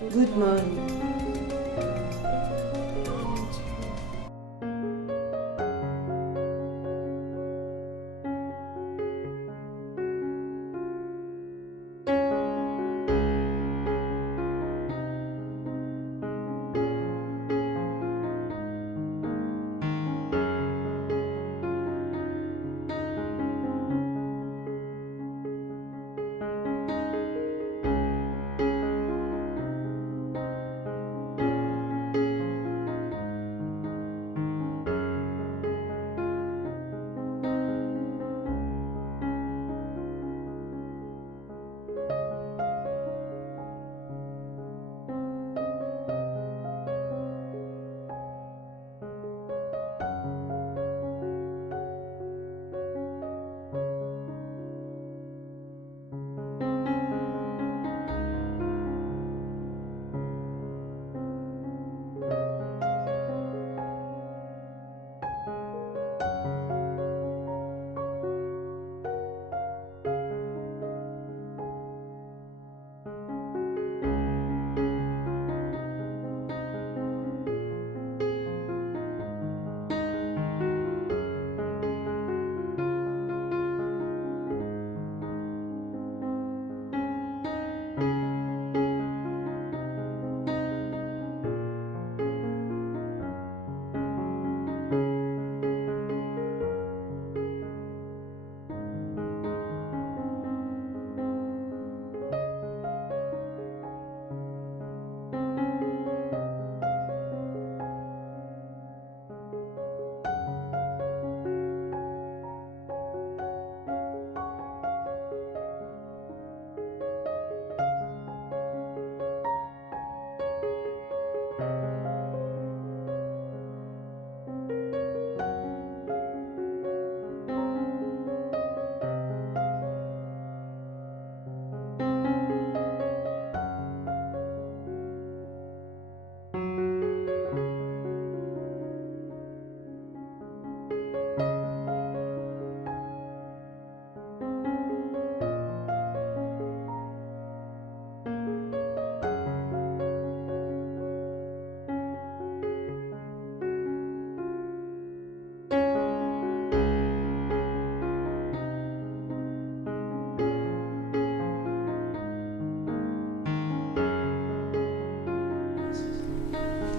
Good morning.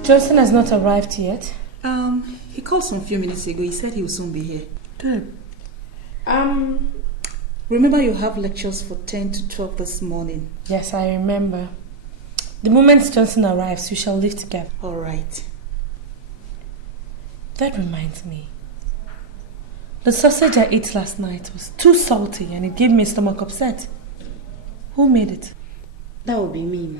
Johnson has not arrived yet. He called some few minutes ago. He said he will soon be here. Good. Remember you have lectures for 10 to 12 this morning. Yes, I remember. The moment Johnson arrives, we shall leave together. All right. That reminds me. The sausage I ate last night was too salty and it gave me stomach upset. Who made it? That would be me, ma.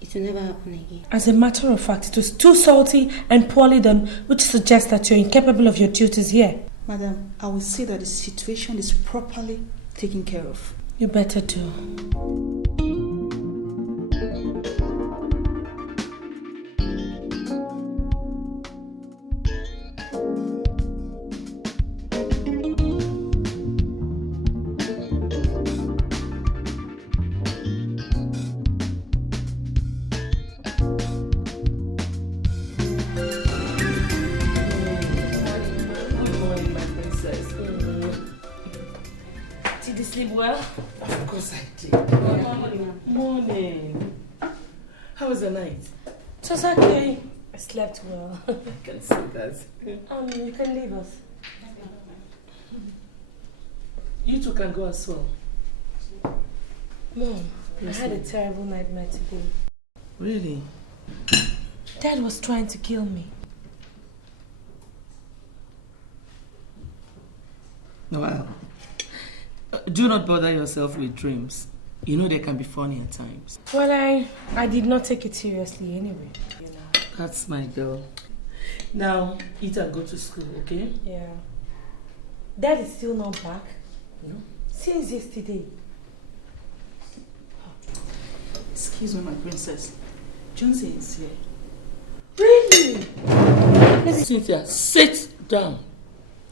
It will never happen again. As a matter of fact, it was too salty and poorly done, which suggests that you're incapable of your duties here. Madam, I will say that the situation is properly taken care of. You better do. Well, of course I did. Morning. How was the night? It was okay. I slept well. I can see that. You can leave us. You two can go as well. Mom, I had a terrible nightmare today. Really? Dad was trying to kill me. Well, do not bother yourself with dreams. You know they can be funny at times. Well, I did not take it seriously anyway. You know. That's my girl. Now, eat and go to school, okay? Yeah. Dad is still not back. No. Since yesterday. Excuse me, my princess. Johnson is here. Really? Cynthia, sit down.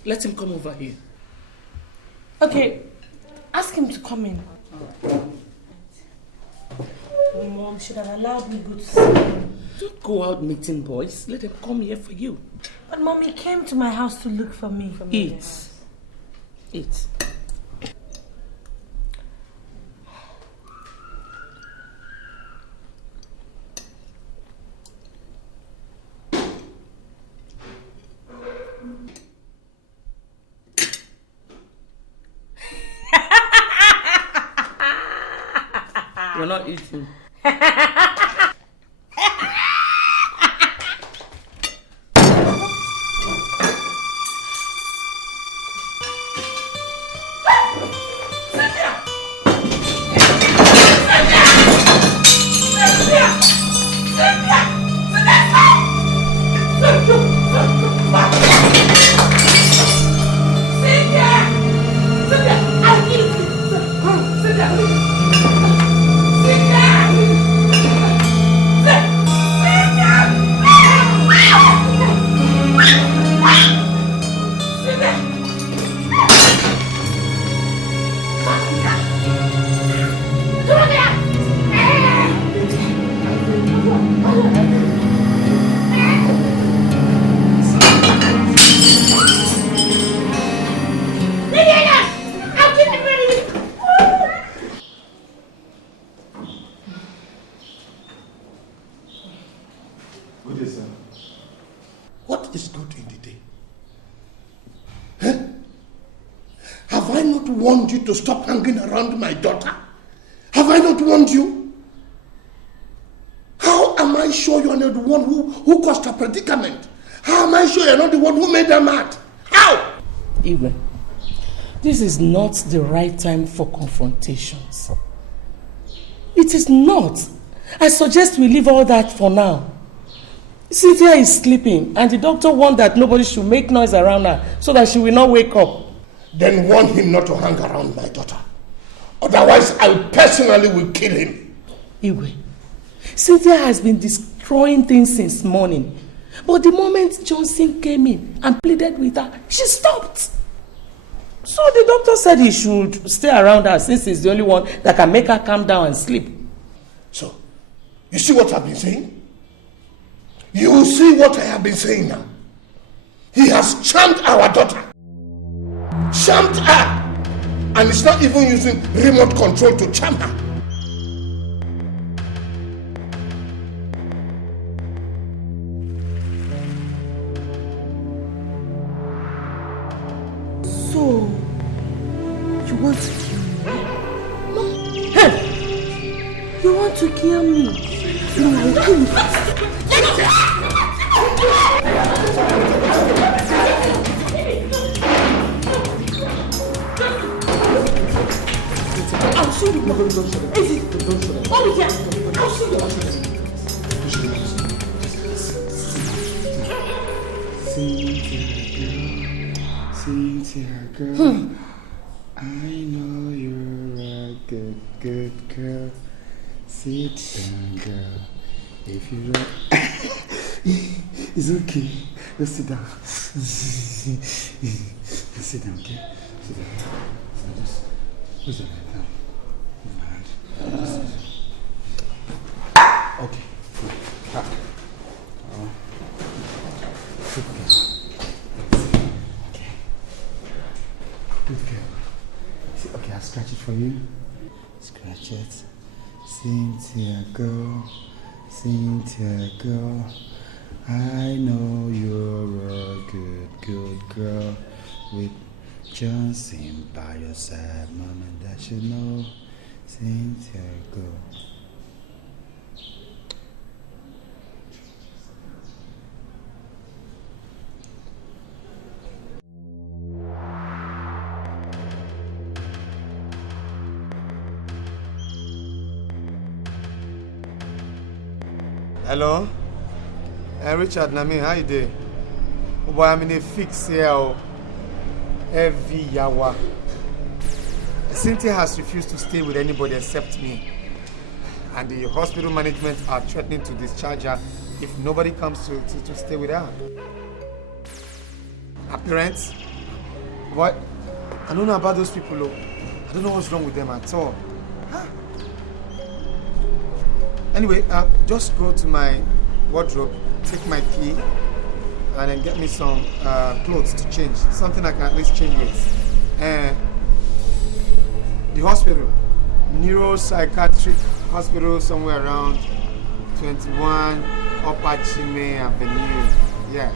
Let him come over here. Okay. Ask him to come in. Mom should have allowed me go to see him. Don't go out meeting boys. Let them come here for you. But Mom, he came to my house to look for me. Eat. Eat. You're not eating. To stop hanging around my daughter? Have I not warned you? How am I sure you are not the one who caused her predicament? How am I sure you are not the one who made her mad? How? Even, this is not the right time for confrontations. It is not. I suggest we leave all that for now. Cynthia is sleeping and the doctor warned that nobody should make noise around her so that she will not wake up. Then warn him not to hang around my daughter. Otherwise, I personally will kill him. Iwe, Cynthia has been destroying things since morning. But the moment Johnson came in and pleaded with her, she stopped. So the doctor said he should stay around her since he's the only one that can make her calm down and sleep. So, you see what I've been saying? You see what I have been saying now? He has charmed our daughter. Charmed her, and it's not even using remote control to charm her. So, you want to kill me? Mom, hey! You want to kill me? No, I will kill you first. I'll show you. Don't show them. Oh, yeah. I'll show you. Cynthia, girl. I know you're a good girl. Sit down, girl. If you don't... It's okay. Just sit down. Just sit down, okay? Sit down. So just... Where's your head down? Move my hand. Okay. Back. Good girl. Okay. Good girl. See, okay, I'll scratch it for you. Scratch it. Cynthia, girl. Cynthia, girl. I know you're a good girl with Johnson by your side, mama, that you know. Cynthia, girl. Hello? Richard, Nami, how you doing? Oh boy, I'm in a fix here. Heavy yawa. Cynthia has refused to stay with anybody except me. And the hospital management are threatening to discharge her if nobody comes to stay with her. Her parents? What? I don't know about those people, though. I don't know what's wrong with them at all. Huh? Anyway, just go to my wardrobe, take my key, and then get me some clothes to change. Something I can at least change with. The hospital, neuropsychiatric hospital, somewhere around 21 Upper Chime Avenue. Yes.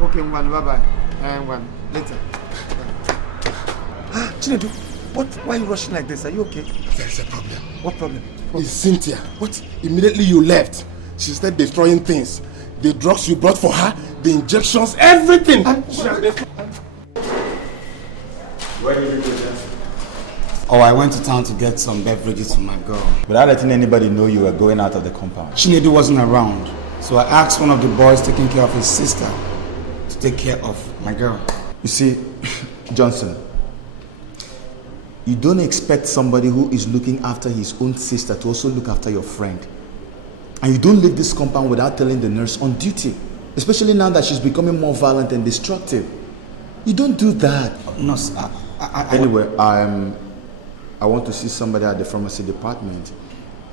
Okay, one, bye-bye. And one, later. Chinedu, why are you rushing like this? Are you okay? There's a problem. What problem? It's Cynthia. What? Immediately you left, she started destroying things. The drugs you brought for her, the injections, everything. Where did you go, Jeff? Oh, I went to town to get some beverages for my girl. Without letting anybody know you were going out of the compound. Chinedu wasn't around, so I asked one of the boys taking care of his sister to take care of my girl. You see, Johnson, you don't expect somebody who is looking after his own sister to also look after your friend. And you don't leave this compound without telling the nurse on duty, especially now that she's becoming more violent and destructive. You don't do that. No, sir. Anyway, I want to see somebody at the pharmacy department.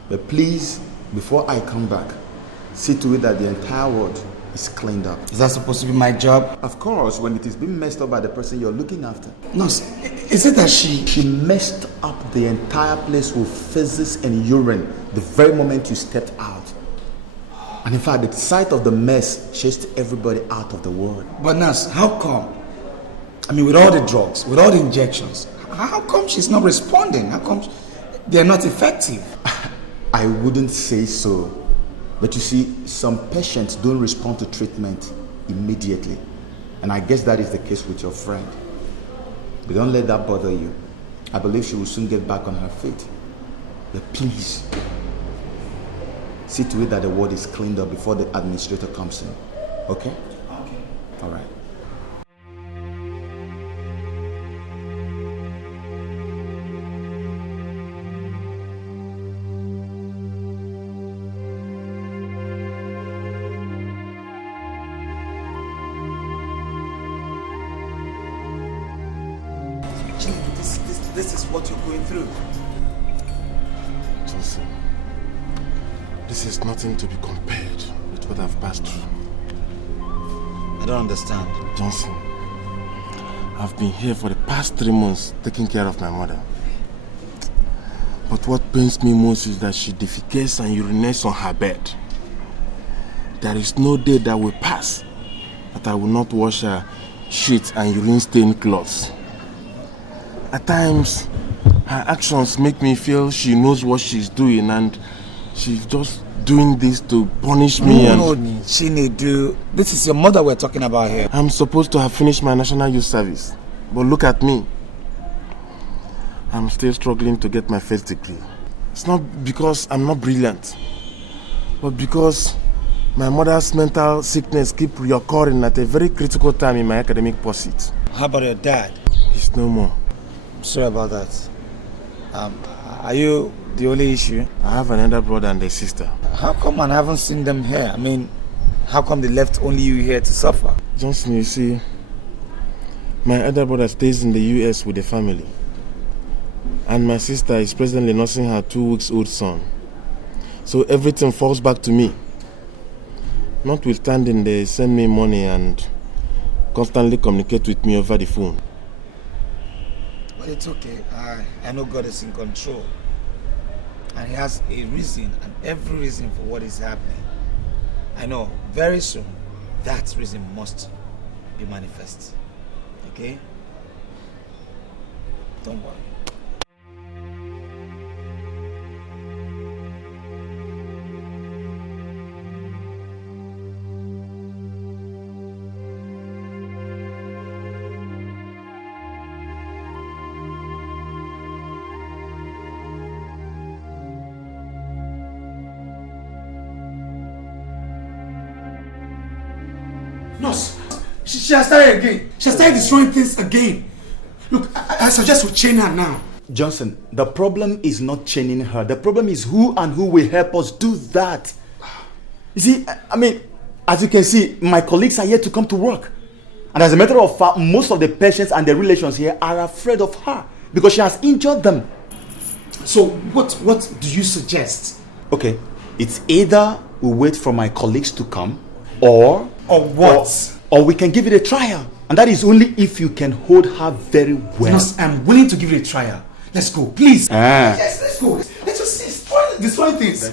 But please, before I come back, see to it that the entire ward is cleaned up. Is that supposed to be my job? Of course, when it is being messed up by the person you're looking after. No, sir. Is it that she messed up the entire place with feces and urine the very moment you stepped out. And in fact, the sight of the mess chased everybody out of the ward. But nurse, how come? I mean, with all the drugs, with all the injections, how come she's not responding? How come they're not effective? I wouldn't say so. But you see, some patients don't respond to treatment immediately. And I guess that is the case with your friend. But don't let that bother you. I believe she will soon get back on her feet. But please, see to it that the ward is cleaned up before the administrator comes in. Okay? Okay. All right. This is what you're going through. Johnson, this is nothing to be compared with what I've passed through. I don't understand. Johnson, I've been here for the past 3 months taking care of my mother. But what pains me most is that she defecates and urinates on her bed. There is no day that will pass that I will not wash her sheets and urine-stained clothes. At times, her actions make me feel she knows what she's doing and she's just doing this to punish me. No, Chinedu, this is your mother we're talking about here. I'm supposed to have finished my national youth service, but look at me. I'm still struggling to get my first degree. It's not because I'm not brilliant, but because my mother's mental sickness keeps reoccurring at a very critical time in my academic pursuit. How about your dad? He's no more. Sorry about that. Are you the only issue? I have an elder brother and a sister. How come I haven't seen them here? I mean, how come they left only you here to suffer? Johnson, you see, my elder brother stays in the US with the family. And my sister is presently nursing her 2-week-old son. So everything falls back to me. Notwithstanding, they send me money and constantly communicate with me over the phone. But it's okay. I know God is in control. And He has a reason and every reason for what is happening. I know very soon that reason must be manifest. Okay? Don't worry. Nurse, she has started again. She has started destroying things again. Look, I suggest we chain her now. Johnson, the problem is not chaining her. The problem is who and who will help us do that. You see, I mean, as you can see, my colleagues are yet to come to work. And as a matter of fact, most of the patients and the relations here are afraid of her because she has injured them. So what do you suggest? Okay, it's either we wait for my colleagues to come, or what? Or we can give it a trial. And that is only if you can hold her very well. Yes, I'm willing to give it a trial. Let's go, please. Yes, let's go. Let's just destroy things.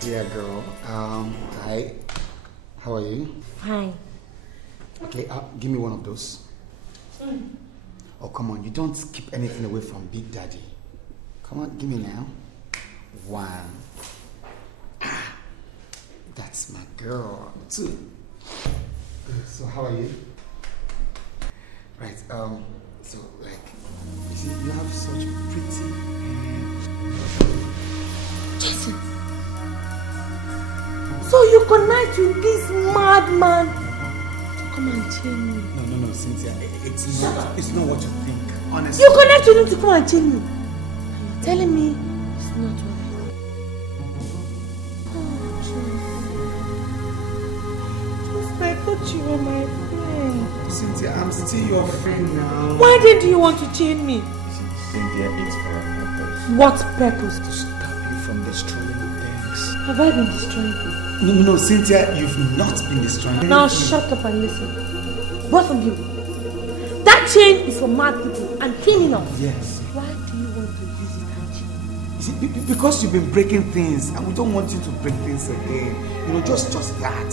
Dear girl, hi. How are you? Fine. Okay, give me one of those. Oh, come on, you don't keep anything away from Big Daddy. Come on, give me now. One. That's my girl. Two. So how are you? Right, so like, you see, you have such pretty hair. Jason! So you connect with this madman to come and chain me? No, Cynthia, it's not what you think, honestly. You connect with him to come and chain me? And you're telling me it's not what I think. Oh, Jason. I thought you were my friend. Cynthia, I'm still your friend now. Why didn't you want to chain me? Cynthia, it's for a purpose. What purpose? To stop you from destroying things. Have I been destroying things? No, Cynthia, you've not been destroying. Now shut up and listen. Both of you. That chain is for mad people and criminals. Yes. Why do you want to use it and chain? You see, because you've been breaking things and we don't want you to break things again. You know, just that.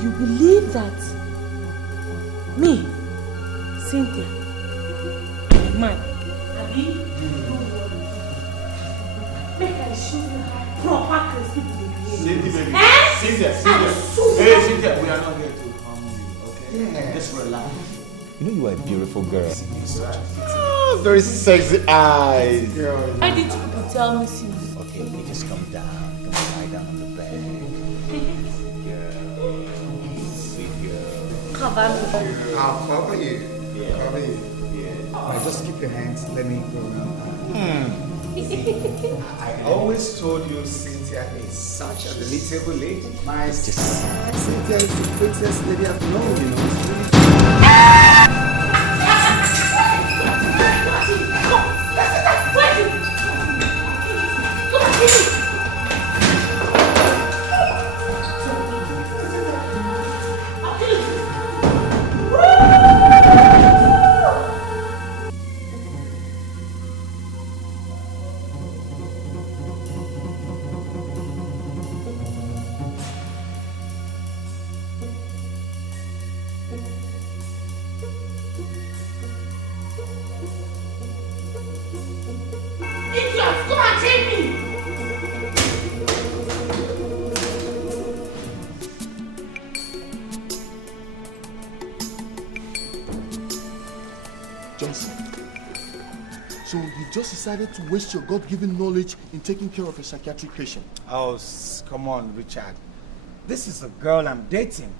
You believe that me, Cynthia, man, Abi, make I show you how proper Christian behave. Cynthia, baby. Eh? Cynthia. Hey, Cynthia, we are not here to harm you, okay? Yeah. Just relax. You know you are a beautiful girl. Oh, very sexy eyes. Why did you people tell me since? Okay, you just come down. Come lie down on the bed. Sweet girl. Cover me. I'll cover you. Yeah. Cover you. Yeah. Right, just keep your hands. Let me go around. I always told you Cynthia is such a delectable lady. Nice. Cynthia is the prettiest lady I've known, you know. It's really So you just decided to waste your God-given knowledge in taking care of a psychiatric patient? Oh, come on, Richard. This is a girl I'm dating.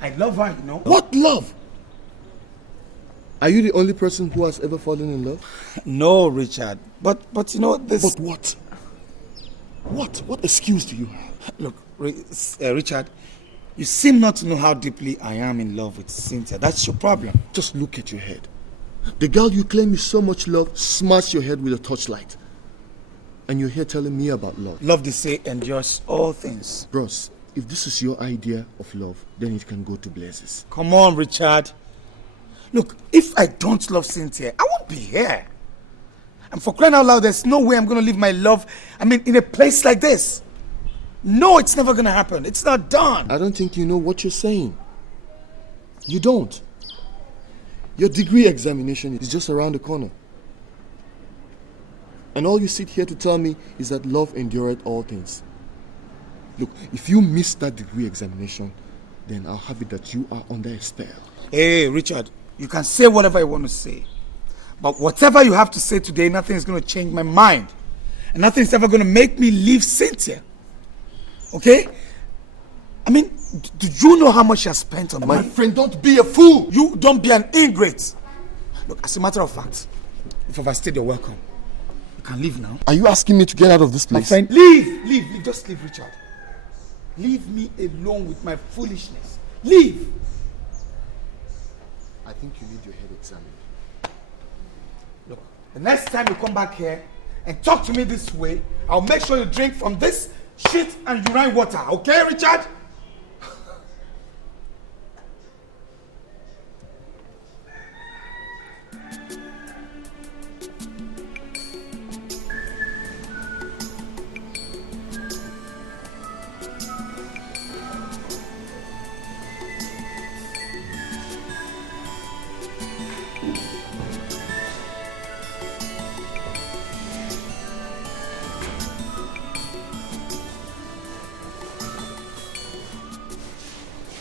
I love her, you know. What love? Are you the only person who has ever fallen in love? No, Richard. But you know this. But what? What excuse do you have? Look, Richard, you seem not to know how deeply I am in love with Cynthia. That's your problem. Just look at your head. The girl you claim you so much love smashed your head with a torchlight. And you're here telling me about love. Love, they say, endures all things. Bros, if this is your idea of love, then it can go to blazes. Come on, Richard. Look, if I don't love Cynthia, I won't be here. And for crying out loud, there's no way I'm going to leave my love, in a place like this. No, it's never going to happen. It's not done. I don't think you know what you're saying. You don't. Your degree examination is just around the corner. And all you sit here to tell me is that love endureth all things. Look, if you miss that degree examination, then I'll have it that you are under a spell. Hey, Richard, you can say whatever you want to say. But whatever you have to say today, nothing is going to change my mind. And nothing is ever going to make me leave Cynthia. Okay? I mean, do you know how much she has spent on me? My friend, don't be a fool. You don't be an ingrate. Look, as a matter of fact, if I've stayed, you're welcome. You can leave now. Are you asking me to get out of this place? My friend, leave. Just leave, Richard. Leave me alone with my foolishness. Leave. I think you need your head examined. Look, the next time you come back here and talk to me this way, I'll make sure you drink from this shit and urine water. Okay, Richard?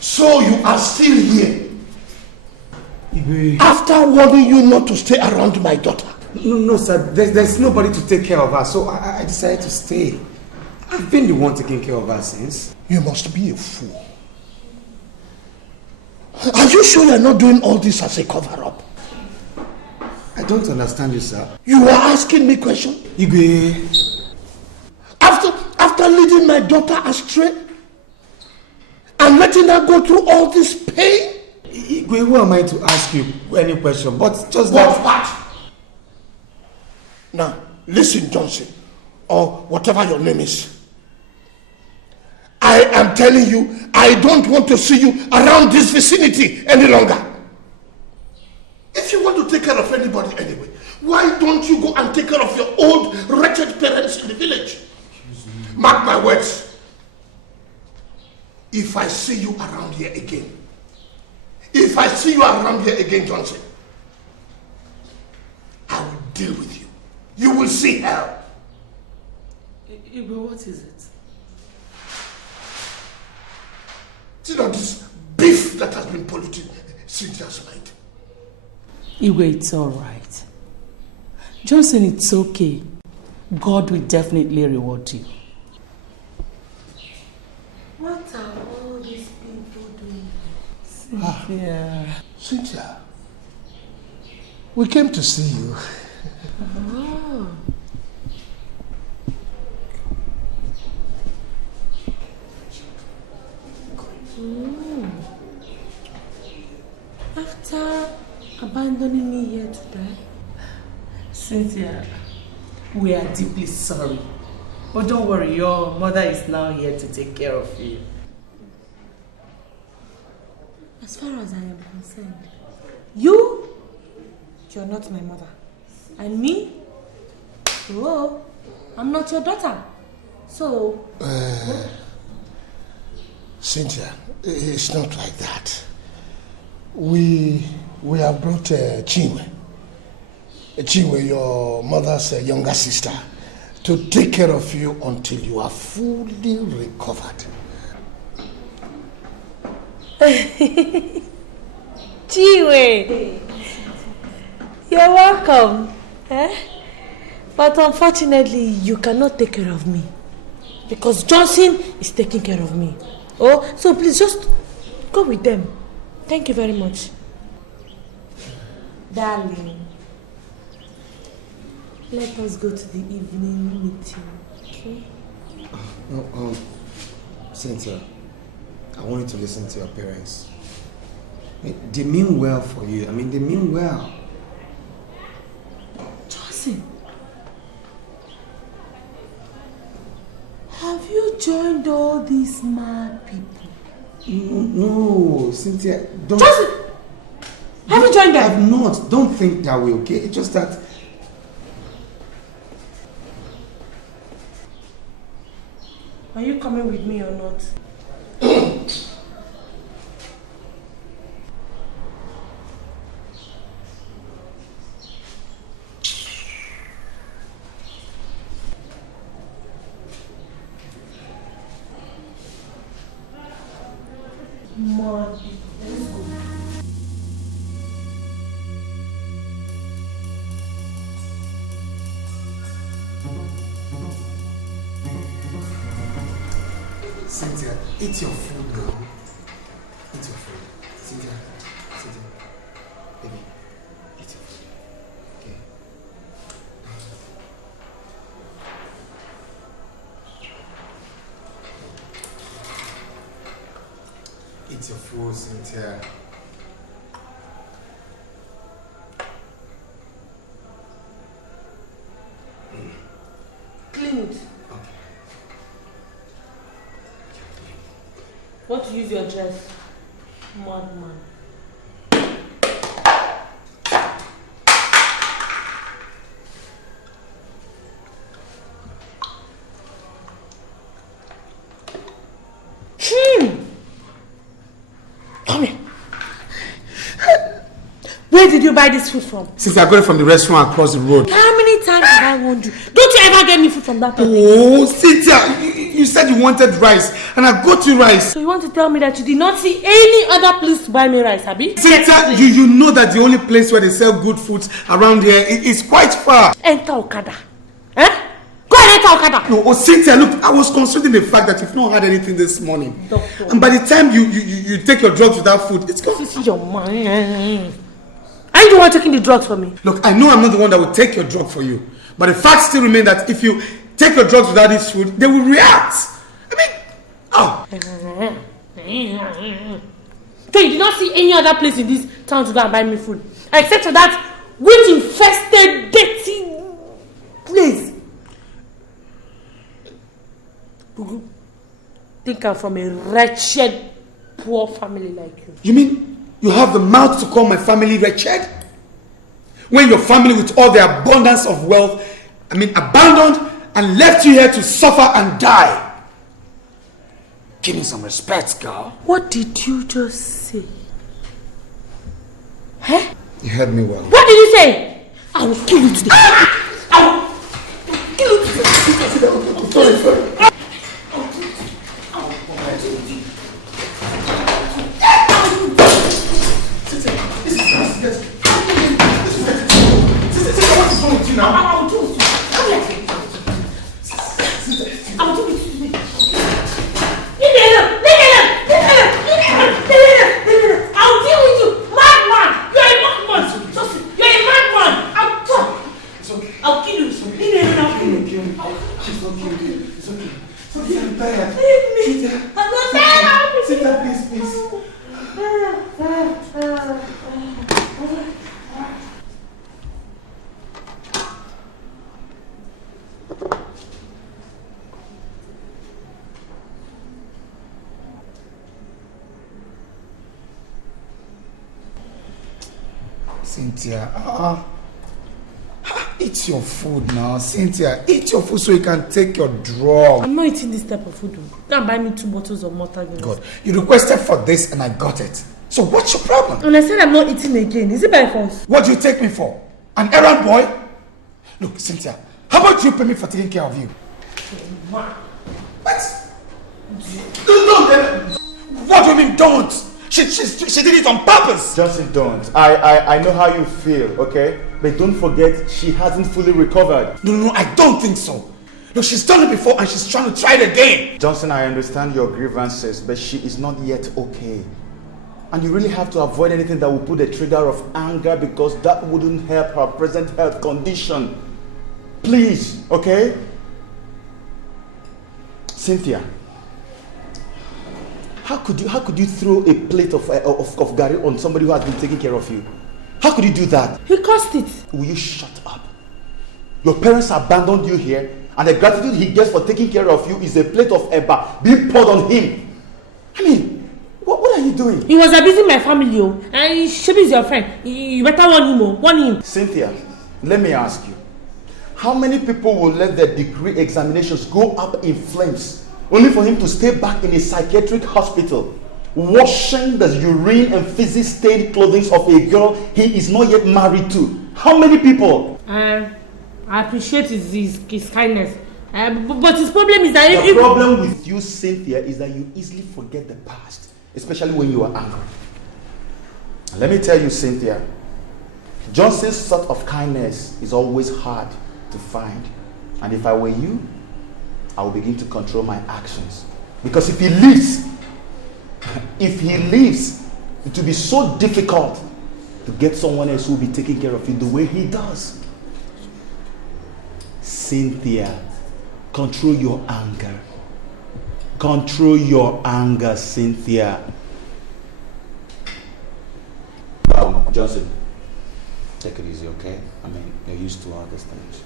So you are still here? After warning you not to stay around my daughter? No, sir. There's nobody to take care of her, so I decided to stay. I've been the one taking care of her since. You must be a fool. Are you sure you're not doing all this as a cover-up? I don't understand you, sir. You are asking me questions? Igwe. After leading my daughter astray and letting her go through all this pain? Igwe, who am I to ask you any question? But just What? Now, listen, Johnson, or whatever your name is. I am telling you, I don't want to see you around this vicinity any longer. If you want to take care of anybody anyway, why don't you go and take care of your old, wretched parents in the village? Mark my words. If I see you around here again, Johnson, I will deal with you. You will see hell. Igwe, what is it? See now this beef that has been polluting Cynthia's mind. Igwe, it's all right. Johnson, it's okay. God will definitely reward you. What are all these people doing? Cynthia. Cynthia, we came to see you. Oh. After abandoning me here to die? Cynthia, we are deeply sorry. But don't worry, your mother is now here to take care of you. As far as I am concerned, you're not my mother. And me? Oh, I'm not your daughter. So... Cynthia, it's not like that. We have brought Chinwe, your mother's younger sister, to take care of you until you are fully recovered. Chiwe, you're welcome. But unfortunately, you cannot take care of me. Because Johnson is taking care of me. Oh, so please just go with them. Thank you very much. Darling, let us go to the evening meeting, okay? No, Cynthia, I want you to listen to your parents. They mean well for you. I mean, they mean well. Johnson, have you joined all these mad people? No, Cynthia, don't... Johnson! Have you joined them? I've not. Don't think that way, okay? It's just that... Are you coming with me or not? More people. Let's go. Cynthia, eat your food now. Eat your food. Cynthia, baby, eat your food. Okay. Eat your food, Cynthia. Clean it. Want to use your dress? Madman. Come here. Where did you buy this food from? Since I got it from the restaurant across the road. How many times have I warned you? Don't you ever get me food from that place? Oh, Cynthia, you said you wanted rice, and I got you rice. So you want to tell me that you did not see any other place to buy me rice, Abi? Cynthia, you know that the only place where they sell good foods around here is quite far. Enter Okada. Eh? Go and enter Okada. No, Cynthia, look, I was considering the fact that you've not had anything this morning. Doctor. And by the time you take your drugs without food, it's gone. This is your man. Are you the one taking the drugs for me? Look, I know I'm not the one that will take your drug for you. But the fact still remains that if you take your drugs without this food, they will react. I mean, oh. So you did not see any other place in this town to go and buy me food? Except for that witch-infested, dirty place. Think I'm from a wretched, poor family like you. You mean you have the mouth to call my family wretched? When your family with all the abundance of wealth, abandoned and left you here to suffer and die. Give me some respect, girl. What did you just say? Huh? You heard me well. What did you say? I will kill you today. I will kill you today. I'm sorry. I'll do it. I'll do it. Leave me alone. I'll deal with you. Madman. You're a madman. You're a madman. I'm tough. It's okay. I'll kill you. Leave me alone. I'll kill you. She's not killing you. It's okay. It's okay. I'm tired. Leave me. I'm not tired. Sit down, please. Cynthia, eat your food now. Cynthia, eat your food so you can take your drug. I'm not eating this type of food. Go and buy me 2 bottles of water. God, you requested for this and I got it. So what's your problem? And I said I'm not eating again. Is it by force? What do you take me for? An errand boy? Look, Cynthia, how about you pay me for taking care of you? What? What do you mean don't? She did it on purpose. Johnson, don't. I know how you feel, okay? But don't forget, she hasn't fully recovered. No, I don't think so. Look, she's done it before and she's trying to try it again. Johnson, I understand your grievances, but she is not yet okay. And you really have to avoid anything that will put a trigger of anger because that wouldn't help her present health condition. Please, okay? Cynthia, how could you throw a plate of gari on somebody who has been taking care of you? How could you do that? He caused it. Will you shut up? Your parents abandoned you here, and the gratitude he gets for taking care of you is a plate of eba being poured on him. I mean, what are you doing? He was abusing my family, and Shebi is your friend. You better warn him. Cynthia, let me ask you. How many people will let their degree examinations go up in flames only for him to stay back in a psychiatric hospital washing the urine and physics stained clothing of a girl he is not yet married to? How many people? I appreciate his kindness. But his problem is that the problem with you, Cynthia, is that you easily forget the past. especially when you are angry. And let me tell you, Cynthia, Johnson's sort of kindness is always hard to find. And if I were you, I will begin to control my actions. Because if he leaves, it will be so difficult to get someone else who will be taking care of you the way he does. Cynthia, control your anger. Control your anger, Cynthia. Johnson, take it easy, okay? I mean, you're used to all these things.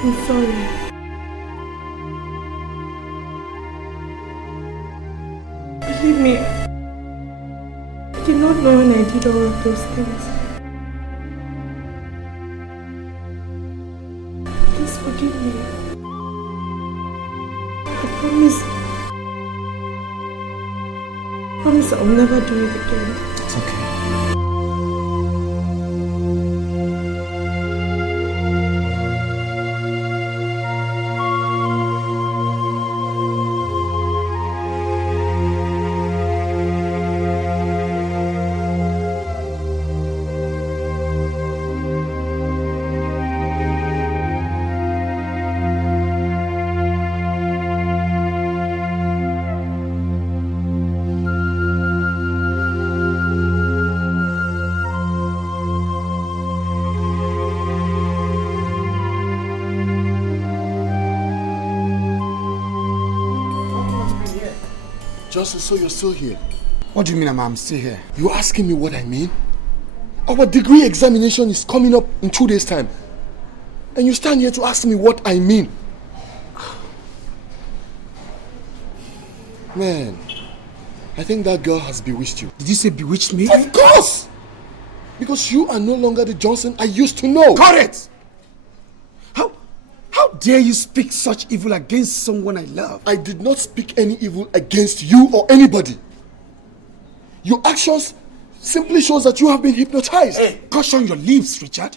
I'm sorry. Believe me, I did not know when I did all of those things. Please forgive me. I promise I'll never do it again. It's okay. Johnson, so you're still here? What do you mean I'm still here? You're asking me what I mean? Our degree examination is coming up in 2 days' time. And you stand here to ask me what I mean. Man, I think that girl has bewitched you. Did you say bewitched me? Of course! Because you are no longer the Johnson I used to know. Correct! How dare you speak such evil against someone I love? I did not speak any evil against you or anybody. Your actions simply shows that you have been hypnotized. Hey, caution your lips, Richard.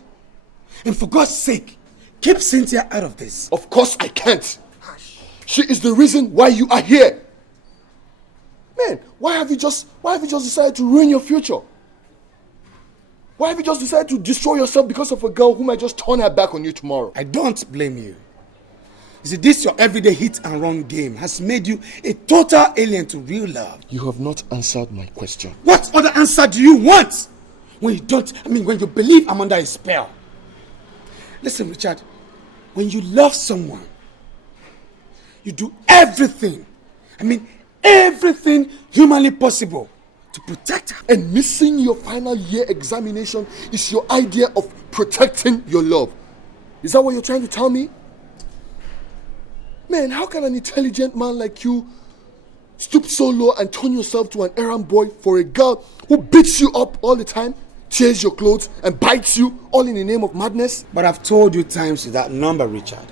And for God's sake, keep Cynthia out of this. Of course I can't. She is the reason why you are here. Man, why have you just decided to ruin your future? Why have you just decided to destroy yourself because of a girl who might just turn her back on you tomorrow? I don't blame you. You see, this your everyday hit and run game has made you a total alien to real love. You have not answered my question. What other answer do you want? When you believe I'm under a spell. Listen, Richard, when you love someone, you do everything humanly possible to protect her. And missing your final year examination is your idea of protecting your love. Is that what you're trying to tell me? Man, how can an intelligent man like you stoop so low and turn yourself to an errand boy for a girl who beats you up all the time, tears your clothes, and bites you all in the name of madness? But I've told you times without number, Richard,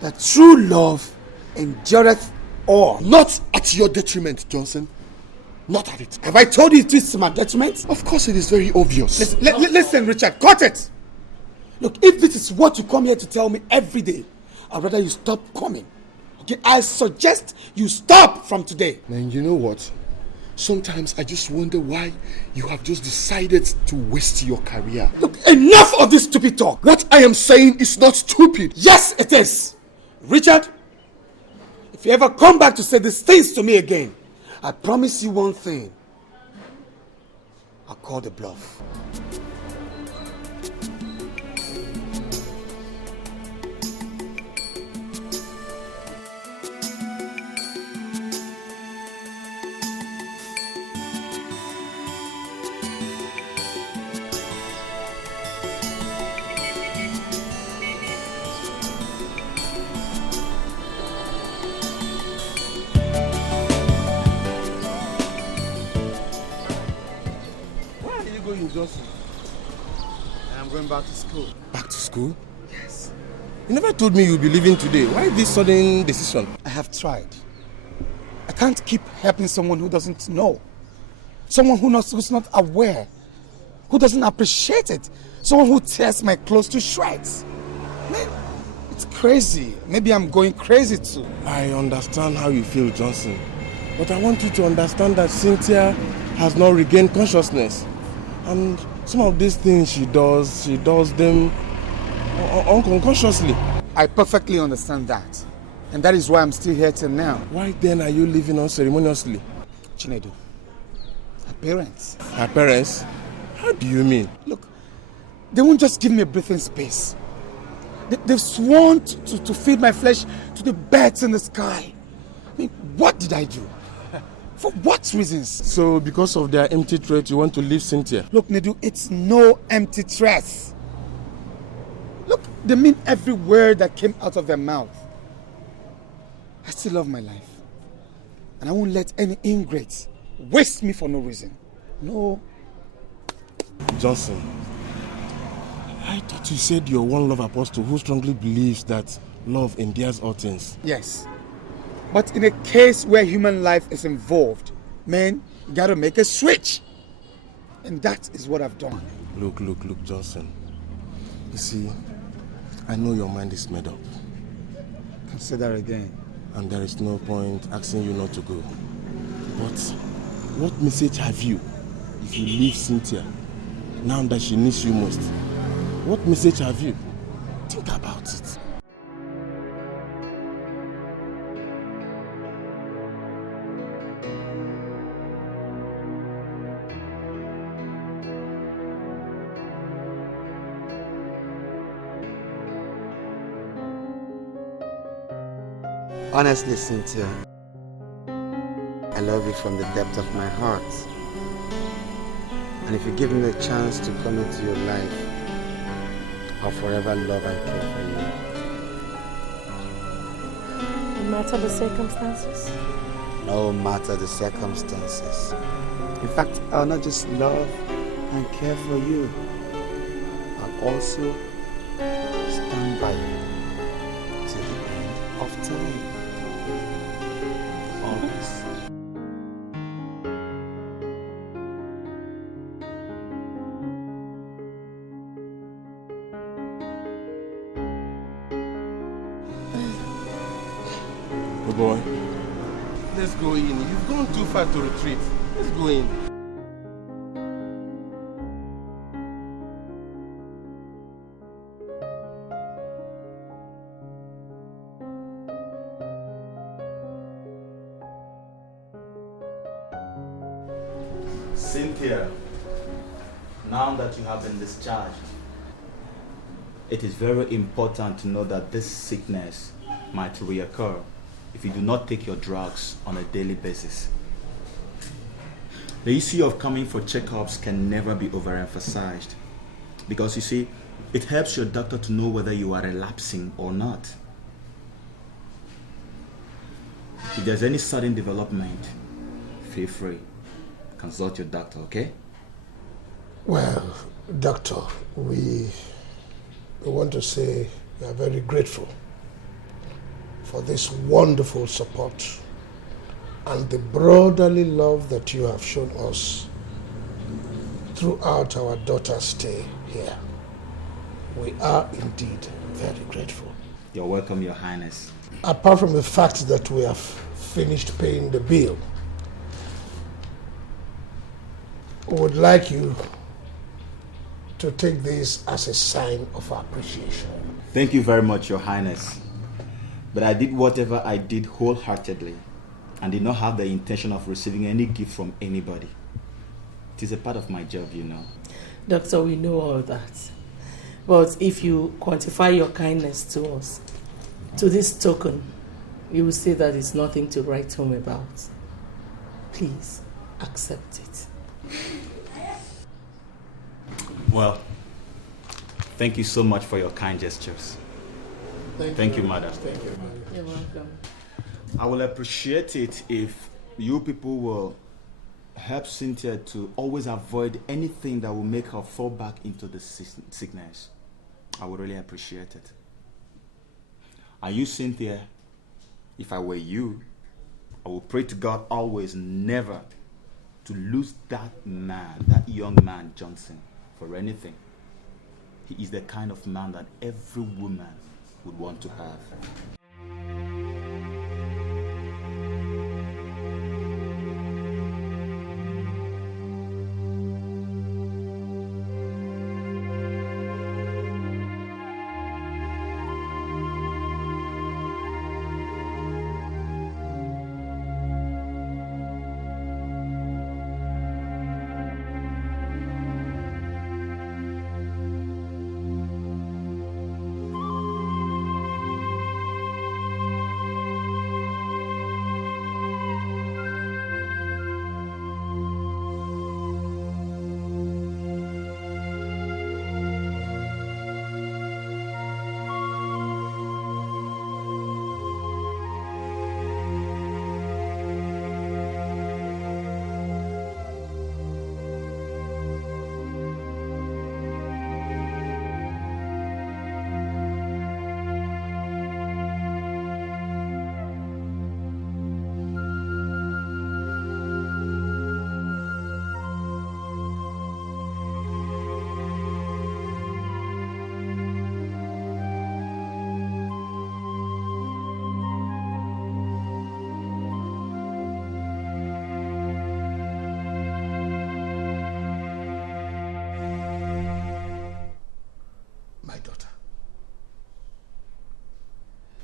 that true love endureth all. Not at your detriment, Johnson. Not at it. Have I told you it is to my detriment? Of course it is very obvious. Listen, Richard, cut it! Look, if this is what you come here to tell me every day, I'd rather you stop coming. Okay, I suggest you stop from today. Man, you know what? Sometimes I just wonder why you have just decided to waste your career. Look, enough of this stupid talk. What I am saying is not stupid. Yes, it is. Richard, if you ever come back to say these things to me again, I promise you one thing. I'll call the bluff. Johnson. I'm going back to school. Back to school? Yes. You never told me you'd be leaving today. Why this sudden decision? I have tried. I can't keep helping someone who doesn't know. Someone who's not aware who doesn't appreciate it. Someone who tears my clothes to shreds. Man, it's crazy. Maybe I'm going crazy too. I understand how you feel, Johnson. But I want you to understand that Cynthia has not regained consciousness. And some of these things she does them unconsciously. I perfectly understand that. And that is why I'm still here till now. Why then are you leaving unceremoniously? Chinedu, her parents. Her parents? How do you mean? Look, they won't just give me a breathing space. They've sworn to feed my flesh to the birds in the sky. I mean, what did I do? For what reasons? So because of their empty threat, you want to leave Cynthia? Look, Nedu, it's no empty threat. Look, they mean every word that came out of their mouth. I still love my life. And I won't let any ingrate waste me for no reason. No. Johnson, I thought you said you're one love apostle who strongly believes that love endears all things. Yes. But in a case where human life is involved, man, you gotta make a switch. And that is what I've done. Look, Johnson. You see, I know your mind is made up. Consider again. And there is no point asking you not to go. But what message have you if you leave Cynthia now that she needs you most? What message have you? Think about it. Honestly, Cynthia, I love you from the depth of my heart. And if you give me the chance to come into your life, I'll forever love and care for you. No matter the circumstances? No matter the circumstances. In fact, I'll not just love and care for you, I'll also stand by you till the end of time. Always. Oh boy, let's go in. You've gone too far to retreat. Let's go in. Cynthia, now that you have been discharged, it is very important to know that this sickness might reoccur if you do not take your drugs on a daily basis. The issue of coming for checkups can never be overemphasized because you see, it helps your doctor to know whether you are relapsing or not. If there's any sudden development, feel free. Consult your doctor, okay? Well, doctor, we want to say we are very grateful for this wonderful support and the brotherly love that you have shown us throughout our daughter's stay here. We are indeed very grateful. You're welcome, Your Highness. Apart from the fact that we have finished paying the bill, we would like you to take this as a sign of appreciation. Thank you very much, Your Highness. But I did whatever I did wholeheartedly and did not have the intention of receiving any gift from anybody. It is a part of my job, you know. Doctor, we know all that. But if you quantify your kindness to us, to this token, you will say that it's nothing to write home about. Please, accept it. Well, thank you so much for your kind gestures. Thank you, madam. Thank you. You're welcome. I will appreciate it if you people will help Cynthia to always avoid anything that will make her fall back into the sickness. I would really appreciate it. And you, Cynthia, if I were you, I will pray to God always never to lose that man, that young man, Johnson. for anything. He is the kind of man that every woman would want to have.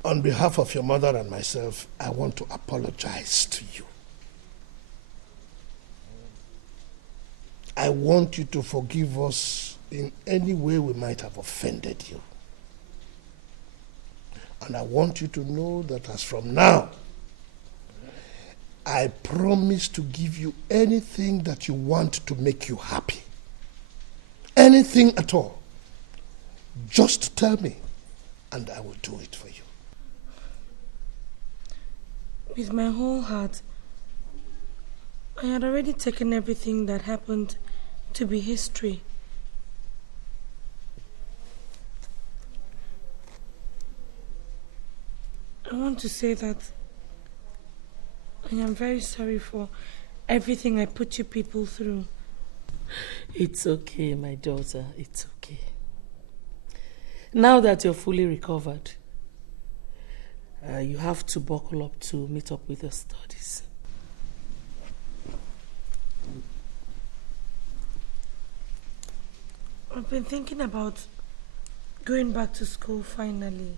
On behalf of your mother and myself, I want to apologize to you. I want you to forgive us in any way we might have offended you. And I want you to know that as from now, I promise to give you anything that you want to make you happy. Anything at all. Just tell me, and I will do it for you. With my whole heart, I had already taken everything that happened to be history. I want to say that I am very sorry for everything I put you people through. It's okay, my daughter. It's okay. Now that you're fully recovered, you have to buckle up to meet up with your studies. I've been thinking about going back to school finally.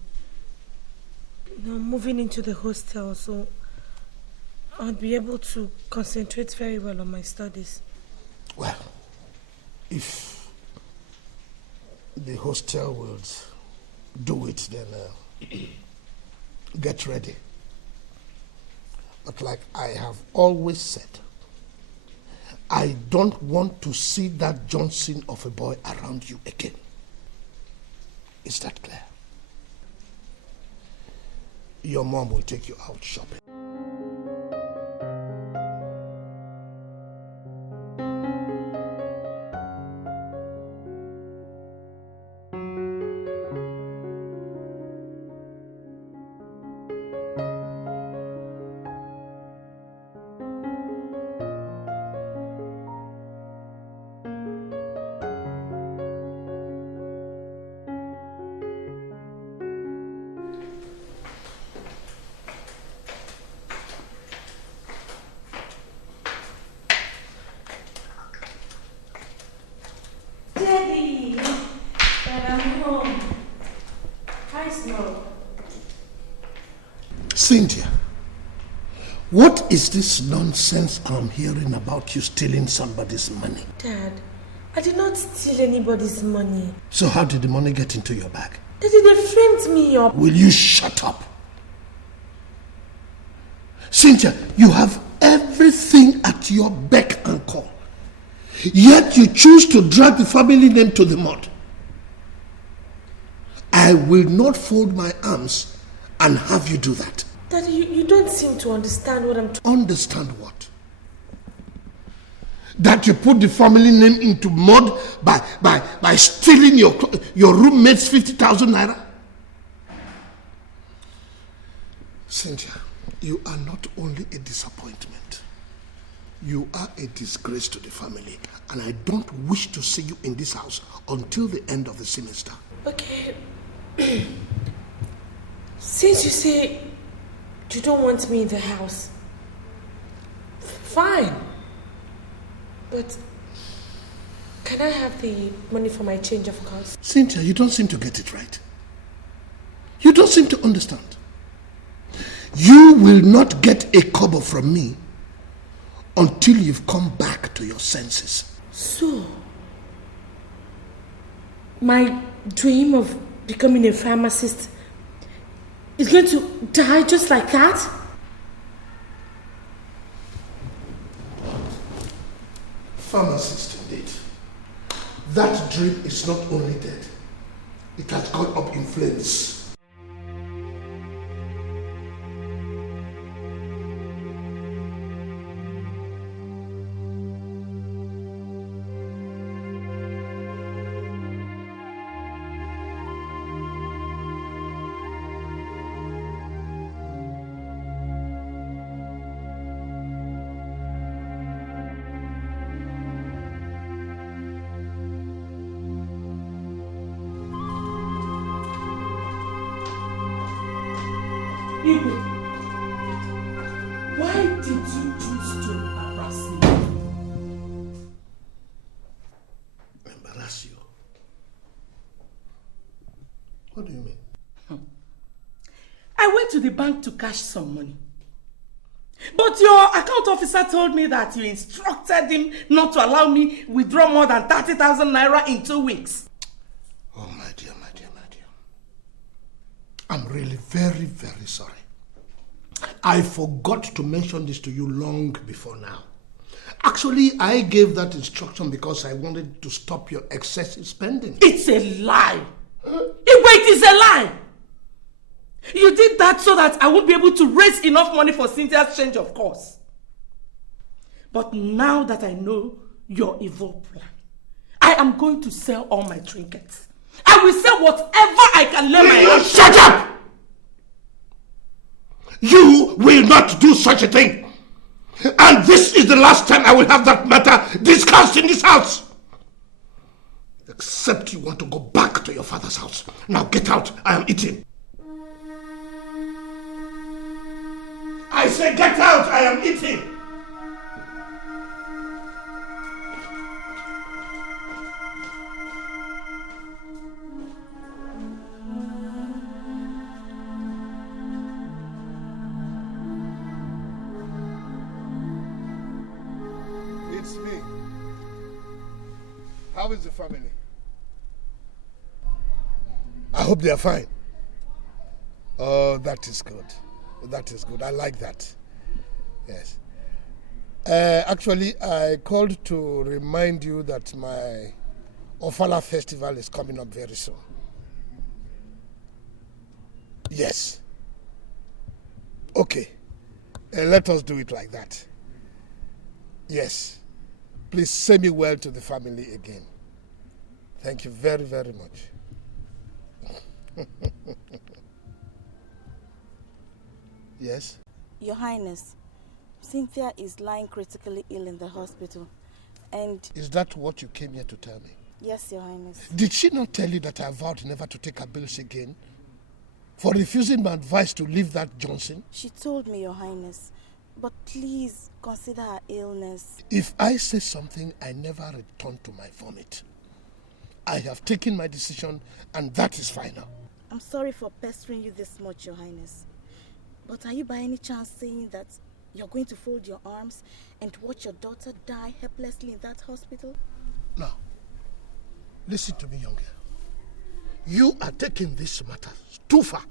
Moving into the hostel, so I'll be able to concentrate very well on my studies. Well, if the hostel will do it, then get ready. But like I have always said, I don't want to see that Johnson of a boy around you again. Is that clear? Your mom will take you out shopping. Cynthia, what is this nonsense I'm hearing about you stealing somebody's money? Dad, I did not steal anybody's money. So how did the money get into your bag? Daddy, they framed me up. Will you shut up? Cynthia, you have everything at your beck and call. Yet you choose to drag the family name to the mud. I will not fold my arms and have you do that. Daddy, you don't seem to understand what I'm Understand what? That you put the family name into mud by stealing your roommate's 50,000 naira? Cynthia, you are not only a disappointment, You are a disgrace to the family, and I don't wish to see you in this house until the end of the semester. Okay. Since you say you don't want me in the house, fine. But can I have the money for my change of cars? Cynthia, you don't seem to get it right. You don't seem to understand. You will not get a kobo from me until you've come back to your senses. So, my dream of becoming a pharmacist is going to die just like that? Pharmacist indeed. That dream is not only dead, it has gone up in flames. Why did you choose to embarrass me? Embarrass you? What do you mean? I went to the bank to cash some money. But your account officer told me that you instructed him not to allow me withdraw more than 30,000 naira in 2 weeks. Oh, my dear, my dear, my dear. I'm really very, very sorry. I forgot to mention this to you long before now. Actually, I gave that instruction because I wanted to stop your excessive spending. It's a lie. It is a lie. You did that so that I won't be able to raise enough money for Cynthia's change of course. But now that I know your evil plan, I am going to sell all my trinkets. I will sell whatever I can lay my hands. Shut up! You will not do such a thing. And this is the last time I will have that matter discussed in this house. Except you want to go back to your father's house. Now get out. I am eating. I say get out. I am eating. It's me. How is the family? I hope they are fine. Oh, that is good. That is good. I like that. Yes. Actually, I called to remind you that my Ofala festival is coming up very soon. Yes. Okay. Let us do it like that. Yes. Please say me well to the family again. Thank you very, very much. Yes? Your Highness, Cynthia is lying critically ill in the hospital, and... Is that what you came here to tell me? Yes, Your Highness. Did she not tell you that I vowed never to take her bills again? For refusing my advice to leave that Johnson? She told me, Your Highness, but please consider her illness. If I say something, I never return to my vomit. I have taken my decision, and that is final. I'm sorry for pestering you this much, Your Highness. But are you by any chance saying that you're going to fold your arms and watch your daughter die helplessly in that hospital? No. Listen to me, young girl. You are taking this matter too far.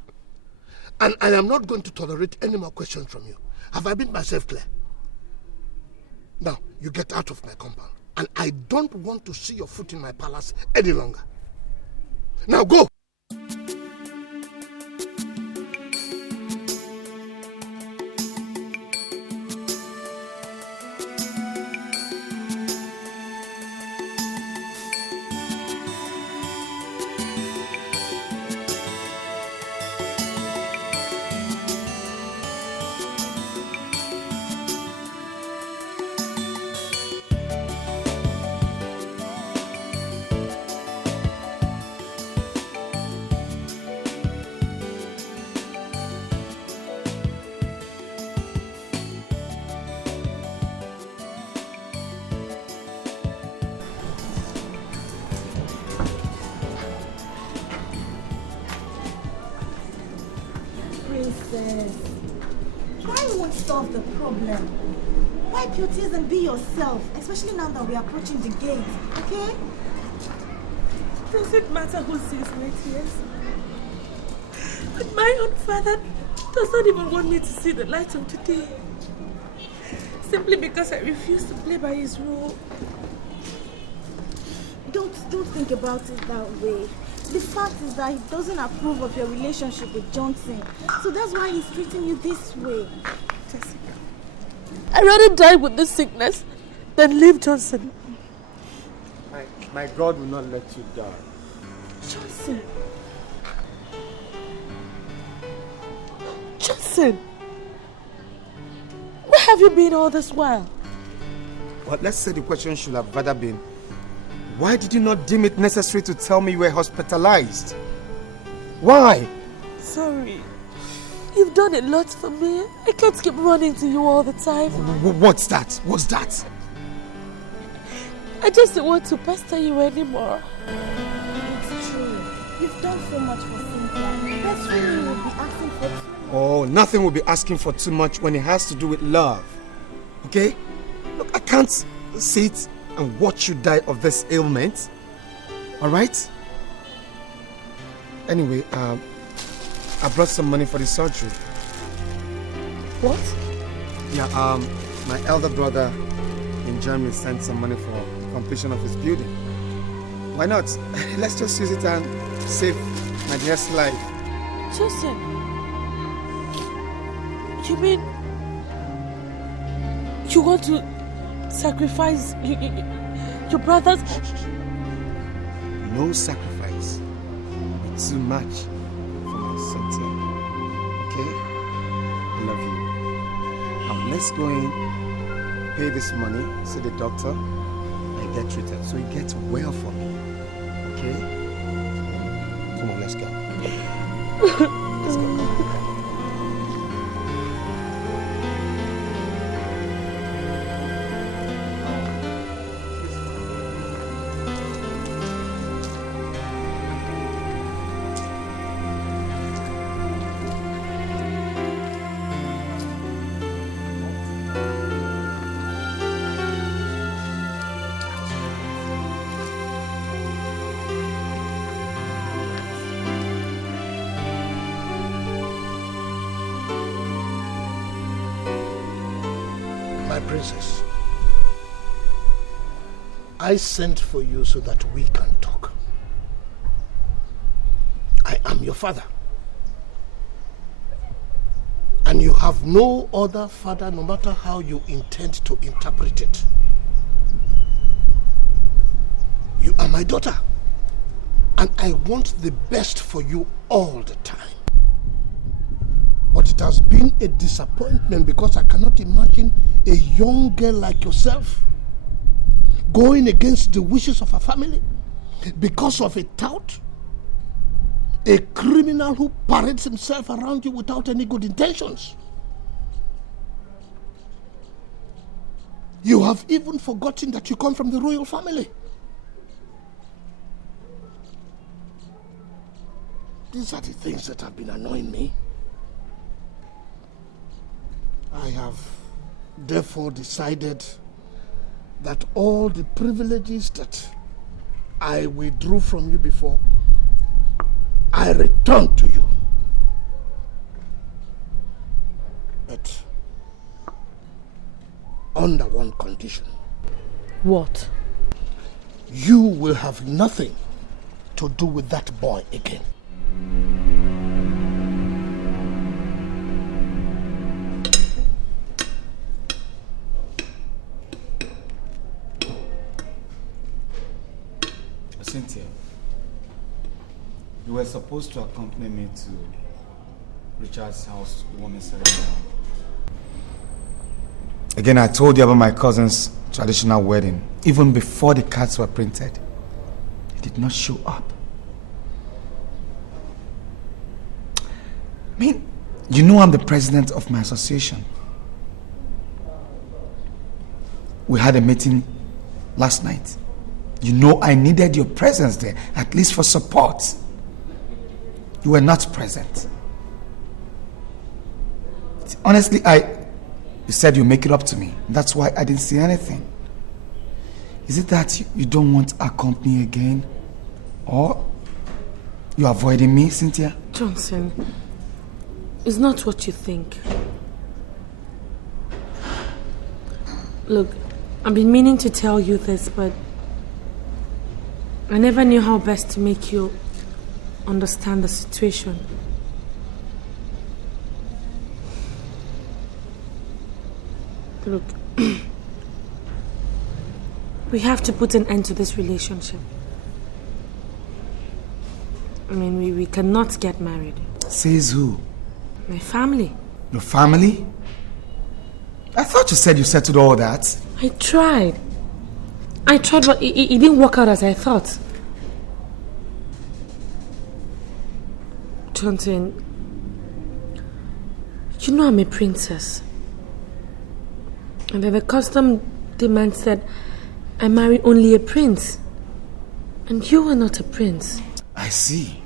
And I am not going to tolerate any more questions from you. Have I made myself clear? Now, you get out of my compound. And I don't want to see your foot in my palace any longer. Now go! this? Crying won't solve the problem. Wipe your tears and be yourself, especially now that we are approaching the gate, okay? Does it matter who sees my tears? But my own father does not even want me to see the light of the day. Simply because I refuse to play by his rule. Don't think about it that way. The fact is that he doesn't approve of your relationship with Johnson. So that's why he's treating you this way. Jessica, I'd rather die with this sickness than leave Johnson. My God will not let you die. Johnson. Johnson! Where have you been all this while? But let's say the question should have rather been, why did you not deem it necessary to tell me you were hospitalized? Why? Sorry. You've done a lot for me. I can't keep running to you all the time. What's that? What's that? I just don't want to pester you anymore. It's true. You've done so much for Cynthia. Best friend will be asking for too much. Oh, nothing will be asking for too much when it has to do with love. Okay? Look, I can't sit and watch you die of this ailment. Alright? Anyway, I brought some money for the surgery. What? Yeah, my elder brother in Germany sent some money for the completion of his building. Why not? Let's just use it and save my dear's life. Joseph, you mean you want to sacrifice your brothers? No sacrifice will be too much for my Cynthia. Okay? I love you. Now let's go in, pay this money, see the doctor, and get treated so it gets well for me. Okay? Come on, let's go. Let's go. Princess, I sent for you so that we can talk. I am your father. And you have no other father, no matter how you intend to interpret it. You are my daughter. And I want the best for you all the time. But it has been a disappointment because I cannot imagine a young girl like yourself going against the wishes of her family because of a tout, a criminal who parades himself around you without any good intentions. You have even forgotten that you come from the royal family. These are the things that have been annoying me. I have therefore decided that all the privileges that I withdrew from you before, I return to you. But under one condition. What? You will have nothing to do with that boy again. Cynthia, you were supposed to accompany me to Richard's house one ceremony. Again, I told you about my cousin's traditional wedding. Even before the cards were printed, he did not show up. I mean, you know I'm the president of my association. We had a meeting last night. You know I needed your presence there, at least for support. You were not present. honestly, you said you make it up to me. That's why I didn't say anything. Is it that you don't want our company again? Or you're avoiding me, Cynthia? Johnson, it's not what you think. Look, I've been meaning to tell you this, but I never knew how best to make you understand the situation. Look, we have to put an end to this relationship. I mean, we cannot get married. Says who? My family. Your family? I thought you said you settled all that. I tried, but it didn't work out as I thought. Johnson, you know I'm a princess. And then the custom demands that I marry only a prince. And you are not a prince. I see.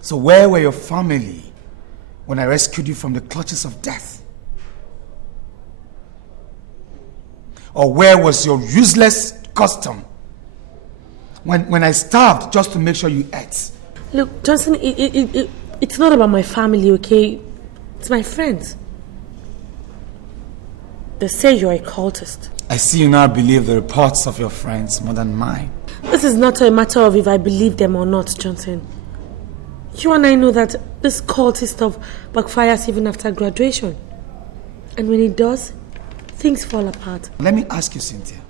So where were your family when I rescued you from the clutches of death? Or where was your useless custom when I starved just to make sure you ate? Look, Johnson, it's not about my family, okay? It's my friends. They say you're a cultist. I see you now believe the reports of your friends more than mine. This is not a matter of if I believe them or not, Johnson. You and I know that this cultist stuff backfires even after graduation. And when it does, things fall apart. Let me ask you, Cynthia.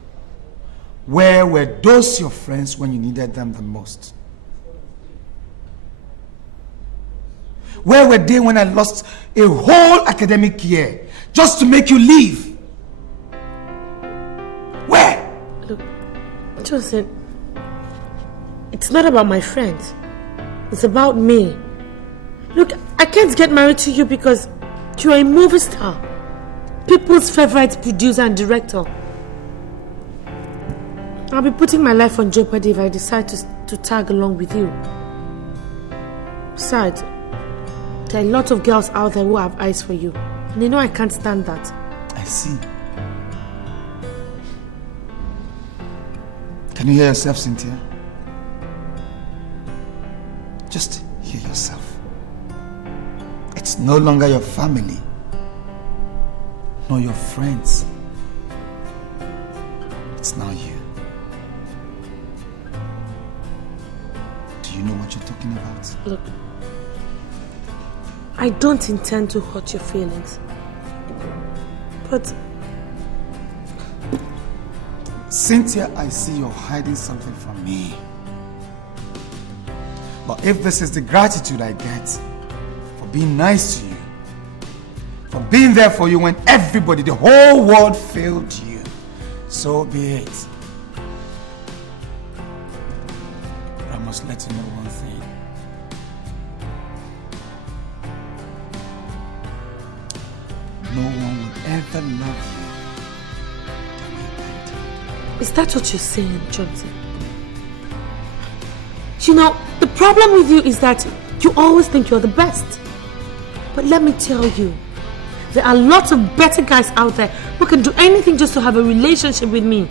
Where were those your friends when you needed them the most? Where were they when I lost a whole academic year just to make you leave? Where? Look, Johnson, it's not about my friends. It's about me. Look, I can't get married to you because you're a movie star. People's favorite producer and director. I'll be putting my life on jeopardy if I decide to tag along with you. Besides, there are a lot of girls out there who have eyes for you. And they know I can't stand that. I see. Can you hear yourself, Cynthia? Just hear yourself. It's no longer your family, nor your friends. It's now you. Do you know what you're talking about? Look, I don't intend to hurt your feelings. But Cynthia, I see you're hiding something from me. But if this is the gratitude I get for being nice to you, for being there for you when everybody, the whole world failed you, so be it. But I must let you know one thing. No one will ever love you. is that what you're saying, Johnson? You know, the problem with you is that you always think you're the best. But let me tell you, there are lots of better guys out there who can do anything just to have a relationship with me.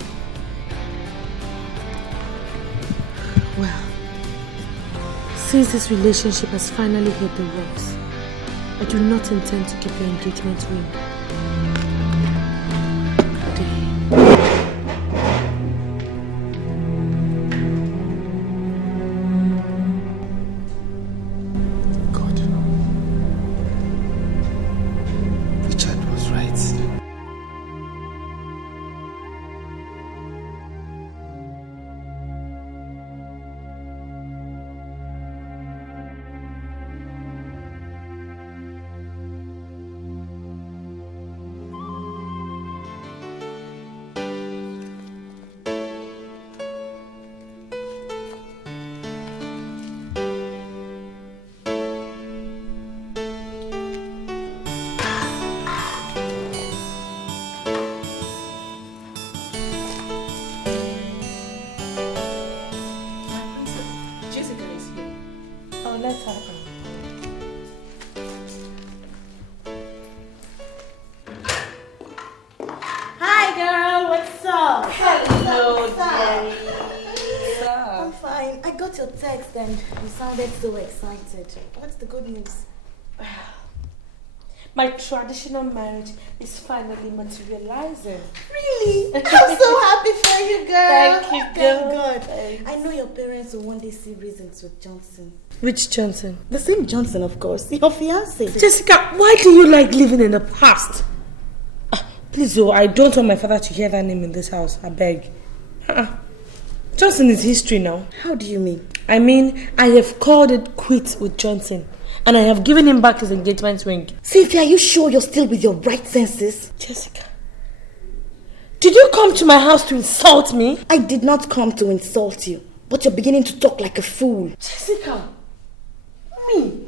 Well, since this relationship has finally hit the ropes, I do not intend to keep your engagement ring. What's up? Hello, dearie. What's up? I'm fine. I got your text and you sounded so excited. What's the good news? My traditional marriage is finally materializing. Really? I'm so happy for you, girl. Thank you, Thank girl. God. Thanks. I know your parents will one day see reasons with Johnson. Which Johnson? The same Johnson, of course. Your fiancé. Jessica, why do you like living in the past? Please, though, I don't want my father to hear that name in this house. I beg. Johnson is history now. How do you mean? I mean, I have called it quits with Johnson. And I have given him back his engagement ring. Cynthia, are you sure you're still with your right senses? Jessica, did you come to my house to insult me? I did not come to insult you. But you're beginning to talk like a fool. Jessica, me?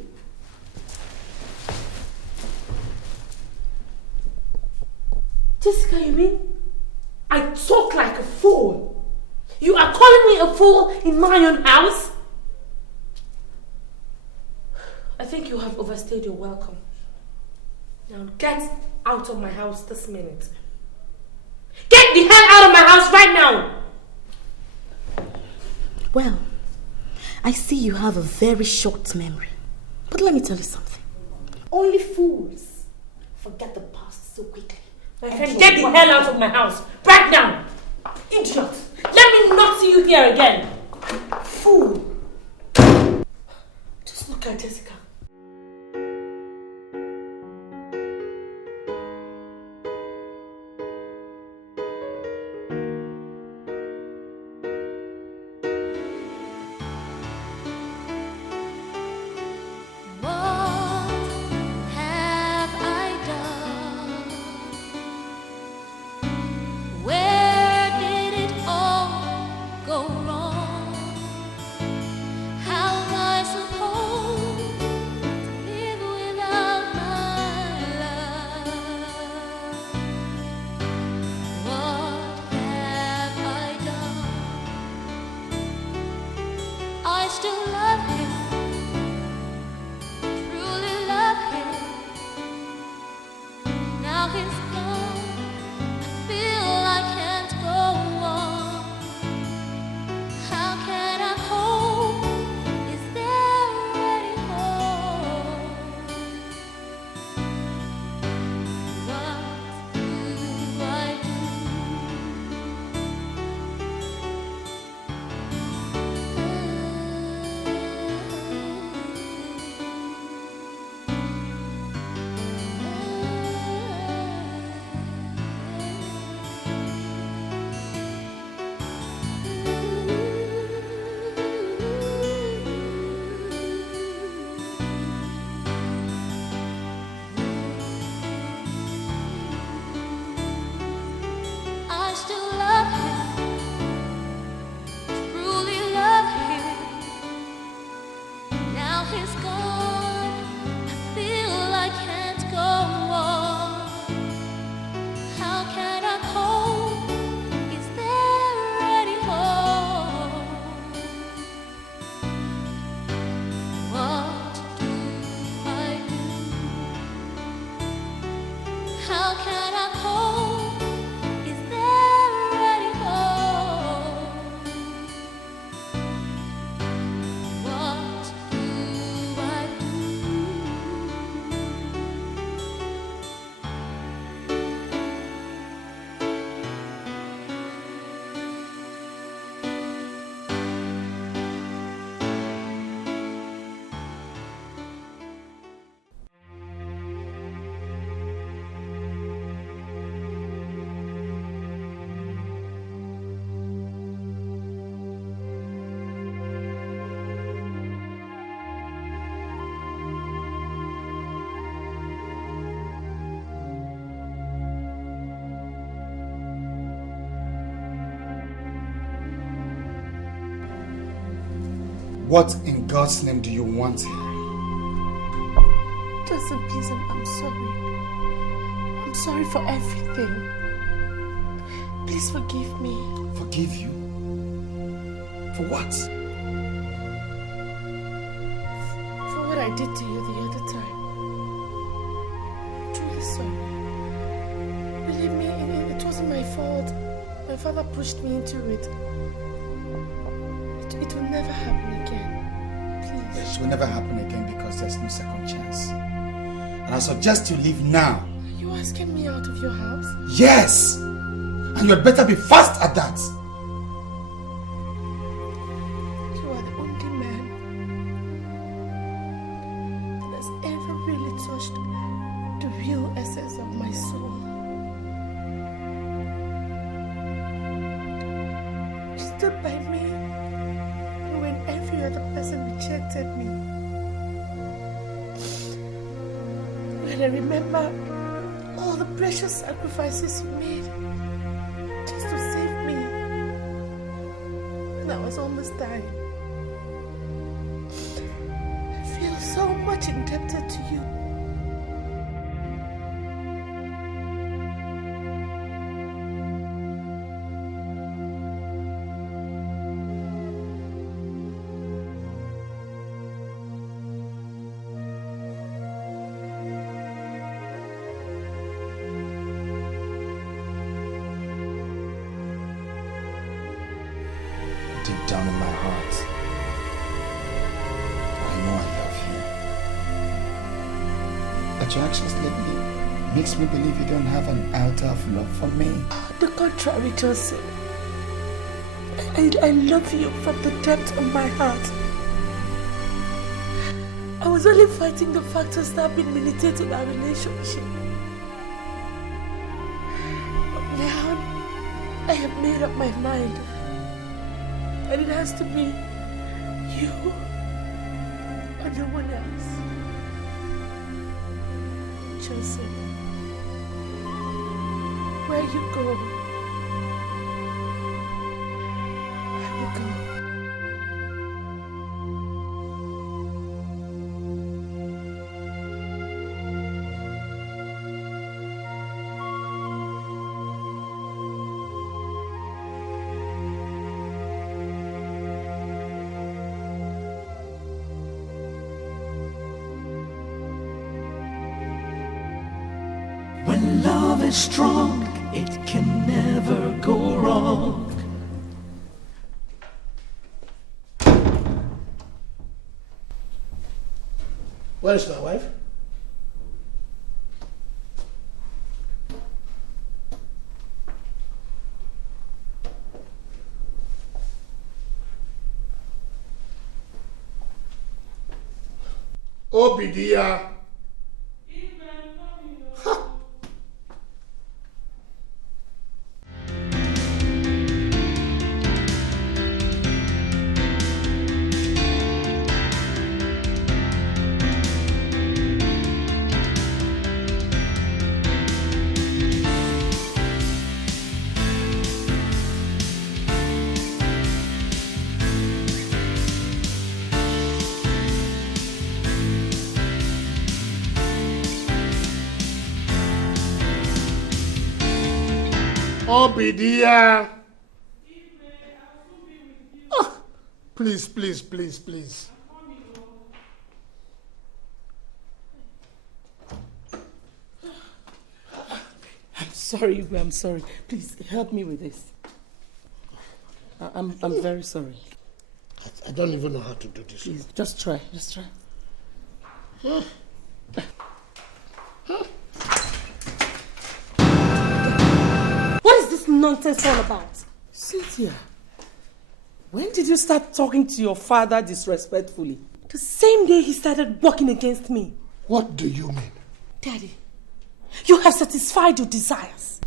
Jessica, you mean I talk like a fool? You are calling me a fool in my own house? I think you have overstayed your welcome. Now get out of my house this minute. Get the hell out of my house right now! Well, I see you have a very short memory. But let me tell you something. Only fools forget the past so quickly. My friend, get the hell out of my house right now! Idiot! Let me not see you here again! Fool! Just look at Jessica. What in God's name do you want here? Johnson, please, I'm sorry. I'm sorry for everything. Please forgive me. Forgive you? For what? For what I did to you the other time. I'm truly sorry. Believe me, it wasn't my fault. My My father pushed me into it. It will never happen again. Please. It will never happen again because there's no second chance. And I suggest you leave now. Are you asking me out of your house? Yes! And you had better be fast at that. You are the only man that has ever really touched the real essence of my soul. You stood by me when every other person rejected me. When I remember all the precious sacrifices you made just to save me, and I was almost dying. I feel so much indebted to you. Deep down in my heart, I know I love you. But your actions lately makes me believe you don't have an iota of love for me. The contrary, Joseph. I love you from the depth of my heart. I was only fighting the factors that have been militating our relationship. But now, I have made up my mind. And it has to be you or no one else. Joseph, where you go, I will go. When love is strong, it can never go wrong. Where is my wife? Obidia. Obidia. Oh, please, please, please, please. I'm sorry, Igwe, I'm sorry. Please help me with this. I'm very sorry. I don't even know how to do this. Please, just try, just try. What is this nonsense all about? Cynthia, when did you start talking to your father disrespectfully? The same day he started working against me. What do you mean? Daddy, you have satisfied your desires.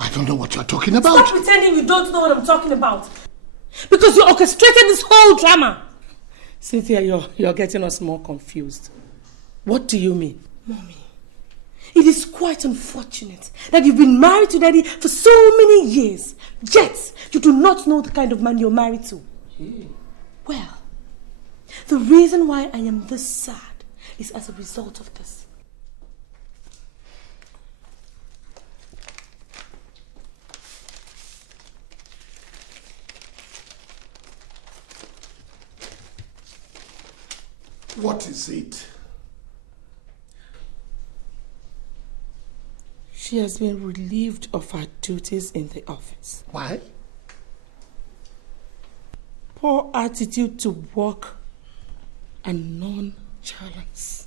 I don't know what you're talking about. Stop pretending you don't know what I'm talking about. Because you orchestrated this whole drama. Cynthia, you're getting us more confused. What do you mean? Mommy, it is quite unfortunate that you've been married to Daddy for so many years, yet you do not know the kind of man you're married to. Well, the reason why I am this sad is as a result of this. What is it? She has been relieved of her duties in the office. Why? Poor attitude to work and nonchalance.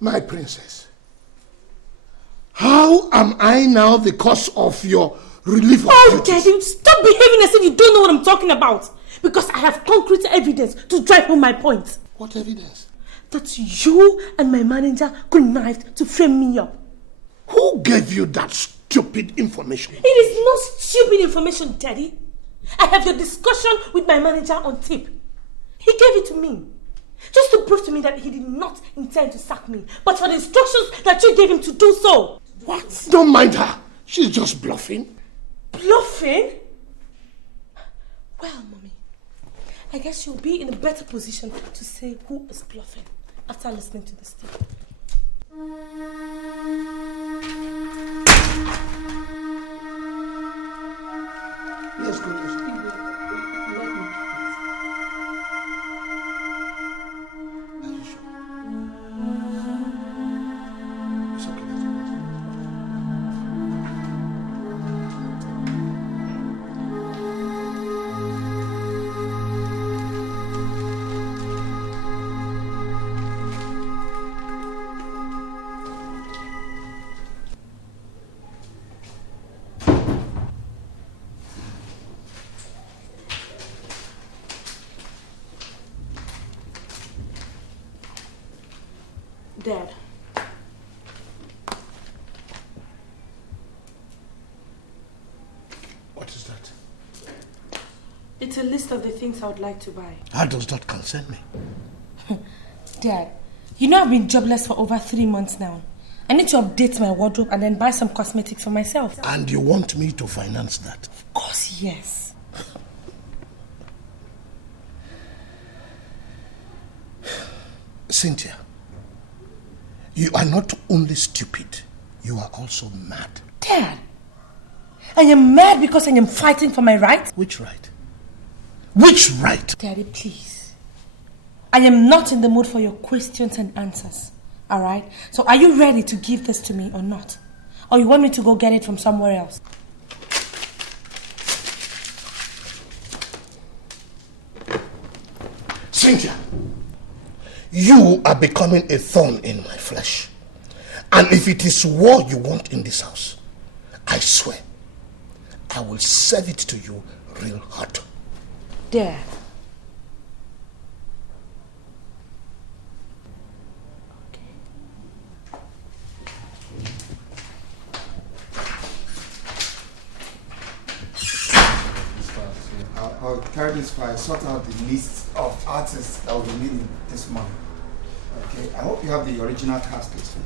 My princess, how am I now the cause of your relief of duties? Daddy, stop behaving as if you don't know what I'm talking about. Because I have concrete evidence to drive home my point. What evidence? That you and my manager connived to frame me up. Who gave you that stupid information? It is not stupid information, Daddy. I have your discussion with my manager on tape. He gave it to me. Just to prove to me that he did not intend to sack me, but for the instructions that you gave him to do so. What? Don't mind her. She's just bluffing. Bluffing? Well, Mommy, I guess you'll be in a better position to say who is bluffing after listening to this tape. Let's go. Dad. What is that? It's a list of the things I would like to buy. How does that concern me? Dad, you know I've been jobless for over 3 months now. I need to update my wardrobe and then buy some cosmetics for myself. And you want me to finance that? Of course, yes. Cynthia, you are not only stupid, you are also mad. Dad, I am mad because I am fighting for my right. Which right? Which right? Daddy, please. I am not in the mood for your questions and answers. Alright? So are you ready to give this to me or not? Or you want me to go get it from somewhere else? Cynthia, you are becoming a thorn in my flesh. And if it is war you want in this house, I swear, I will serve it to you real hot. Dad. I'll carry this file, sort out the list of artists that will be meeting this month. Okay, I hope you have the original cast list.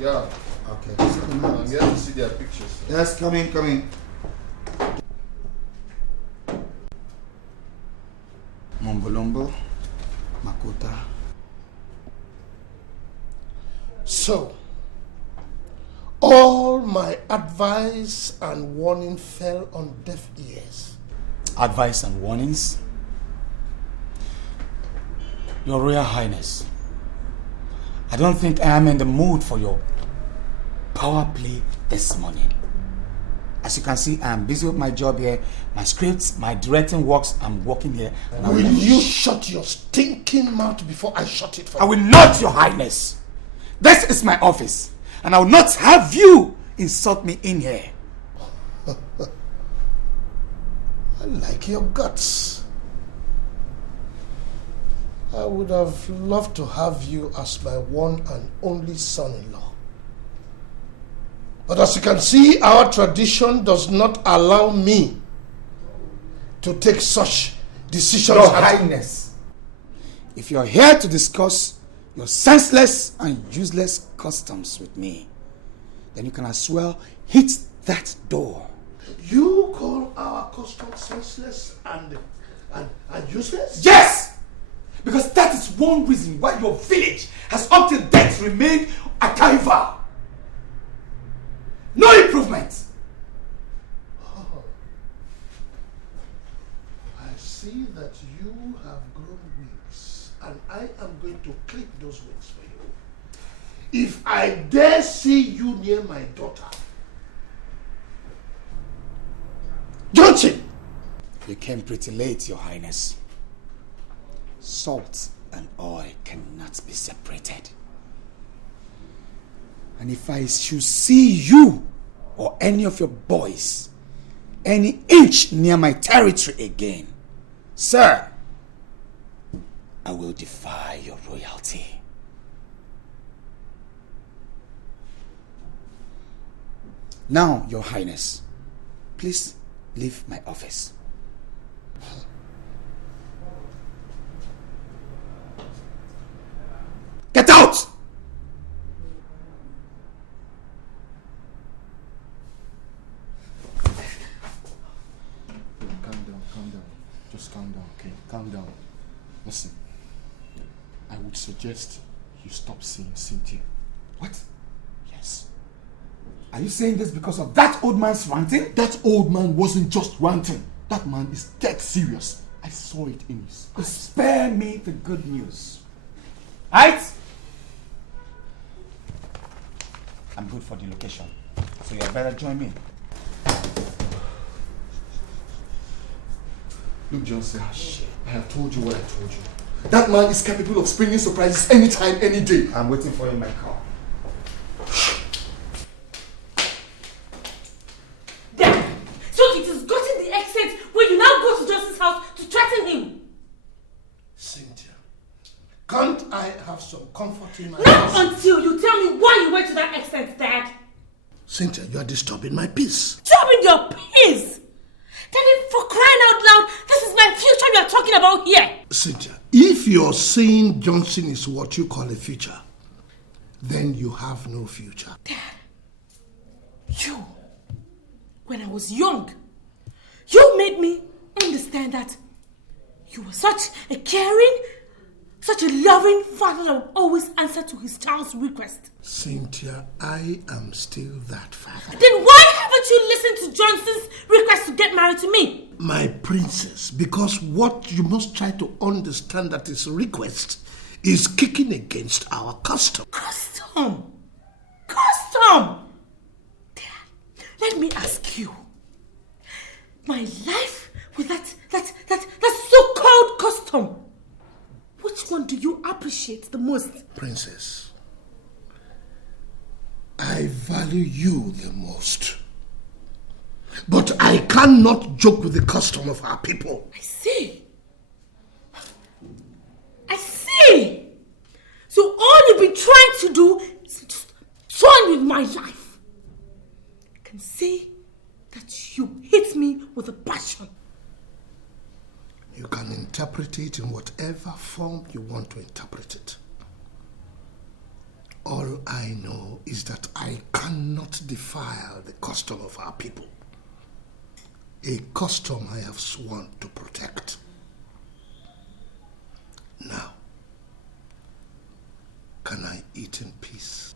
Yeah. Okay. I'm here to see their pictures. Yes, come in. Mombolombo, Makota. So, all my advice and warning fell on deaf ears. Advice and warnings? Your Royal Highness, I don't think I am in the mood for your power play this morning. As you can see, I am busy with my job here, my scripts, my directing works. I'm working here. Will you shut your stinking mouth before I shut it for you? I will not, Your Highness. This is my office, and I will not have you insult me in here. I like your guts. I would have loved to have you as my one and only son-in-law. But as you can see, our tradition does not allow me to take such decisions. Your Highness, if you're here to discuss your senseless and useless customs with me, then you can as well hit that door. You call our customs senseless and useless? Yes! Because that is one reason why your village has up till date remained a carnival. No improvement. Oh. I see that you have grown wings, and I am going to clip those wings for you. if I dare see you near my daughter. Johnson! You came pretty late, Your Highness. Salt and oil cannot be separated. And if I should see you or any of your boys any inch near my territory again, sir, I will defy your royalty. Now, Your Highness, please leave my office. Get out! Calm down. Just calm down, okay? Calm down. Listen, I would suggest you stop seeing Cynthia. What? Yes. Are you saying this because of that old man's ranting? That old man wasn't just ranting. That man is dead serious. I saw it in his eyes. Spare me the good news. Right? I'm good for the location. So you better join me. Look, Johnson, I have told you what I told you. That man is capable of springing surprises anytime, any day. I'm waiting for you in my car. Then, so it has gotten the extent where you now go to Johnson's house to threaten him. Cynthia, can't I have some comfort in my Not house? until you tell me why you went to that extent, Dad. Cynthia, you are disturbing my peace. Disturbing your peace? Daddy, for crying out loud, this is my future you are talking about here. Cynthia, if you're saying Johnson is what you call a future, then you have no future. Dad, you, when I was young, you made me understand that you were such a caring, such a loving father that would always answer to his child's request. Cynthia, I am still that father. Then why haven't you listened to Johnson's request to get married to me? My princess, because what you must try to understand that his request is kicking against our custom. Custom? Custom? Dad, let me ask you. My life with that so-called custom, which one do you appreciate the most? Princess, I value you the most. But I cannot joke with the custom of our people. I see. So all you've been trying to do is just toy with my life. I can see that you hate me with a passion. You can interpret it in whatever form you want to interpret it. All I know is that I cannot defile the custom of our people. A custom I have sworn to protect. Now, can I eat in peace?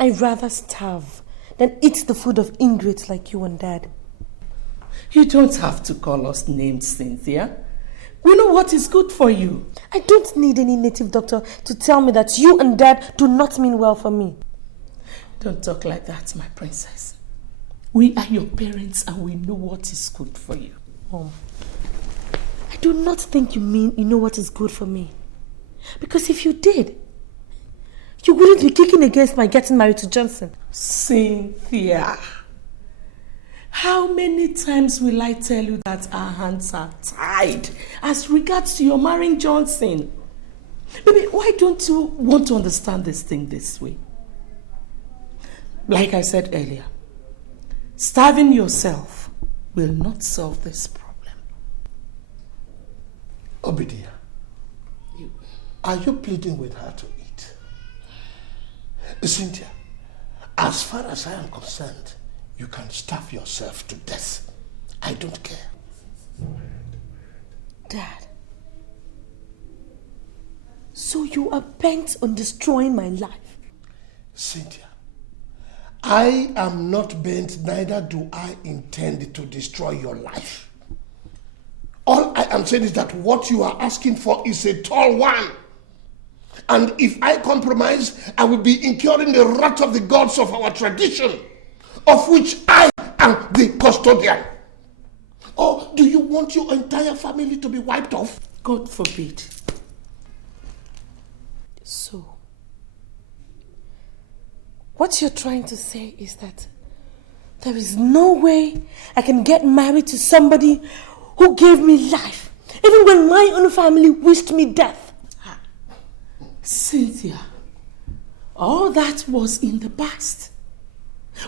I'd rather starve than eat the food of ingrates like you and Dad. You don't have to call us names, Cynthia. We know what is good for you. I don't need any native doctor to tell me that you and Dad do not mean well for me. Don't talk like that, my princess. We are your parents and we know what is good for you. Mom, I do not think you mean you know what is good for me. Because if you did, you wouldn't be kicking against my getting married to Johnson. Cynthia, how many times will I tell you that our hands are tied as regards to your marrying Johnson? Baby, why don't you want to understand this thing this way? Like I said earlier, starving yourself will not solve this problem. Obidia, are you pleading with her to eat? Cynthia, as far as I am concerned, you can starve yourself to death. I don't care. Dad, so you are bent on destroying my life? Cynthia, I am not bent, neither do I intend to destroy your life. All I am saying is that what you are asking for is a tall one. And if I compromise, I will be incurring the wrath of the gods of our tradition, of which I am the custodian. Or do you want your entire family to be wiped off? God forbid. So, what you're trying to say is that there is no way I can get married to somebody who gave me life, even when my own family wished me death. Cynthia, all that was in the past.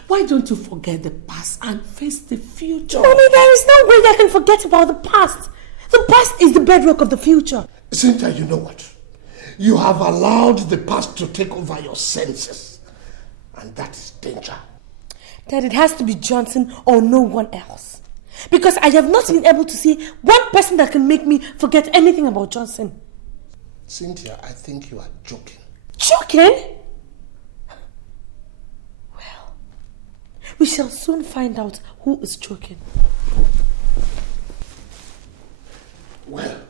Why don't you forget the past and face the future? Mommy, there is no way I can forget about the past. The past is the bedrock of the future. Cynthia, you know what? You have allowed the past to take over your senses. And that is danger. That it has to be Johnson or no one else. Because I have not been able to see one person that can make me forget anything about Johnson. Cynthia, I think you are joking. Joking? Well, we shall soon find out who is joking. Well,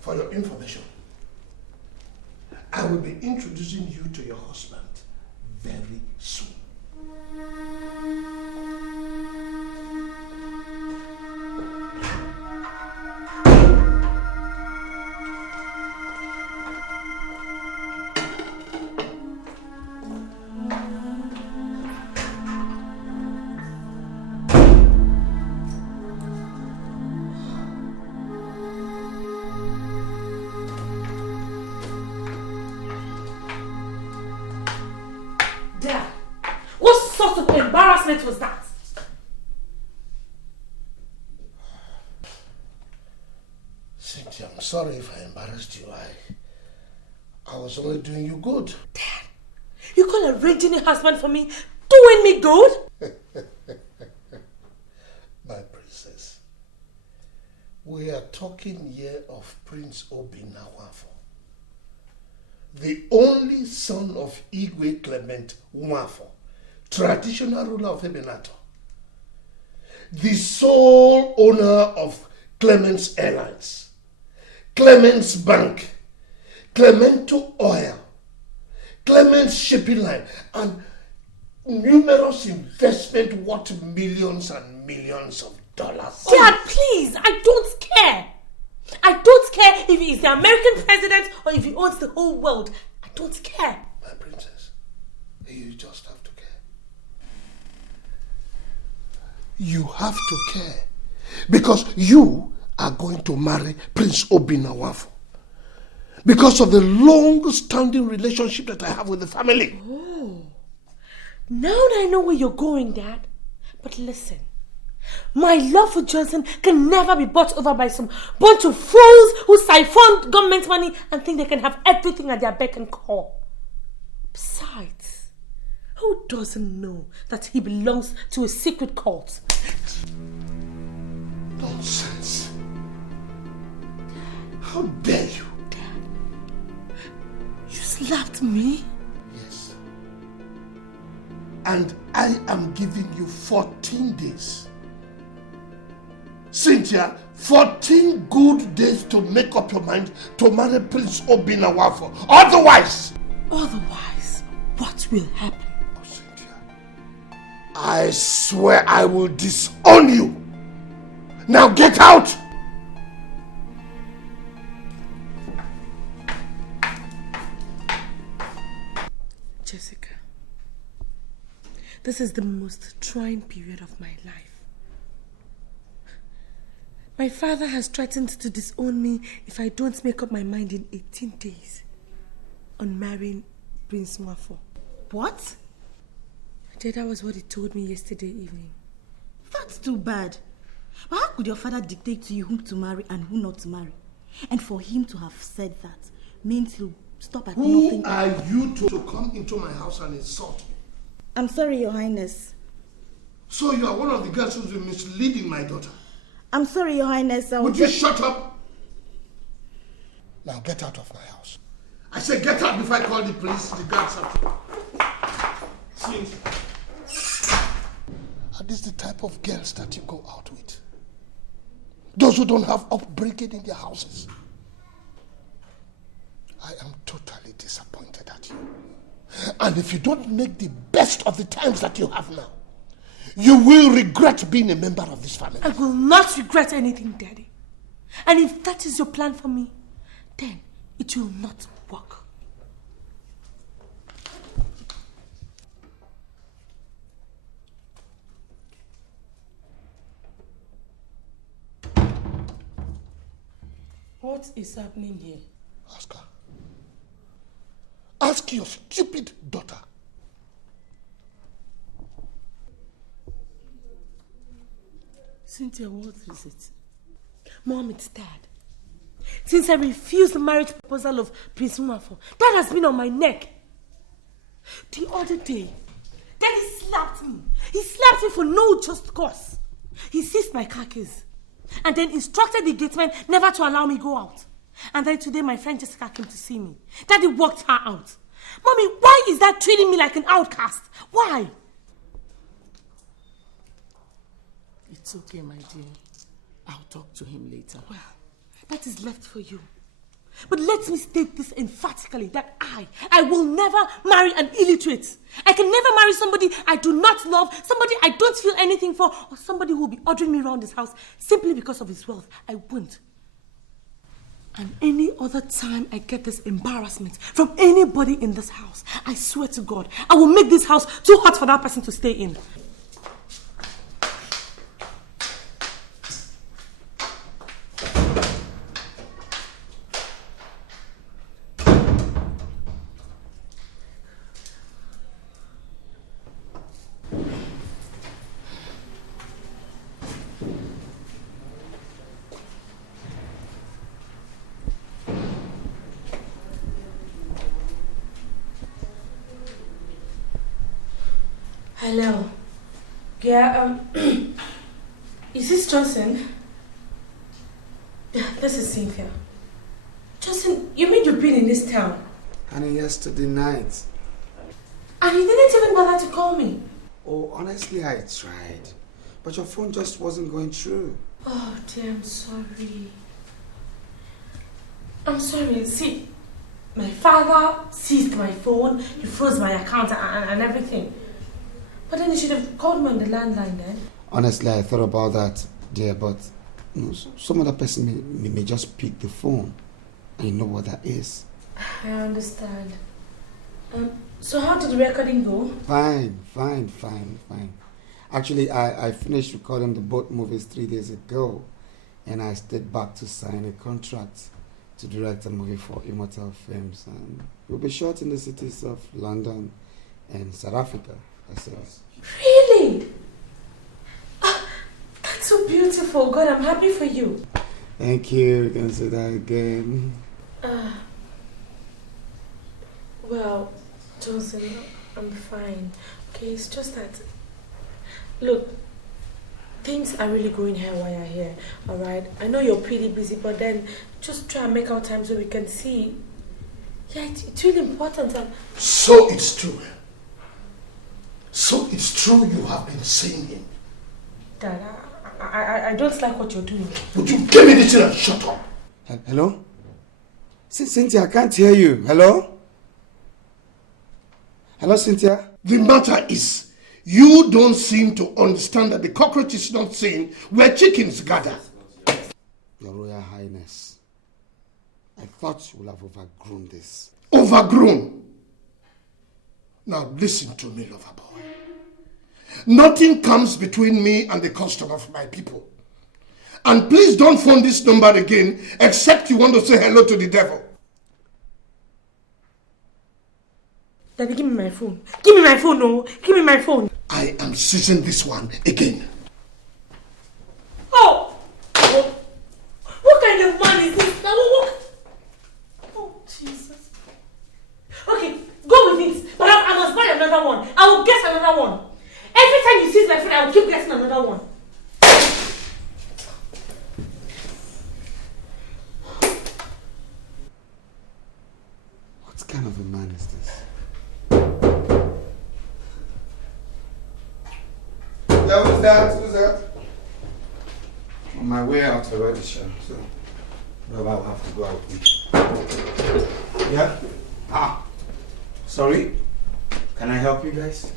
for your information, I will be introducing you to your husband very soon. Was that? Cynthia, I'm sorry if I embarrassed you. I was only doing you good. Dad, you call arranging a husband for me doing me good? My princess, we are talking here of Prince Obinawafo, the only son of Igwe Clement Nwafo, traditional ruler of Ebenator, the sole owner of Clements Airlines, Clements Bank, Clemento Oil, Clements Shipping Line, and numerous investments worth millions and millions of dollars. Dad, please, I don't care. I don't care if he's the American president or if he owns the whole world. I don't care. My princess, you just have to care. You have to care because you are going to marry Prince Obinawafo because of the long-standing relationship that I have with the family. Oh, now that I know where you're going, Dad. But listen, my love for Johnson can never be bought over by some bunch of fools who siphon government money and think they can have everything at their beck and call. Besides, who doesn't know that he belongs to a secret cult? Nonsense. How dare you? Dad, you slapped me? Yes. And I am giving you 14 days. Cynthia, 14 good days to make up your mind to marry Prince Obinawafo. Otherwise, what will happen? Oh, Cynthia, I swear I will disown you. Now get out! Jessica, this is the most trying period of my life. My father has threatened to disown me if I don't make up my mind in 18 days on marrying Prince Nwafo. What? That was what he told me yesterday evening. That's too bad. But how could your father dictate to you whom to marry and who not to marry? And for him to have said that means he'll stop at nothing. Who are you to come into my house and insult me? I'm sorry, Your Highness. So you are one of the girls who's been misleading my daughter? I'm sorry, Your Highness. Would you shut up? Now get out of my house. I said get out before I call the police, the guards have to. Are these the type of girls that you go out with? Those who don't have upbringing in their houses? I am totally disappointed at you. And if you don't make the best of the times that you have now, you will regret being a member of this family. I will not regret anything, Daddy. And if that is your plan for me, then it will not work. What is happening here? Ask her. Ask your stupid daughter. Cynthia, what is it? Mom, it's Dad. Since I refused the marriage proposal of Prince Nwafo, Dad has been on my neck. The other day, Daddy slapped me. He slapped me for no just cause. He seized my car keys and then instructed the gateman never to allow me go out. And then today my friend Jessica came to see me. Daddy walked her out. Mommy, why is that treating me like an outcast? Why? It's okay, my dear. I'll talk to him later. Well, that is left for you. But let me state this emphatically, that I will never marry an illiterate. I can never marry somebody I do not love, somebody I don't feel anything for, or somebody who will be ordering me around this house simply because of his wealth. I won't. And any other time I get this embarrassment from anybody in this house, I swear to God, I will make this house too hot for that person to stay in. Hello. Yeah, is this Johnson? Yeah, this is Cynthia. Johnson, you mean you've been in this town? Honey, yesterday night. And you didn't even bother to call me? Oh, honestly, I tried. But your phone just wasn't going through. Oh, dear, I'm sorry. I'm sorry. See, my father seized my phone, he froze my account and everything. But then you should have called me on the landline then. Honestly, I thought about that, dear, but some other person may just pick the phone. And you know what that is. I understand. So how did the recording go? Fine. Actually, I finished recording the both movies 3 days ago. And I stayed back to sign a contract to direct a movie for Immortal Films. And we'll be shot in the cities of London and South Africa. Really? That's so beautiful. God, I'm happy for you. Thank you. You can say that again. Well, Johnson, I'm fine. Okay, it's just that... Look, things are really going haywire here, alright? I know you're pretty busy, but then just try and make out time so we can see. Yeah, it's really important. So it's true. So it's true you have been seeing him. Dad, I don't like what you're doing. Would you give me this and shut up? Hello? Cynthia, I can't hear you. Hello? Hello, Cynthia? The matter is, you don't seem to understand that the cockroach is not seen where chickens gather. Your Royal Highness, I thought you would have overgrown this. Overgrown? Now listen to me, lover boy. Nothing comes between me and the custom of my people. And please don't phone this number again except you want to say hello to the devil. Daddy, give me my phone. Give me my phone, no. Give me my phone. I am seizing this one again. Oh! What kind of man is this? Oh, Jesus. Okay, go with it. But I must buy another one. I will get another one. Every time you seize my phone, I will keep getting another one. What kind of a man is this? Yeah, who's that? Who's that? On my way out already, sure. So, well, I'll have to go out with. Yeah? Ah, sorry. Can I help you guys?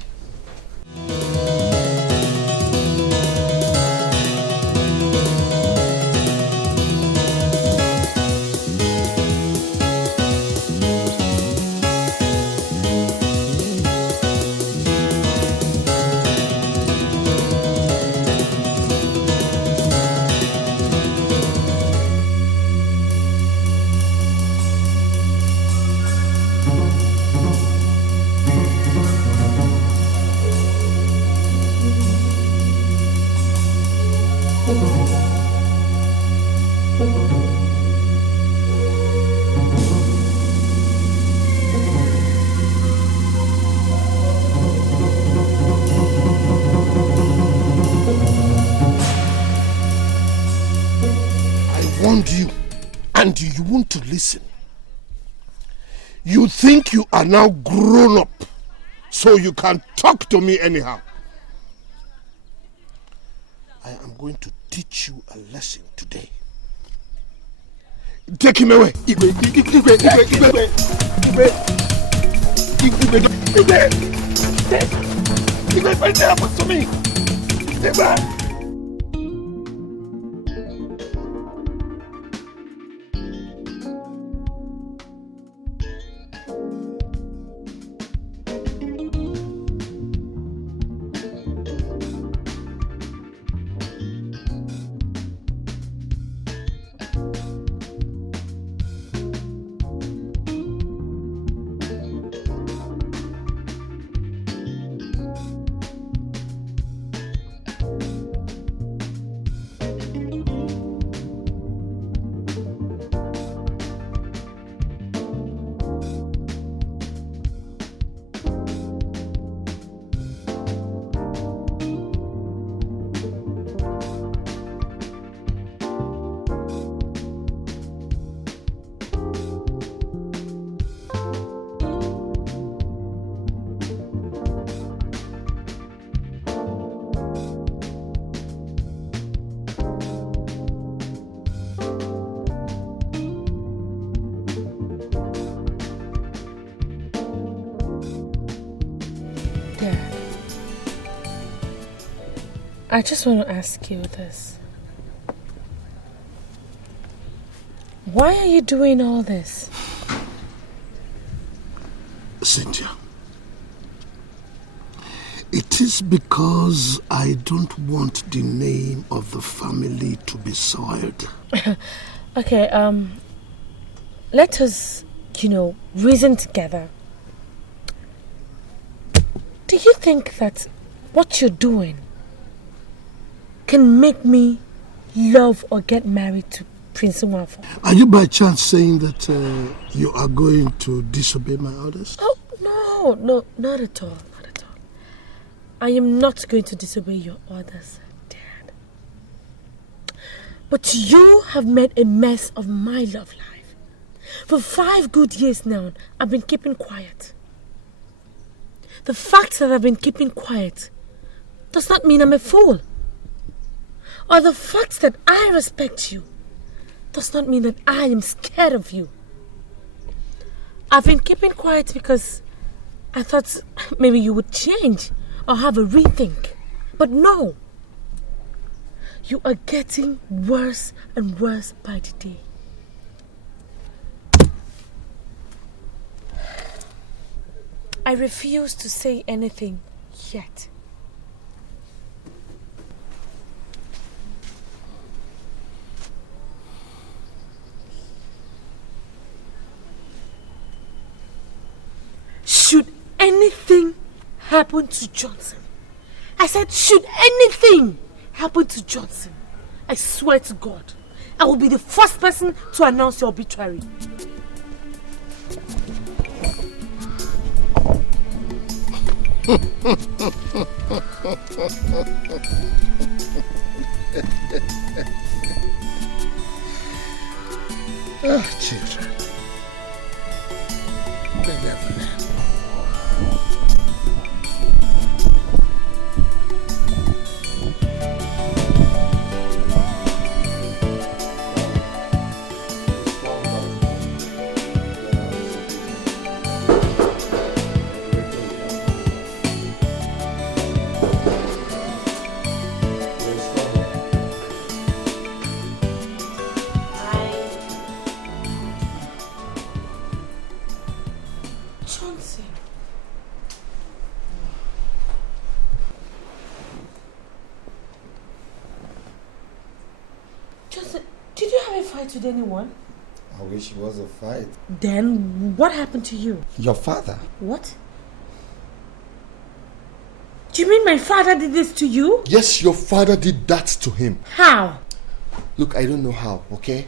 You and you want to listen. You think you are now grown up, so you can talk to me anyhow. I am going to teach you a lesson today. Take him away. I just want to ask you this. Why are you doing all this? Cynthia, it is because I don't want the name of the family to be soiled. Okay, let us, reason together. Do you think that what you're doing can make me love or get married to Prince Nwafo? Are you by chance saying that you are going to disobey my orders? Oh, no, not at all, not at all. I am not going to disobey your orders, Dad. But you have made a mess of my love life. For 5 good years now, I've been keeping quiet. The fact that I've been keeping quiet does not mean I'm a fool. Or the fact that I respect you does not mean that I am scared of you. I've been keeping quiet because I thought maybe you would change or have a rethink. But no. You are getting worse and worse by the day. I refuse to say anything yet. happen to Johnson, I said, should anything happen to Johnson, I swear to God, I will be the first person to announce your obituary. Ah, children. They never learn. With anyone? I wish it was a fight. Then what happened to you? Your father. What? Do you mean my father did this to you? Yes, your father did that to him. How? Look, I don't know how, okay?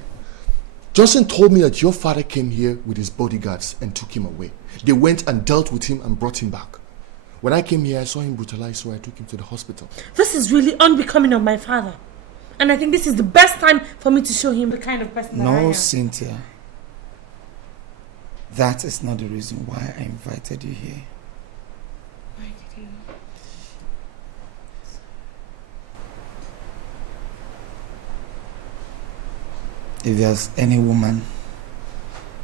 Johnson told me that your father came here with his bodyguards and took him away. They went and dealt with him and brought him back. When I came here, I saw him brutalized, so I took him to the hospital. This is really unbecoming of my father. And I think this is the best time for me to show him the kind of person that I am. No, Cynthia. That is not the reason why I invited you here. Why did you? If there's any woman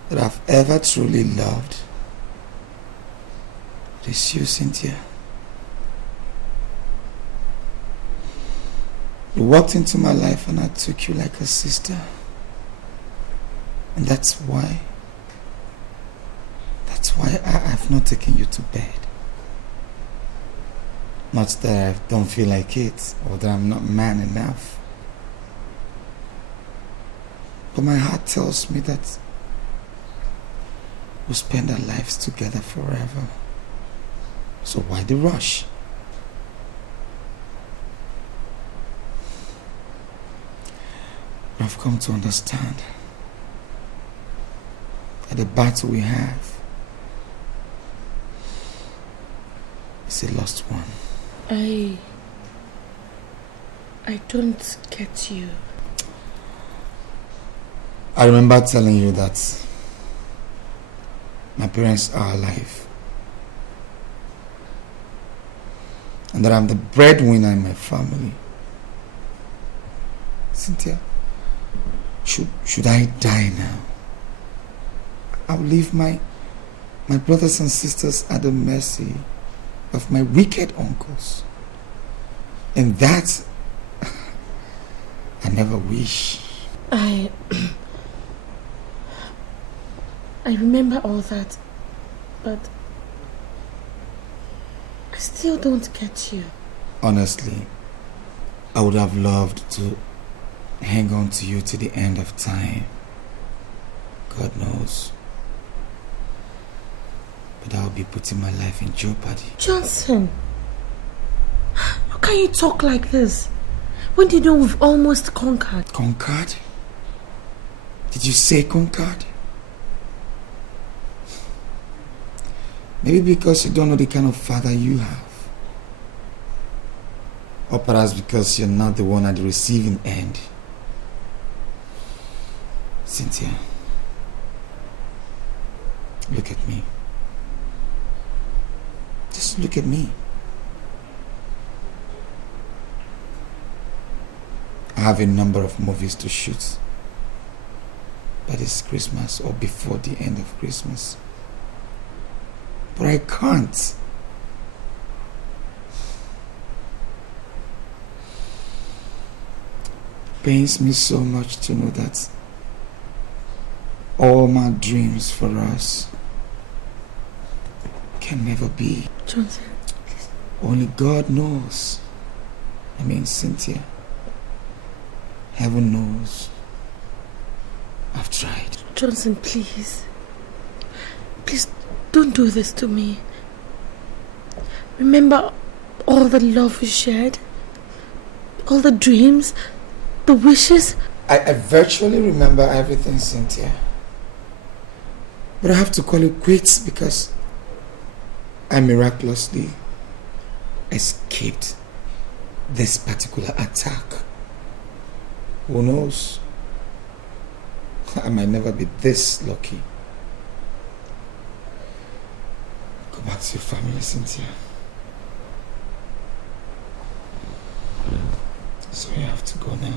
that I've ever truly loved, it is you, Cynthia. You walked into my life and I took you like a sister. And that's why I have not taken you to bed. Not that I don't feel like it or that I'm not man enough. But my heart tells me that we'll spend our lives together forever. So why the rush? I've come to understand that the battle we have is a lost one. I don't get you. I remember telling you that my parents are alive and that I'm the breadwinner in my family. Cynthia, should I die now? I'll leave my brothers and sisters at the mercy of my wicked uncles. And that I never wish. I remember all that, but I still don't get you. Honestly, I would have loved to hang on to you to the end of time. God knows. But I'll be putting my life in jeopardy. Johnson, how can you talk like this? When do you know we've almost conquered? Conquered? Did you say conquered? Maybe because you don't know the kind of father you have. Or perhaps because you're not the one at the receiving end. Cynthia, look at me. Just look at me. I have a number of movies to shoot by this Christmas or before the end of Christmas. But I can't. It pains me so much to know that all my dreams for us can never be. Johnson. Only God knows. I mean, Cynthia. Heaven knows. I've tried. Johnson, please. Please don't do this to me. Remember all the love we shared? All the dreams? The wishes? I virtually remember everything, Cynthia. But I have to call it quits because I miraculously escaped this particular attack. Who knows? I might never be this lucky. Go back to your family, Cynthia. So you have to go now.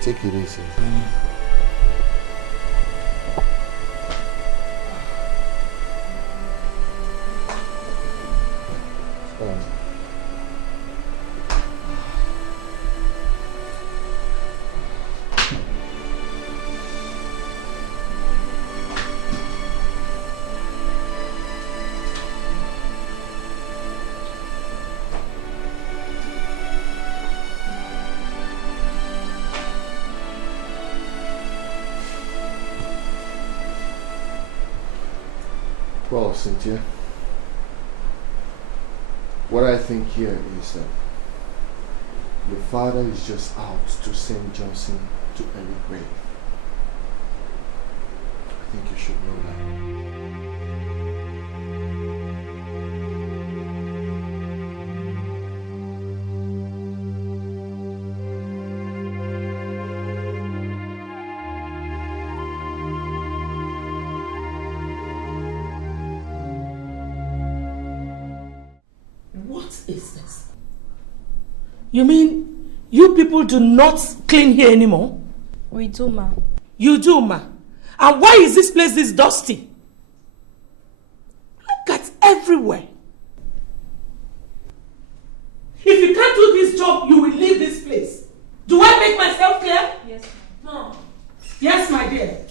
Take it easy. Well, Cynthia, what I think here is that your father is just out to send Johnson to early grave. I think you should know that. Is this? You mean you people do not clean here anymore? We do, ma. You do, ma. And why is this place this dusty? Look at everywhere. If you can't do this job, you will leave this place. Do I make myself clear? Yes, Mom. Yes, my dear.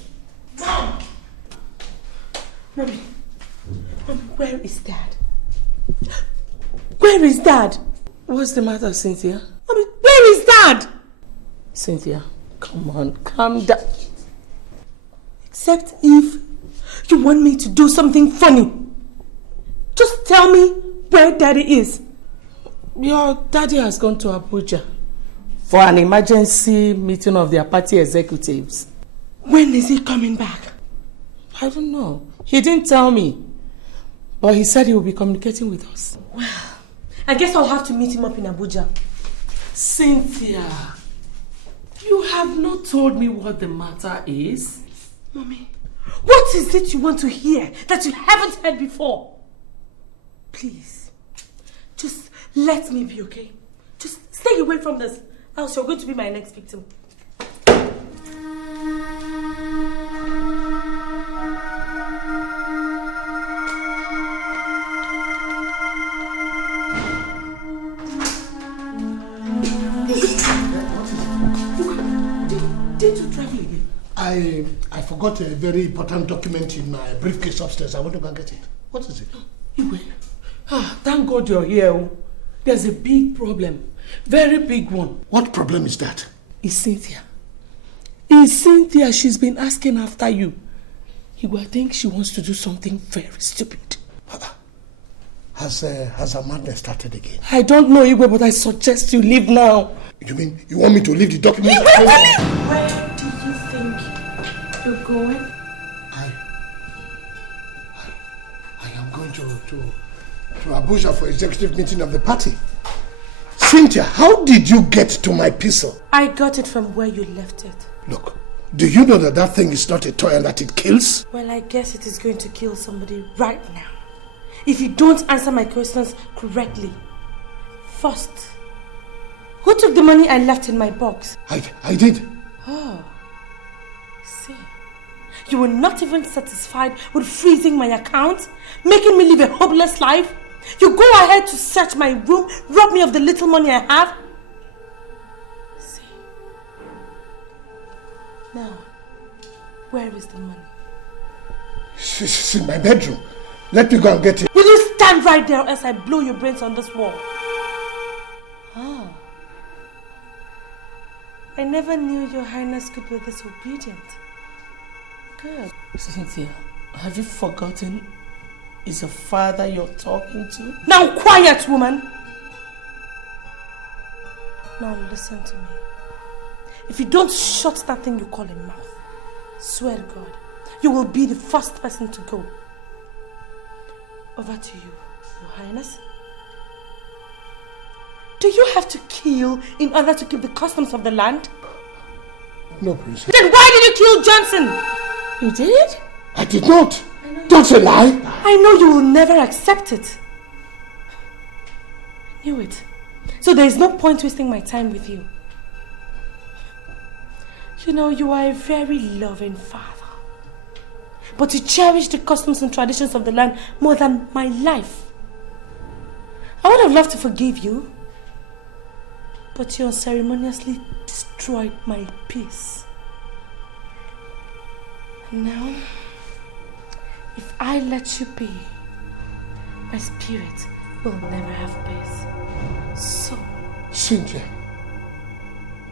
Mom. Mommy, where is Dad? Where is Dad? What's the matter, Cynthia? Mommy, where is Dad? Cynthia, come on, calm down. Except if you want me to do something funny. Just tell me where Daddy is. Your daddy has gone to Abuja for an emergency meeting of their party executives. When is he coming back? I don't know. He didn't tell me. But he said he will be communicating with us. Well, I guess I'll have to meet him up in Abuja. Cynthia, you have not told me what the matter is. Mommy, what is it you want to hear that you haven't heard before? Please, just let me be, okay? Just stay away from this, else you're going to be my next victim. I forgot a very important document in my briefcase upstairs. I want to go and get it. What is it? Iwe, thank God you're here. There's a big problem. Very big one. What problem is that? It's Cynthia. It's Cynthia. She's been asking after you. Iwe, I think she wants to do something very stupid. Has her madness started again? I don't know, Iwe, but I suggest you leave now. You mean you want me to leave the document? Where do you think you're going? I am going to Abuja for executive meeting of the party. Cynthia, how did you get to my pistol? I got it from where you left it. Look, do you know that that thing is not a toy and that it kills? Well, I guess it is going to kill somebody right now. If you don't answer my questions correctly. First, who took the money I left in my box? I did. Oh, see. You were not even satisfied with freezing my account, making me live a hopeless life. You go ahead to search my room, rob me of the little money I have. See. Now, where is the money? It's in my bedroom. Let me go and get it. Will you stand right there or else I blow your brains on this wall? I never knew your highness could be this obedient. Good. Cynthia, have you forgotten it's your father you're talking to? Now quiet, woman! Now listen to me. If you don't shut that thing you call a mouth, swear to God, you will be the first person to go. Over to you, Your Highness. Do you have to kill in order to keep the customs of the land? No, Princess. Then why did you kill Johnson? You did? I did not. Don't say lie. I know you will never accept it. I knew it. So there is no point wasting my time with you. You know, you are a very loving father. But you cherish the customs and traditions of the land more than my life. I would have loved to forgive you, but you unceremoniously destroyed my peace. And now, if I let you be, my spirit will never have peace. So, Cynthia,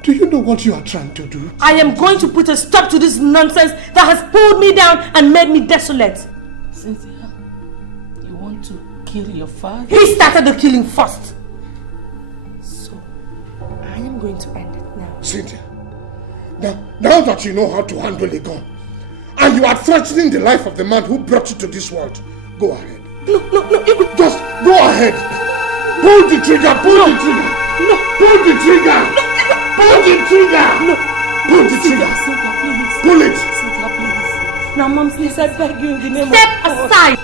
do you know what you are trying to do? I am going to put a stop to this nonsense that has pulled me down and made me desolate. Cynthia, you want to kill your father? He started the killing first. So, I am going to end it now. Cynthia, now that you know how to handle a gun, and you are threatening the life of the man who brought you to this world, go ahead. No, just go ahead. Pull the trigger, pull the trigger. No. Pull the trigger. Pull the trigger. No. Pull the trigger. Cynthia, please. Pull it. Cynthia, please. Now, Mom, please, I beg you in the name of Step aside.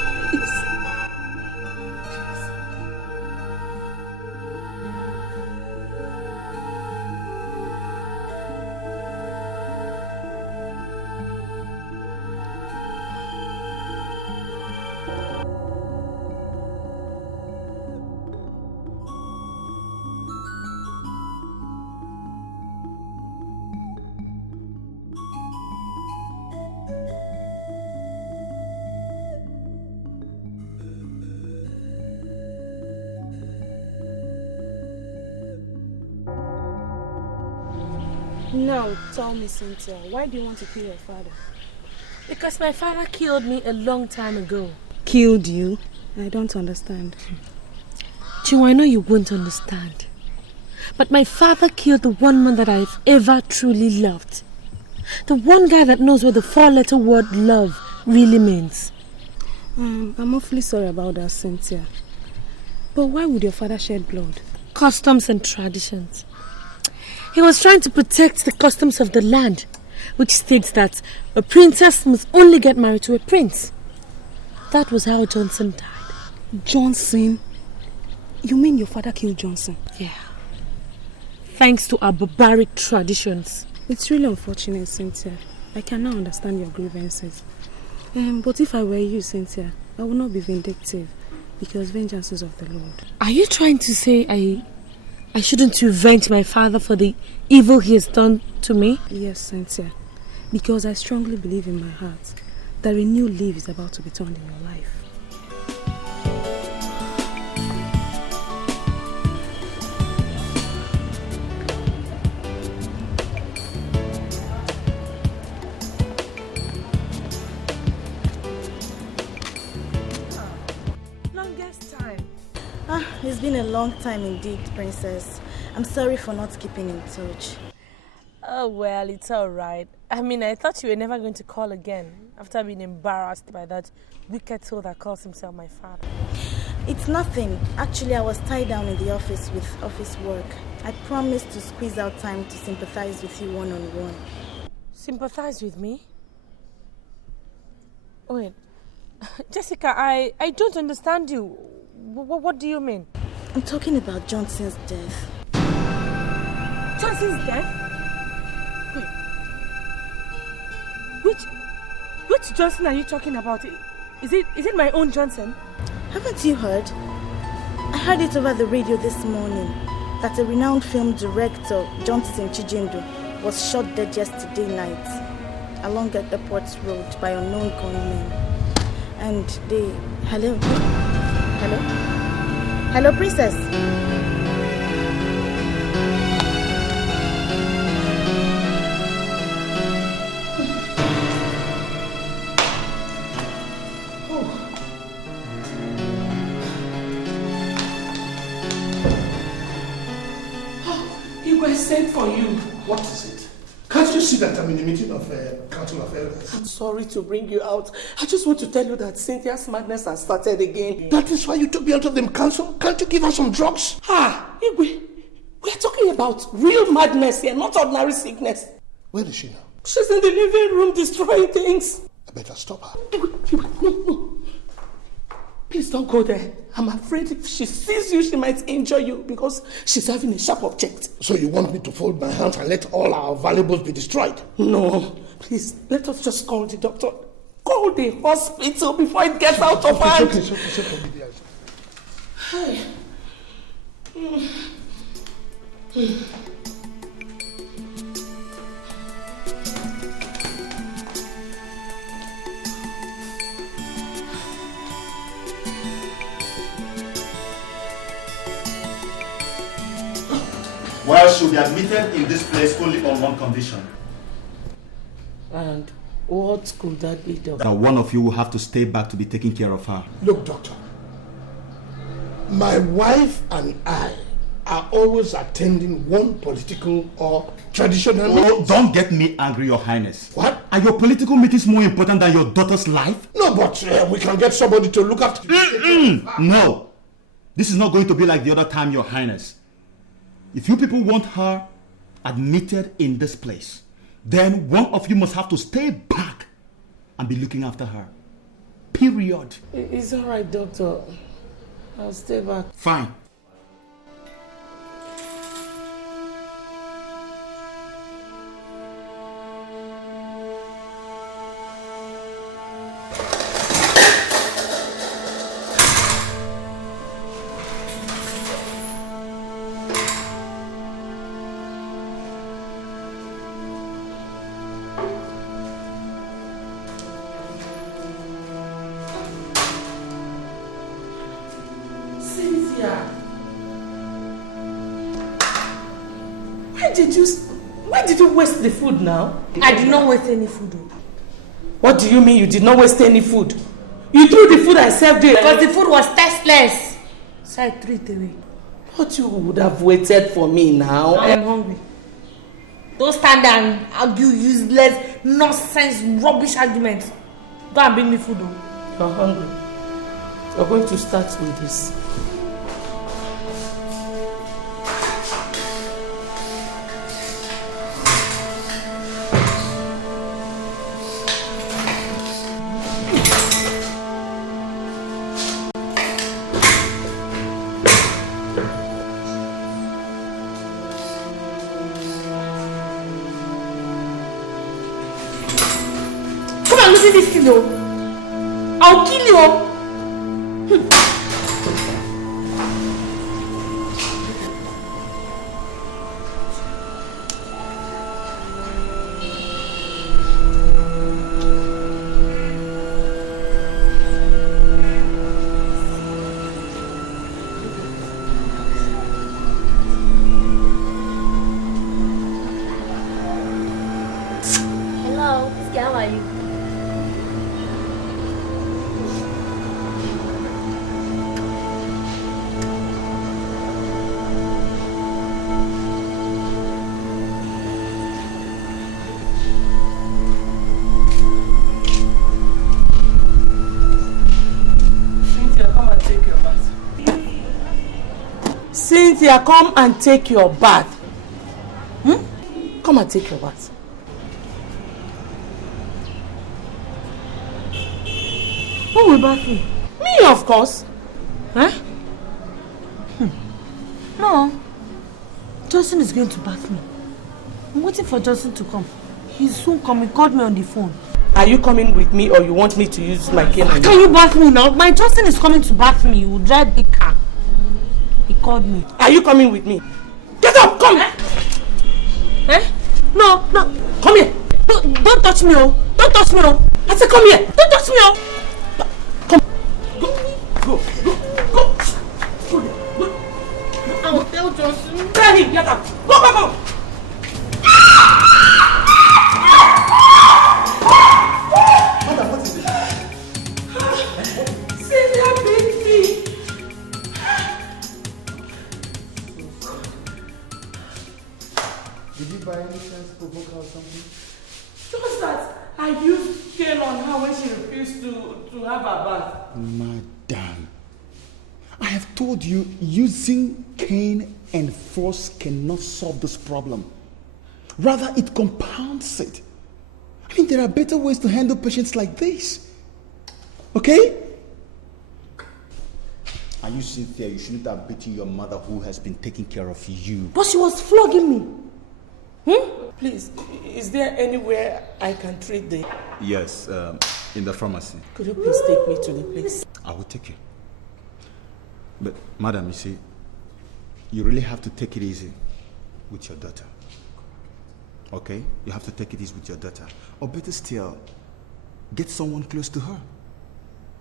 Now, tell me, Cynthia, why do you want to kill your father? Because my father killed me a long time ago. Killed you? I don't understand. Chiwa, I know you won't understand. But my father killed the one man that I've ever truly loved. The one guy that knows what the four-letter word love really means. I'm awfully sorry about that, Cynthia. But why would your father shed blood? Customs and traditions. He was trying to protect the customs of the land, which states that a princess must only get married to a prince. That was how Johnson died. Johnson? You mean your father killed Johnson? Yeah. Thanks to our barbaric traditions. It's really unfortunate, Cynthia. I cannot understand your grievances. But if I were you, Cynthia, I would not be vindictive, because vengeance is of the Lord. Are you trying to say I shouldn't revenge my father for the evil he has done to me? Yes, Cynthia. Because I strongly believe in my heart that a new leaf is about to be turned in your life. It's been a long time indeed, Princess. I'm sorry for not keeping in touch. Oh, well, it's all right. I mean, I thought you were never going to call again after being embarrassed by that wicked soul that calls himself my father. It's nothing. Actually, I was tied down in the office with office work. I promised to squeeze out time to sympathize with you one-on-one. Sympathize with me? Wait, Jessica, I don't understand you. What do you mean? I'm talking about Johnson's death. Johnson's death? Wait. Which Johnson are you talking about? Is it my own Johnson? Haven't you heard? I heard it over the radio this morning that a renowned film director, Johnson Chijindu, was shot dead yesterday night along the airport road by unknown gunmen. And they... Hello? Hello? Hello, Princess? for you. What is it? Can't you see that I'm in a meeting of Council of Elders? I'm sorry to bring you out. I just want to tell you that Cynthia's madness has started again. That is why you took me out of the council? Can't you give her some drugs? Igwe, we're talking about real madness here, not ordinary sickness. Where is she now? She's in the living room destroying things. I better stop her. Igwe, no. Please don't go there. I'm afraid if she sees you, she might injure you because she's having a sharp object. So you want me to fold my hands and let all our valuables be destroyed? No. Please, let us just call the doctor. Call the hospital before it gets out of hand. It's okay. Well, she'll be admitted in this place only on one condition. And what could that be, doctor? That one of you will have to stay back to be taking care of her. Look, doctor. My wife and I are always attending one political or traditional meeting. Don't get me angry, Your Highness. What? Are your political meetings more important than your daughter's life? No, but we can get somebody to look after... No. This is not going to be like the other time, Your Highness. If you people want her admitted in this place, then one of you must have to stay back and be looking after her. Period. It's all right, doctor. I'll stay back. Fine. Why did you waste the food now? I did not waste any food. What do you mean you did not waste any food? You threw the food I served you. Because the food was tasteless. So I threw it away. But you would have waited for me now. I am hungry. Don't stand there and argue useless, nonsense, rubbish arguments. Go and bring me food. You're hungry. You're going to start with this. This thing, I'll kill you. Hello, how are you? Cynthia, come and take your bath. Come and take your bath. Who will bath me? Me, of course. Huh? No. Justin is going to bath me. I'm waiting for Justin to come. He's soon coming. He called me on the phone. Are you coming with me or you want me to use my cane? Can you bath me now? My Justin is coming to bath me. He will drive big car. He called me. Are you coming with me? Get up! Come! Eh? No. Come here! Don't touch me, oh! Don't touch me, oh! I said come here! Don't touch me, oh! Come! Go! I will tell Justin. Tell him! Get up! Go! Madam, what is it? Cynthia beat me! You trying to provoke her or something. Just that I used cane on her when she refused to have her bath. Madam, I have told you using cane and force cannot solve this problem. Rather, it compounds it. I mean, there are better ways to handle patients like this. Okay? Are you Cynthia? You shouldn't have beaten your mother who has been taking care of you. But she was flogging me. Please, is there anywhere I can treat the... Yes, in the pharmacy. Could you please take me to the place? I will take you. But, madam, you see, you really have to take it easy with your daughter. Okay? You have to take it easy with your daughter. Or better still, get someone close to her.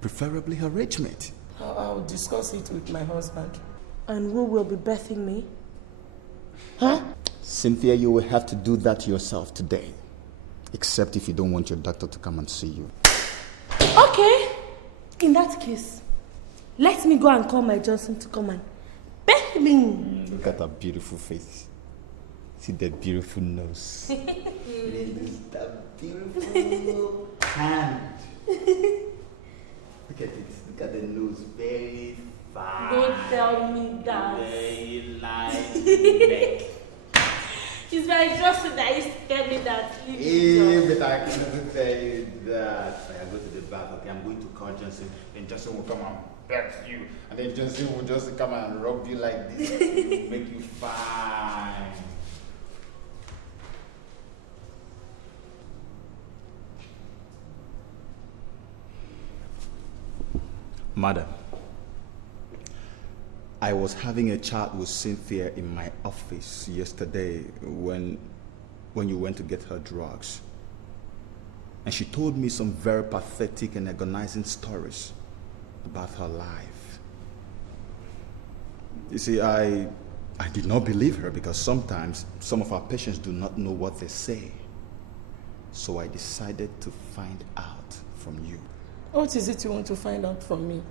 Preferably her age mate. I'll discuss it with my husband. And who will be birthing me? Huh? Cynthia, you will have to do that yourself today. Except if you don't want your doctor to come and see you. Okay. In that case, let me go and call my Johnson to come and birth me. Look at her beautiful face. See that beautiful nose. That beautiful hand. Look at it. Look at the nose. Very fine. Don't tell me that. Very nice neck. It's my Johnson that used to tell me that. But I couldn't tell you that. I go to the bath. Okay, I'm going to call Johnson. Then Johnson will come and pet you. And then Johnson will just come and rub you like this. Make you fine. Madam, I was having a chat with Cynthia in my office yesterday when you went to get her drugs. And she told me some very pathetic and agonizing stories about her life. You see, I did not believe her because sometimes some of our patients do not know what they say. So I decided to find out from you. What is it you want to find out from me?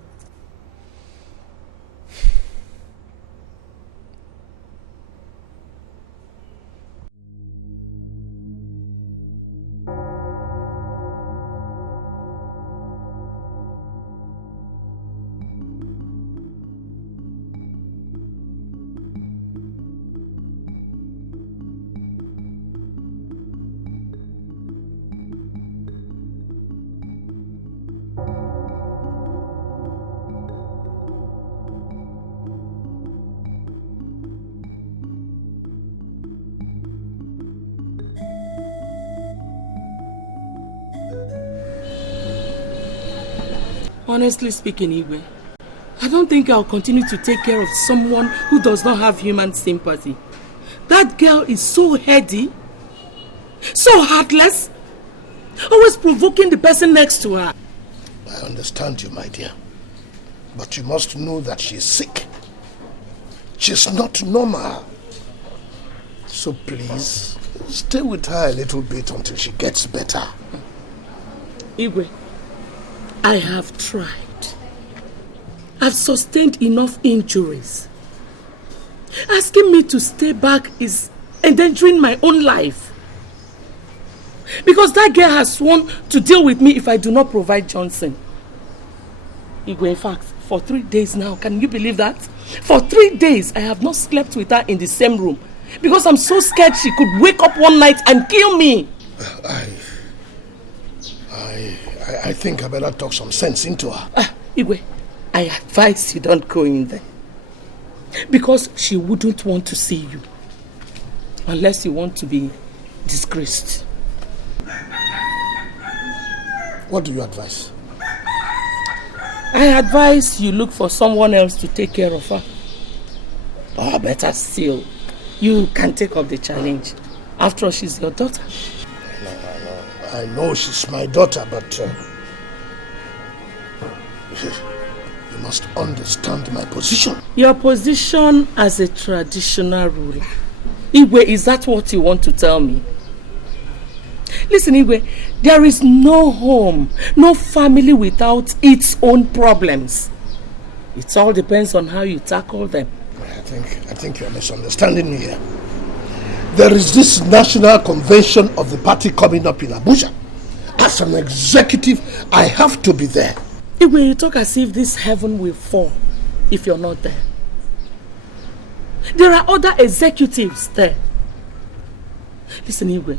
Honestly speaking, Igwe, I don't think I'll continue to take care of someone who does not have human sympathy. That girl is so heady, so heartless, always provoking the person next to her. I understand you, my dear. But you must know that she's sick. She's not normal. So please, stay with her a little bit until she gets better. Igwe, I have tried. I've sustained enough injuries. Asking me to stay back is endangering my own life. Because that girl has sworn to deal with me if I do not provide Johnson. Igwe, in fact, for 3 days now, can you believe that? For 3 days, I have not slept with her in the same room. Because I'm so scared she could wake up one night and kill me. I think I better talk some sense into her. Igwe, I advise you don't go in there. Because she wouldn't want to see you. Unless you want to be disgraced. What do you advise? I advise you look for someone else to take care of her. Or better still, you can take up the challenge. After all, she's your daughter. I know she's my daughter, but you must understand my position. Your position as a traditional ruler. Igwe, is that what you want to tell me? Listen, Igwe, there is no home, no family without its own problems. It all depends on how you tackle them. I think you're misunderstanding me here. there is this national convention of the party coming up in Abuja. As an executive, I have to be there. Igwe, you talk as if this heaven will fall if you're not there. There are other executives there. Listen, Igwe,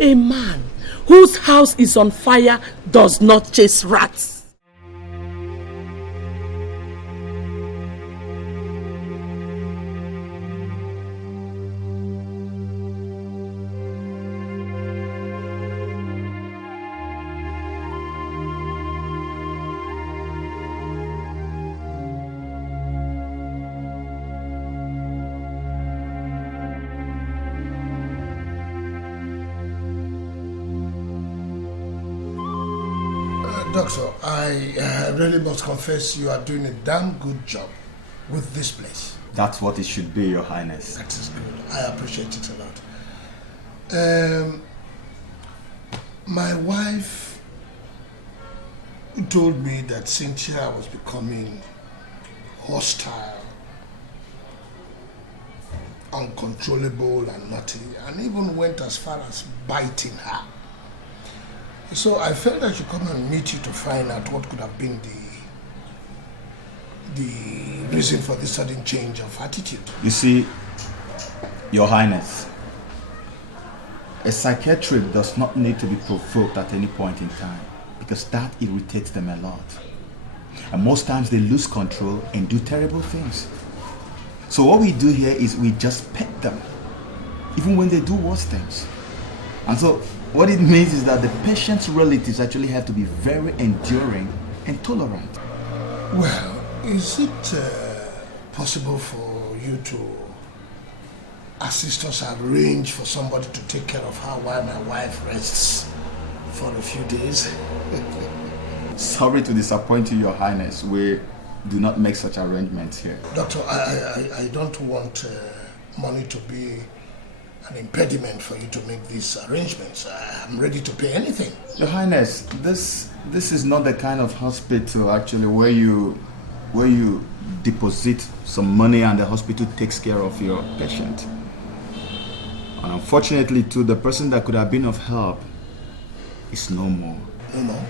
a man whose house is on fire does not chase rats. Doctor, I really must confess you are doing a damn good job with this place. That's what it should be, Your Highness. That is good. I appreciate it a lot. My wife told me that Cynthia was becoming hostile, uncontrollable and naughty, and even went as far as biting her. So I felt I should come and meet you to find out what could have been the reason for this sudden change of attitude. You see, Your Highness, a psychiatrist does not need to be provoked at any point in time because that irritates them a lot. And most times they lose control and do terrible things. So what we do here is we just pet them, even when they do worse things. And so what it means is that the patient's relatives actually have to be very enduring and tolerant. Well, is it possible for you to assist us arrange for somebody to take care of her while my wife rests for a few days? Sorry to disappoint you, Your Highness. We do not make such arrangements here. Doctor, I don't want money to be an impediment for you to make these arrangements. I'm ready to pay anything. Your Highness, this is not the kind of hospital actually where you deposit some money and the hospital takes care of your patient. And unfortunately too, the person that could have been of help is no more. No more?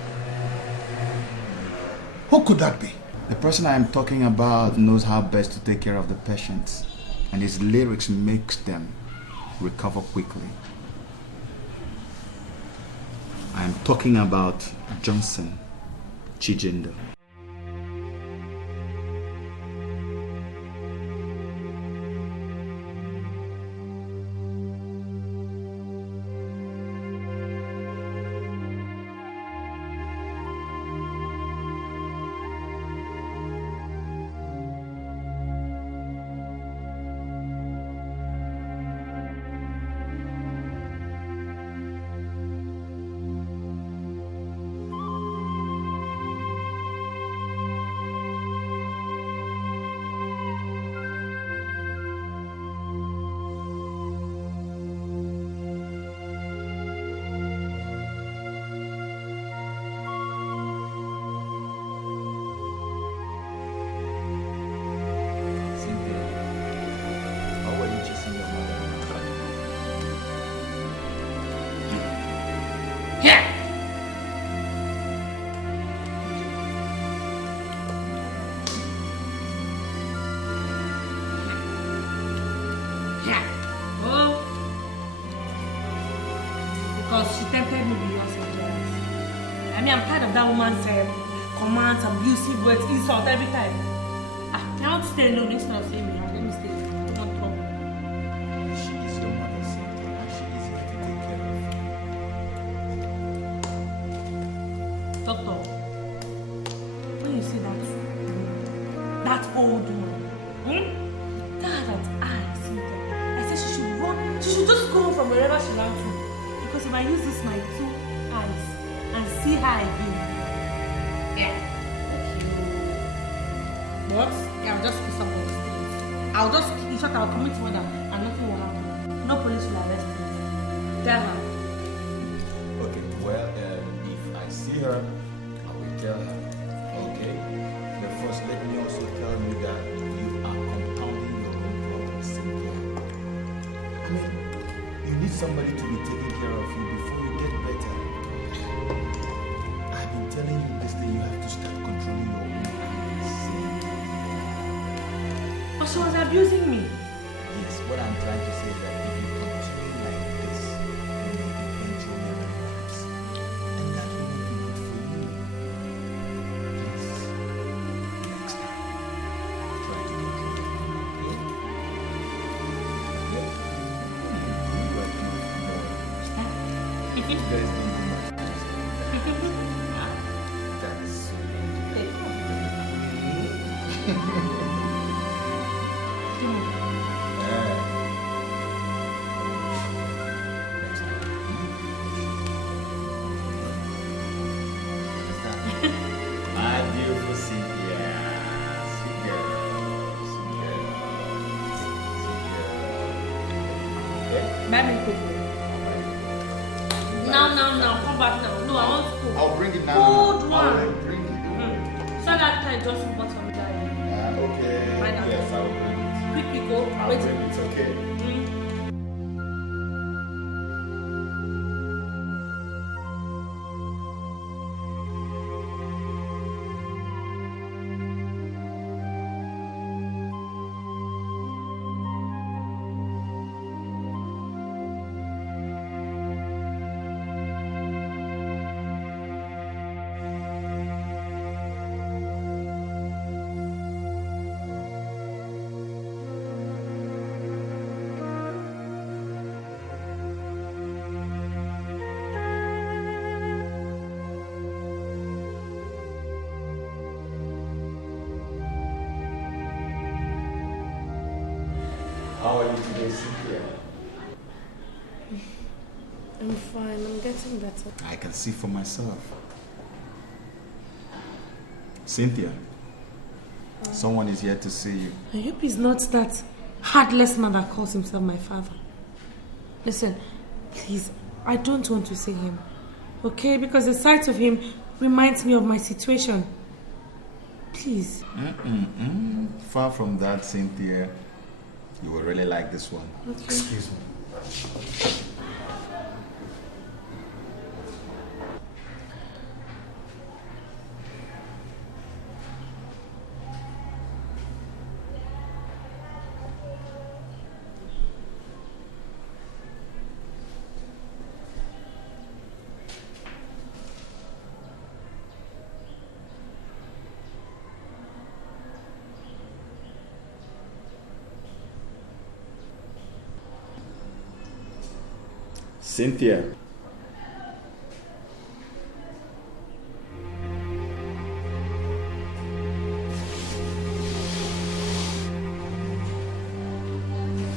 Who could that be? The person I am talking about knows how best to take care of the patients, and his lyrics makes them recover quickly. I am talking about Johnson Chijendo. That woman's commands, abusive words, insult every time. I want to stay alone instead of saying me. Let me stay. Don't talk. She is your mother, Cynthia, and she is here to take care of you. Doctor, when you say that old woman, that I, Cynthia, I said she should run. She should just go from wherever she ran to. Because if I use this my 2 eyes and see her again, what? Yeah, I'll just kill someone. I'll just, in short, I'll commit murder and nothing will happen. No police will arrest me. Tell her. Okay, well, if I see her, I will tell her. Okay, but first let me also tell you that you are compounding your own problems, Cynthia. I mean, taking care of you before you get better. I've been telling you this thing, you have to start controlling your own hands. But she was abusing me. Yes, what I'm trying to say is that if you continue like this, you may eventually relapse. And that will not be good for you. Please, next time, try to control your mind, okay? Yeah? You are beautiful. You guys don't do much. That is sweet. My beautiful Cynthia. Sweet girl. Sweet girl. Sweet girl. Okay? Baby, quickly. Now, come back now. No, I want food. I'll bring it now. Food one. I'll bring it. So that time just bought some guy. Okay. Yes, I'll bring it. Quick, go. I'll Wait. bring it, okay. How are you today, Cynthia? I'm fine. I'm getting better. I can see for myself. Cynthia, someone is here to see you. I hope he's not that heartless man that calls himself my father. Listen, please, I don't want to see him. Okay? Because the sight of him reminds me of my situation. Please. Far from that, Cynthia. You will really like this one. Okay. Excuse me. Cynthia.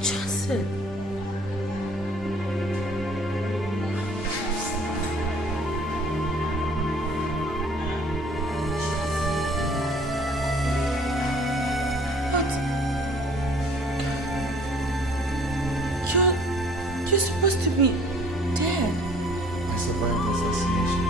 Johnson. You're supposed to be dead. I survived assassination.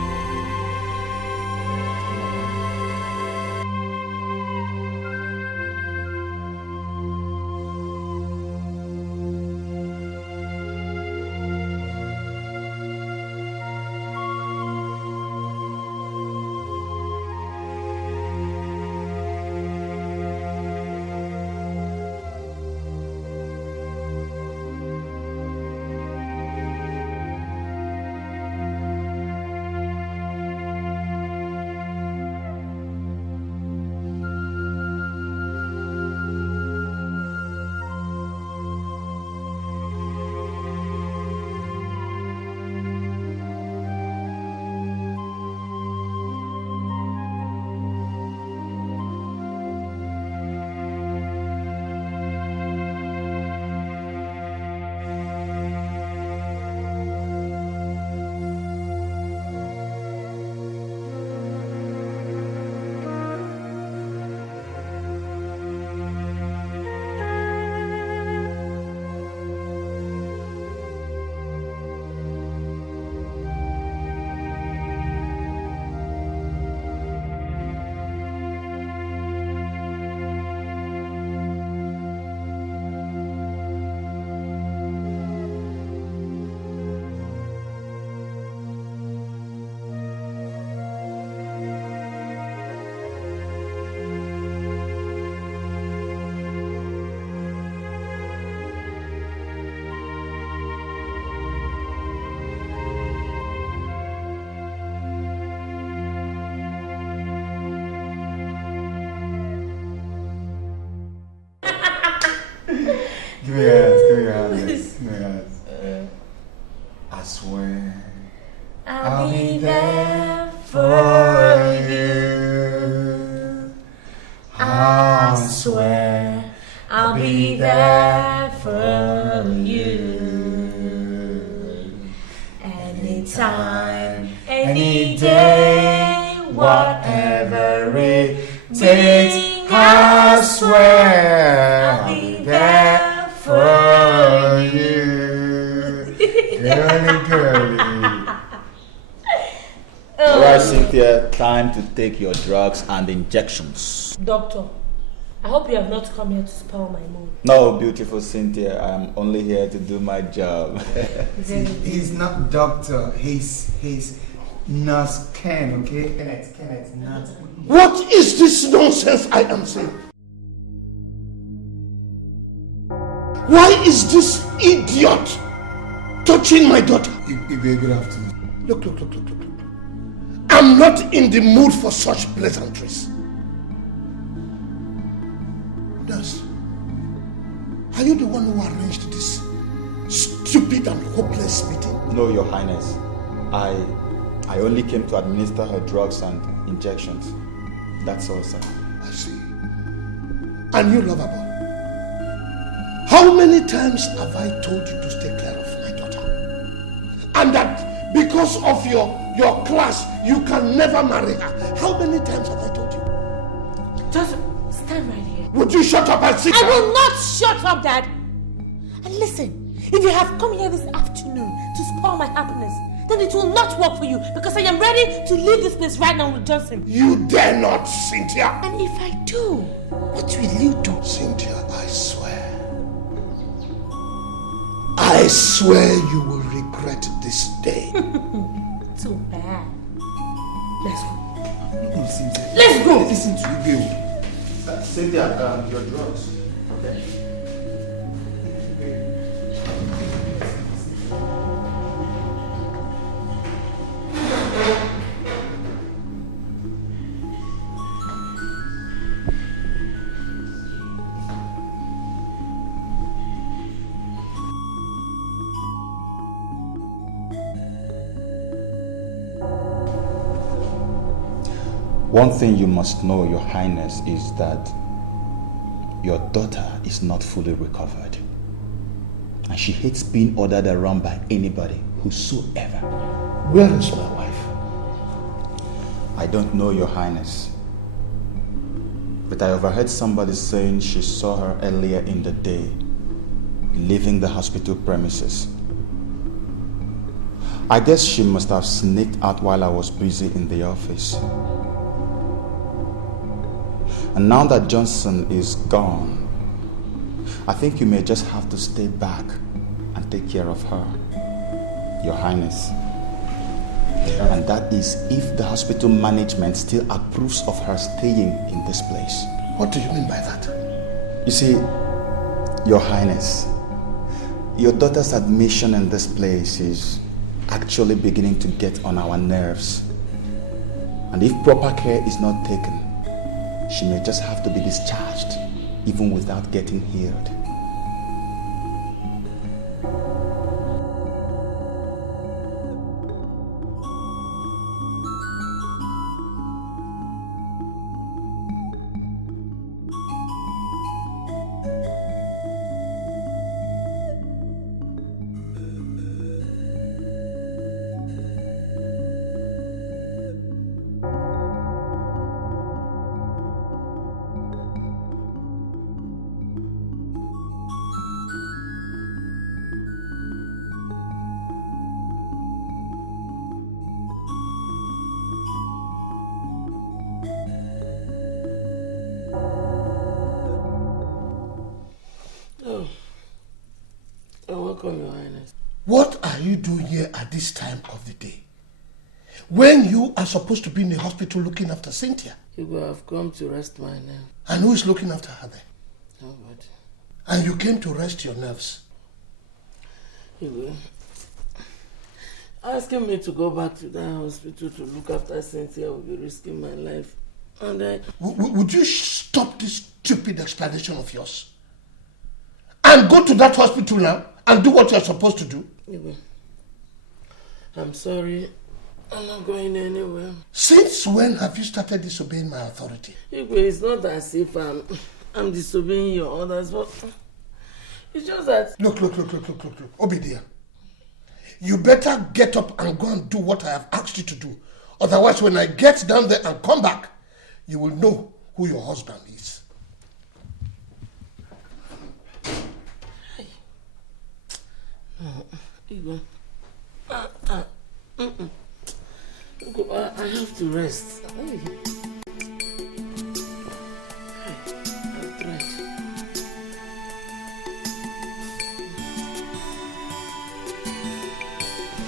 swear I'll be there for you. I swear I'll be there for you. Anytime, any day, whatever it takes, I swear I'll be there for you. Girly. Alright, Cynthia, time to take your drugs and injections. Doctor, I hope you have not come here to spoil my mood. No, beautiful Cynthia, I'm only here to do my job. He's not doctor, he's Nurse Ken, okay? Kenneth, Nurse. What is this nonsense I am saying? Why is this idiot touching my daughter? Good afternoon. Look. I'm not in the mood for such pleasantries. Nurse, are you the one who arranged this stupid and hopeless meeting? No, Your Highness. I only came to administer her drugs and injections. That's all, sir. I see. And you, Loverboy, how many times have I told you to stay clear of my daughter? And that because of your class, you can never marry her. How many times have I told you? Just stand right here. Would you shut up and sit down? I will not shut up, Dad. And listen, if you have come here this afternoon to spoil my happiness, then it will not work for you because I am ready to leave this place right now with Johnson. You dare not, Cynthia. And if I do, what will you do? Cynthia, I swear. I swear you will regret this day. Too bad. Let's go. No, Cynthia. Let's go. Listen to you, Bill. Cynthia, your drugs. Okay. One thing you must know, Your Highness, is that your daughter is not fully recovered. And she hates being ordered around by anybody, whosoever. Where is my wife? I don't know, Your Highness. But I overheard somebody saying she saw her earlier in the day, leaving the hospital premises. I guess she must have sneaked out while I was busy in the office. And now that Johnson is gone, I think you may just have to stay back and take care of her, Your Highness. And that is if the hospital management still approves of her staying in this place. What do you mean by that? You see, Your Highness, your daughter's admission in this place is actually beginning to get on our nerves. And if proper care is not taken, she may just have to be discharged, even without getting healed. Welcome, Your Highness. What are you doing here at this time of the day? When you are supposed to be in the hospital looking after Cynthia? You will have come to rest my nerves. And who is looking after her then? Nobody. And you came to rest your nerves? You will. Asking me to go back to that hospital to look after Cynthia will be risking my life. And Would you stop this stupid explanation of yours? And go to that hospital now and do what you're supposed to do? I'm sorry. I'm not going anywhere. Since when have you started disobeying my authority? It's not as if I'm disobeying your orders, but it's just that... Look. Obidia. You better get up and go and do what I have asked you to do. Otherwise, when I get down there and come back, you will know who your husband is. Igwe. I have to rest. I've tried.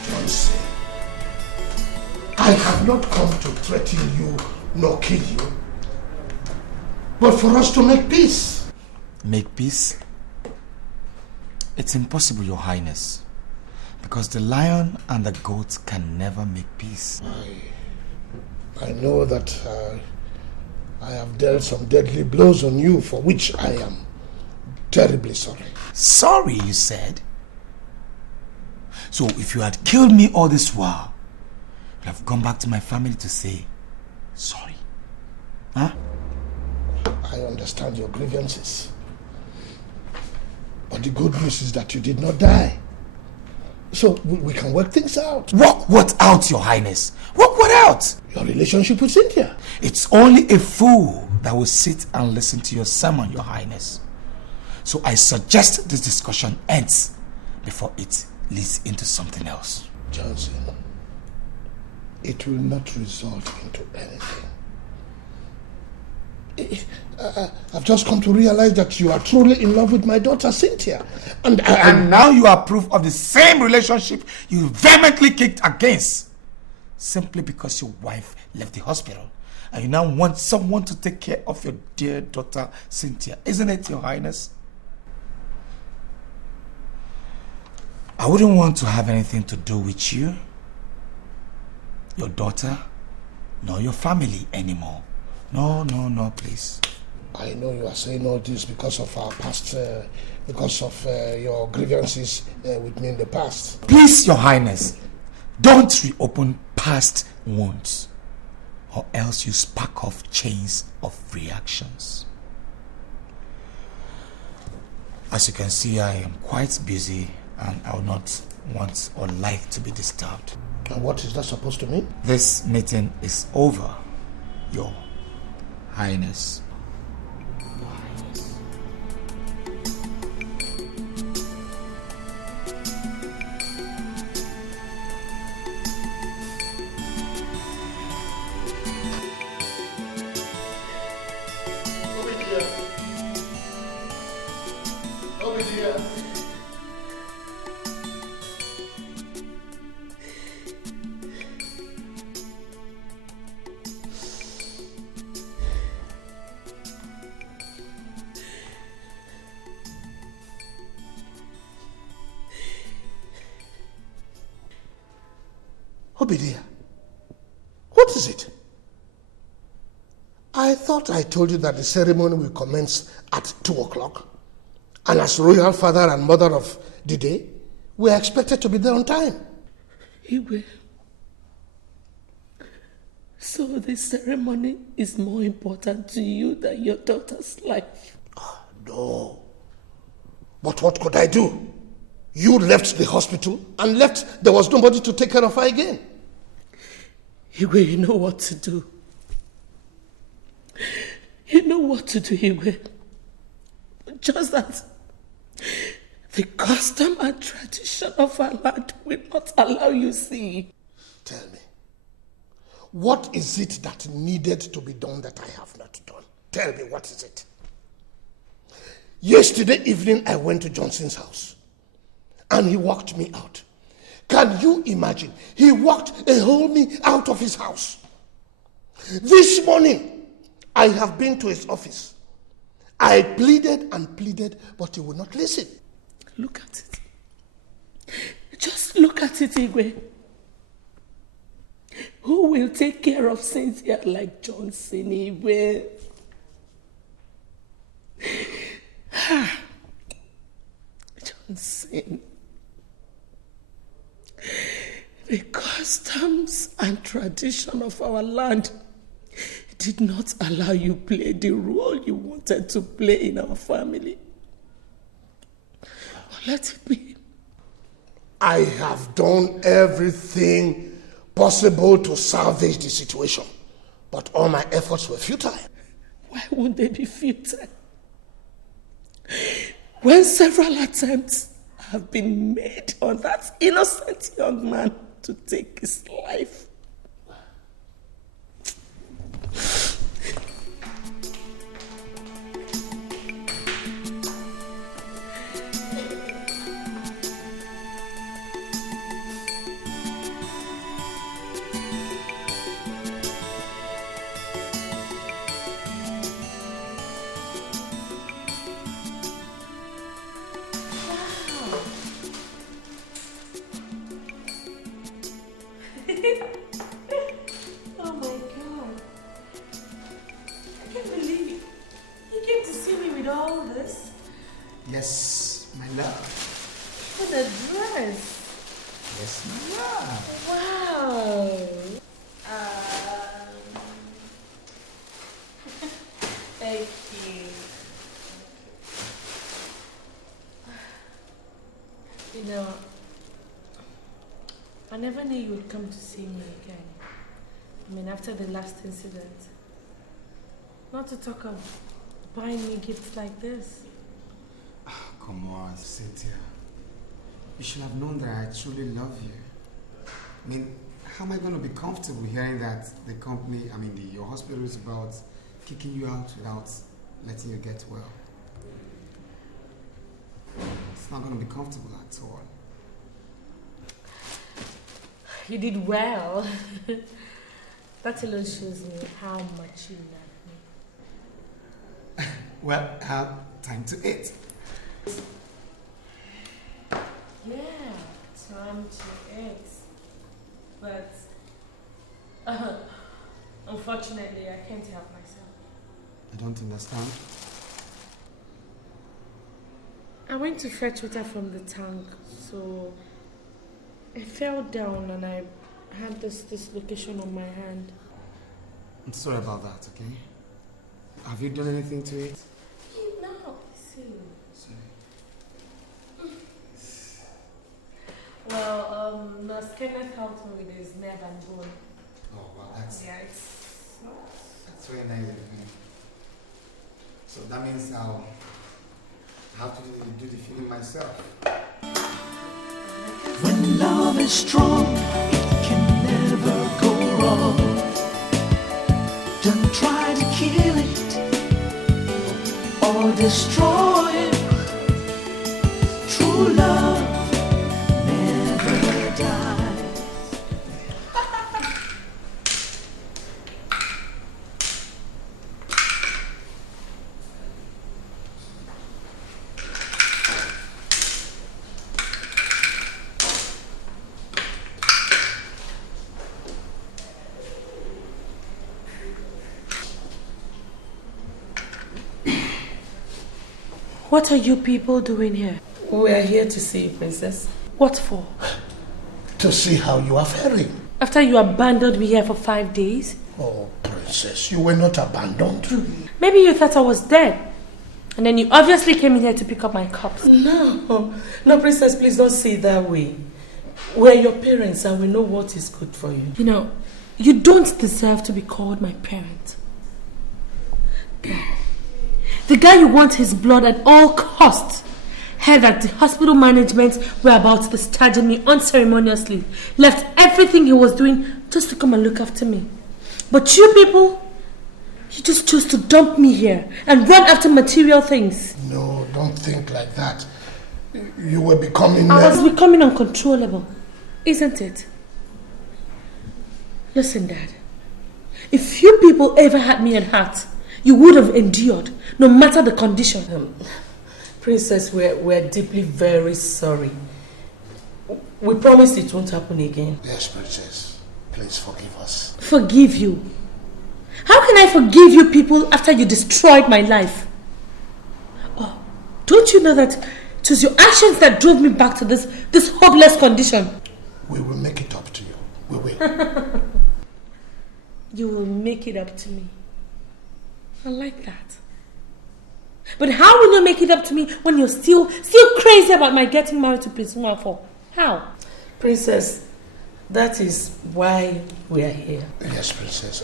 Johnson, I have not come to threaten you nor kill you, but for us to make peace. Make peace? It's impossible, Your Highness. Because the lion and the goat can never make peace. I know that I have dealt some deadly blows on you, for which I am terribly sorry. Sorry, you said? So if you had killed me all this while, I would have gone back to my family to say sorry. Huh? I understand your grievances. But the good news is that you did not die. So we can work things out. Work what out, Your Highness? Work what out? Your relationship with Cynthia. It's only a fool that will sit and listen to your sermon, Your Highness. So I suggest this discussion ends before it leads into something else. Johnson, it will not result into anything. I've just come to realize that you are truly in love with my daughter Cynthia. And now you are proof of the same relationship you vehemently kicked against. Simply because your wife left the hospital. And you now want someone to take care of your dear daughter Cynthia. Isn't it, Your Highness? I wouldn't want to have anything to do with you, your daughter, nor your family anymore. No, please. I know you are saying all this because of our past, because of your grievances with me in the past. Please, Your Highness, don't reopen past wounds, or else you spark off chains of reactions. As you can see, I am quite busy and I will not want or like to be disturbed. And what is that supposed to mean? This meeting is over, Your Highness. Obidia, what is it? I thought I told you that the ceremony will commence at 2 o'clock. And as royal father and mother of the day, we are expected to be there on time. Igwe, so the ceremony is more important to you than your daughter's life? No. But what could I do? You left the hospital and left. There was nobody to take care of her again. Igwe, you know what to do. You know what to do, Igwe. Just that the custom and tradition of our land will not allow you see. Tell me, what is it that needed to be done that I have not done? Tell me, what is it? Yesterday evening, I went to Johnson's house. And he walked me out. Can you imagine? He walked a whole me out of his house. This morning, I have been to his office. I pleaded and pleaded, but he would not listen. Look at it. Just look at it, Igwe. Who will take care of Cynthia like Johnson, Igwe? Johnson. The customs and tradition of our land did not allow you play the role you wanted to play in our family. Let it be. I have done everything possible to salvage the situation, but all my efforts were futile. Why won't they be futile? When several attempts have been made on that innocent young man to take his life. Oh my God. I can't believe it. You came to see me with all this? Yes, my love. What a dress. Yes, my love. Wow. Thank you. You know, I never knew you would come to see me again. I mean, after the last incident. Not to talk of buying me gifts like this. Oh, come on, Cynthia. You should have known that I truly love you. I mean, how am I going to be comfortable hearing that the company, your hospital is about kicking you out without letting you get well? It's not going to be comfortable at all. You did well. That alone shows me how much you love me. Well, time to eat. Yeah, time to eat. But unfortunately, I can't help myself. I don't understand. I went to fetch water from the tank, so I fell down and I had this dislocation on my hand. I'm sorry about that, okay? Have you done anything to it? No, see. Sorry. Well, Nurse Kenneth helped me with his nerve and bone. Oh, wow, that's very nice of you. So that means I'll have to do the feeling myself. When love is strong, it can never go wrong. Don't try to kill it or destroy it. True love never dies. What are you people doing here? We are here to see you, Princess. What for? To see how you are faring. After you abandoned me here for 5 days? Oh, Princess, you were not abandoned. Maybe you thought I was dead. And then you obviously came in here to pick up my cups. No, Princess, please don't say it that way. We're your parents and we know what is good for you. You know, you don't deserve to be called my parent. The guy you want his blood at all costs heard that the hospital management were about to discharge me unceremoniously, left everything he was doing just to come and look after me. But you people, you just chose to dump me here and run after material things. No, don't think like that. You were becoming... I was becoming uncontrollable, isn't it? Listen, Dad. If you people ever had me at heart, you would have endured, no matter the condition. Princess, we're deeply very sorry. We promise it won't happen again. Yes, Princess. Please forgive us. Forgive you? How can I forgive you people after you destroyed my life? Oh, don't you know that it was your actions that drove me back to this hopeless condition? We will make it up to you. We will. You will make it up to me. I like that. But how will you make it up to me when you're still crazy about my getting married to Prince Nwafo? How? Princess, that is why we are here. Yes, Princess.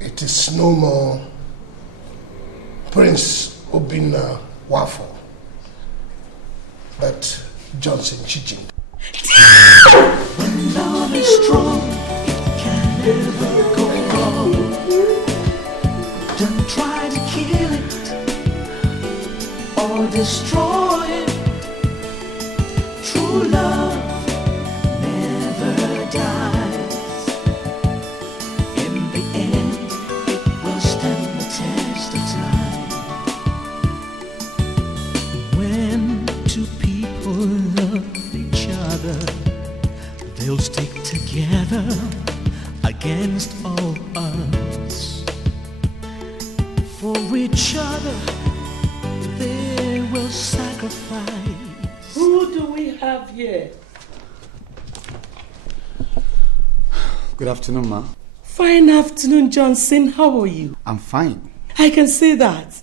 It is no more Prince Obinna Nwafo, but Johnson Chijin. When love is strong, it can never go wrong. Don't try to kill it or destroy it. True love never dies. In the end, it will stand the test of time. When two people love each other, they'll stick together against all odds. For each other, they will sacrifice. Who do we have here? Good afternoon, ma. Fine afternoon, Johnson. How are you? I'm fine. I can see that.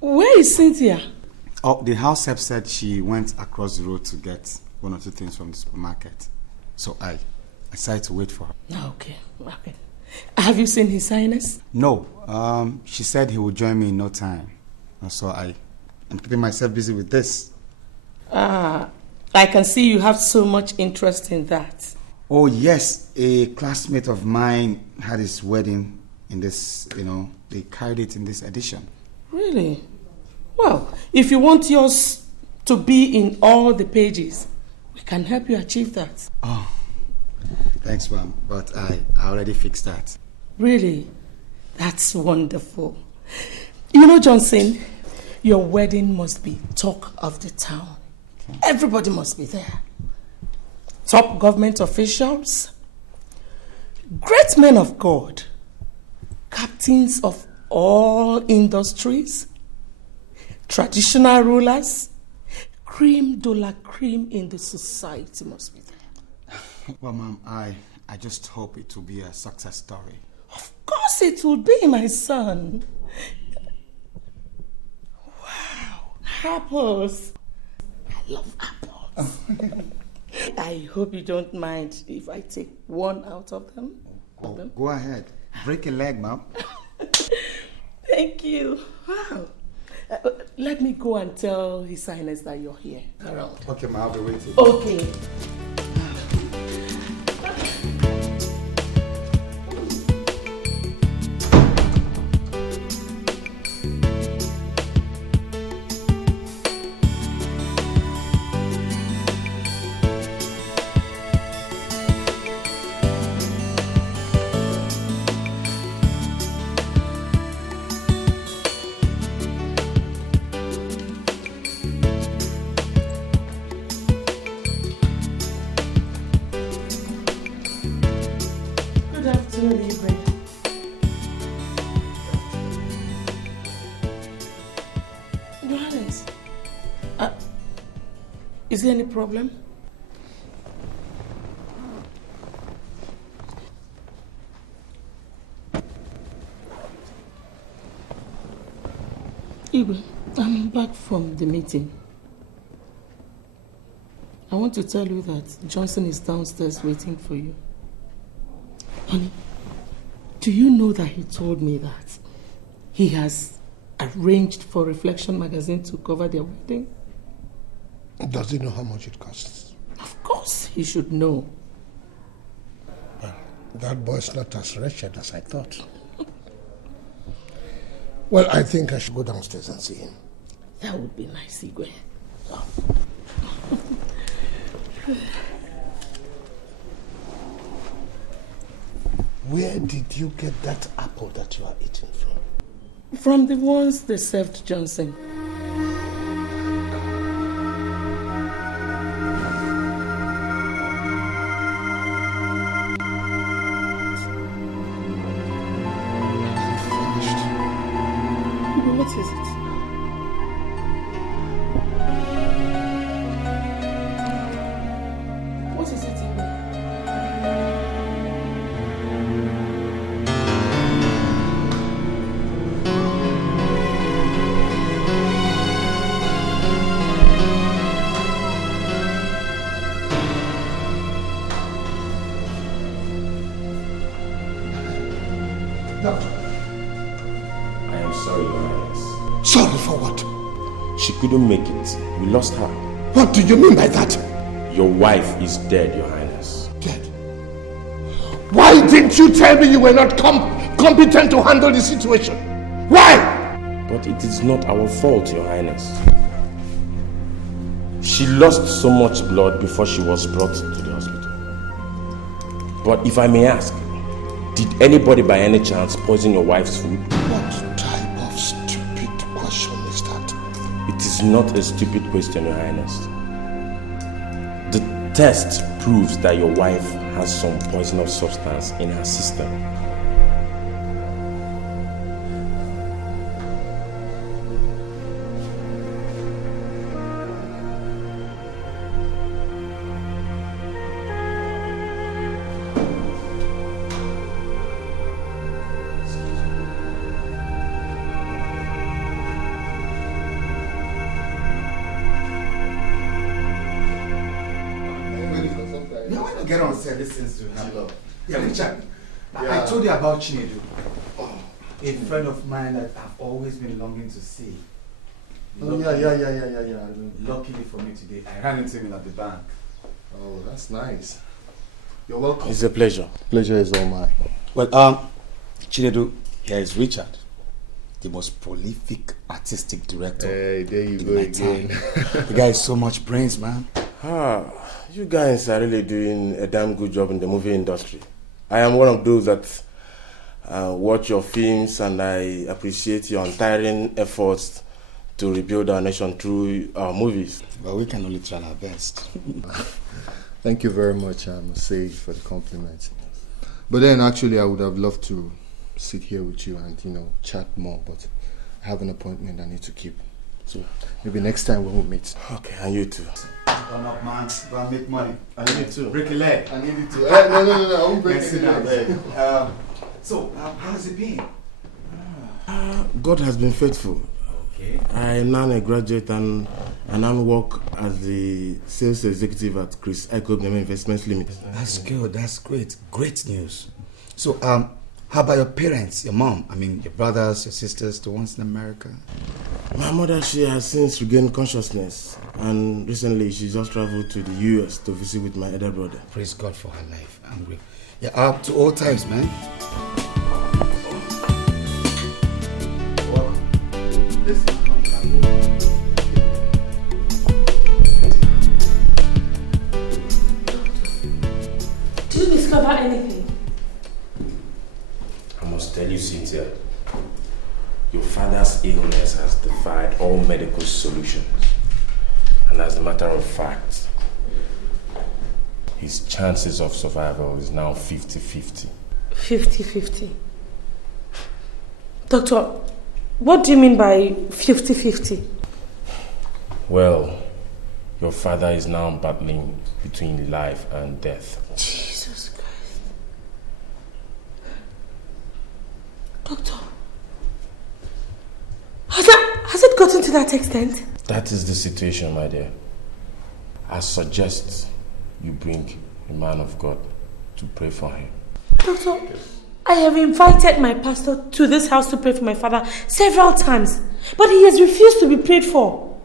Where is Cynthia? Oh, the house help said she went across the road to get one or two things from the supermarket. So I decided to wait for her. Okay. Have you seen His Highness? No. She said he would join me in no time. So I'm keeping myself busy with this. I can see you have so much interest in that. Oh, yes. A classmate of mine had his wedding in this, they carried it in this edition. Really? Well, if you want yours to be in all the pages, we can help you achieve that. Oh, thanks, ma'am. But I already fixed that. Really? That's wonderful. You know, Johnson, your wedding must be talk of the town. Okay. Everybody must be there. Top government officials, great men of God, captains of all industries, traditional rulers, cream de la cream in the society must be there. Well, ma'am, I just hope it will be a success story. Of course it will be, my son. Wow, apples. I love apples. I hope you don't mind if I take one out of them. Oh, go ahead. Break a leg, ma'am. Thank you. Wow. Let me go and tell His Highness that you're here. Around. Okay, ma'am, I'll be waiting. Okay. Is there any problem? Igwe, I'm back from the meeting. I want to tell you that Johnson is downstairs waiting for you. Honey, do you know that he told me that he has arranged for Reflection magazine to cover their wedding? Does he know how much it costs? Of course he should know. Well, that boy's not as wretched as I thought. Well, I think I should go downstairs and see him. That would be nice, Igwe. Oh. Where did you get that apple that you are eating from? From the ones they served Johnson. What is it? She couldn't make it. We lost her. What do you mean by that? Your wife is dead, Your Highness. Dead? Why didn't you tell me you were not competent to handle the situation? Why? But it is not our fault, Your Highness. She lost so much blood before she was brought to the hospital. But if I may ask, did anybody by any chance poison your wife's food? What type of stupid question is that? It is not a stupid question, Your Highness. The test proves that your wife has some poisonous substance in her system. Get on set, these things to happen. Yeah, Richard, I told you about Chinedu. A friend of mine that I've always been longing to see. Yeah. Luckily for me today, I ran into him at the bank. Oh, that's nice. You're welcome. It's a pleasure. Pleasure is all mine. Well, Chinedu, here is Richard, the most prolific artistic director. Hey, there you go again. The guy has so much brains, man. You guys are really doing a damn good job in the movie industry. I am one of those that watch your films, and I appreciate your untiring efforts to rebuild our nation through our movies. Well, we can only try our best. Thank you very much, I must say, for the compliment. But then, actually, I would have loved to sit here with you and, chat more, but I have an appointment I need to keep. So maybe next time we will meet. Okay, and you too. Run up, man. Go and make money. I need you too. Break a leg. I need you to. No, I won't break any leg. So, how has it been? God has been faithful. Okay. I am now a graduate and I work as the sales executive at Chris Icogame Investments Limited. That's good. That's great. Great news. So, how about your parents, your mom? I mean, your brothers, your sisters, the ones in America? My mother, she has since regained consciousness, and recently she just traveled to the US to visit with my elder brother. Praise God for her life. I'm grateful. Yeah, up to all times, man. Did you discover anything? I must tell you, Cynthia, your father's illness has defied all medical solutions. And as a matter of fact, his chances of survival is now 50-50. 50-50. Doctor, what do you mean by 50-50? Well, your father is now battling between life and death. Jesus Christ. Doctor, has it gotten to that extent? That is the situation, my dear. I suggest you bring a man of God to pray for him. Doctor, I have invited my pastor to this house to pray for my father several times, but he has refused to be prayed for.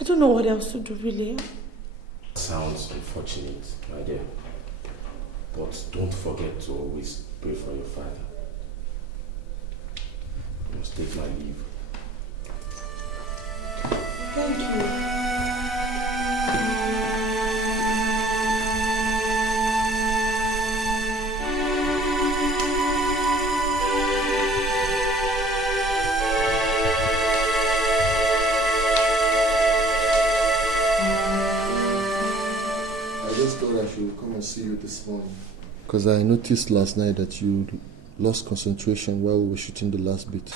I don't know what else to do, really. Sounds unfortunate, my dear. But don't forget to always pray for your father. You must take my leave. Thank you. I should come and see you this morning. Because I noticed last night that you lost concentration while we were shooting the last bit.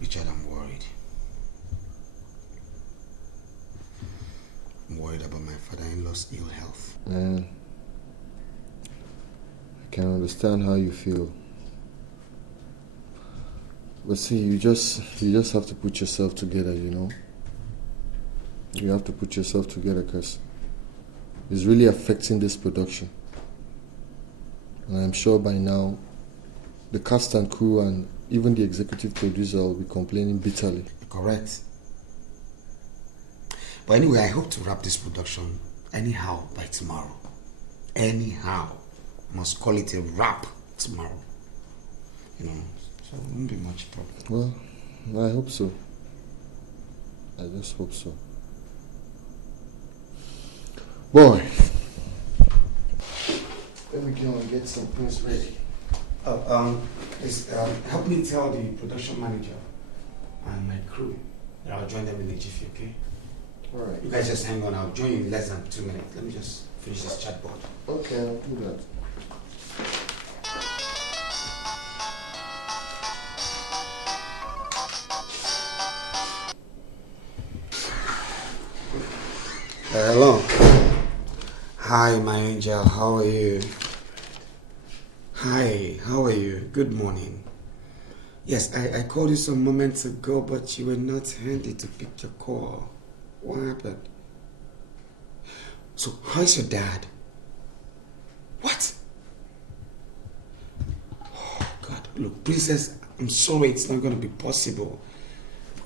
Richard, I'm worried. I'm worried about my father-in-law's ill health. I can understand how you feel. But see, you just have to put yourself together, you know. You have to put yourself together because it's really affecting this production. And I'm sure by now, the cast and crew and even the executive producer will be complaining bitterly. Correct. But anyway, I hope to wrap this production anyhow by tomorrow. Anyhow. I must call it a wrap tomorrow. You know, so it won't be much problem. Well, I hope so. I just hope so. Boy, let me go and get some things ready. Please, help me tell the production manager and my crew that I'll join them in the jiffy, okay? Alright. You guys just hang on, I'll join you in less than 2 minutes. Let me just finish this chatbot. Okay, I'll do that. Hello. Hi, my angel. How are you? Hi, how are you? Good morning. Yes, I called you some moments ago, but you were not handy to pick your call. What happened? So, how's your dad? What? Oh, God. Look, Princess, I'm sorry it's not going to be possible.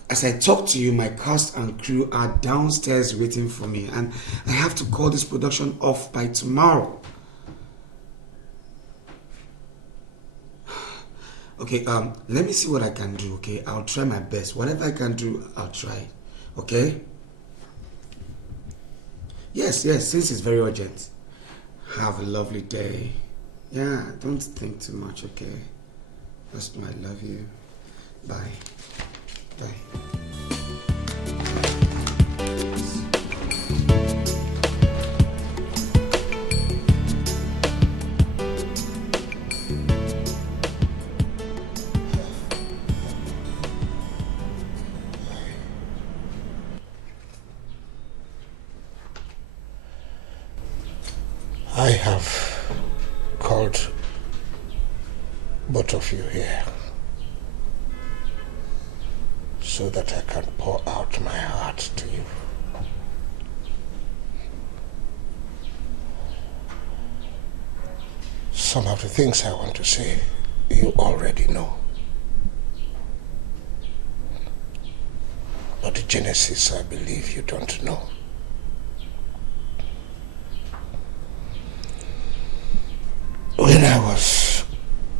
As I talk to you, my cast and crew are downstairs waiting for me, and I have to call this production off by tomorrow. Okay, let me see what I can do, okay? I'll try my best. Whatever I can do, I'll try. Okay? Yes, since it's very urgent. Have a lovely day. Yeah, don't think too much, okay? Just know I love you. Bye. Bye. I have called both of you here so that I can pour out my heart to you. Some of the things I want to say, you already know. But the genesis, I believe you don't know. When I was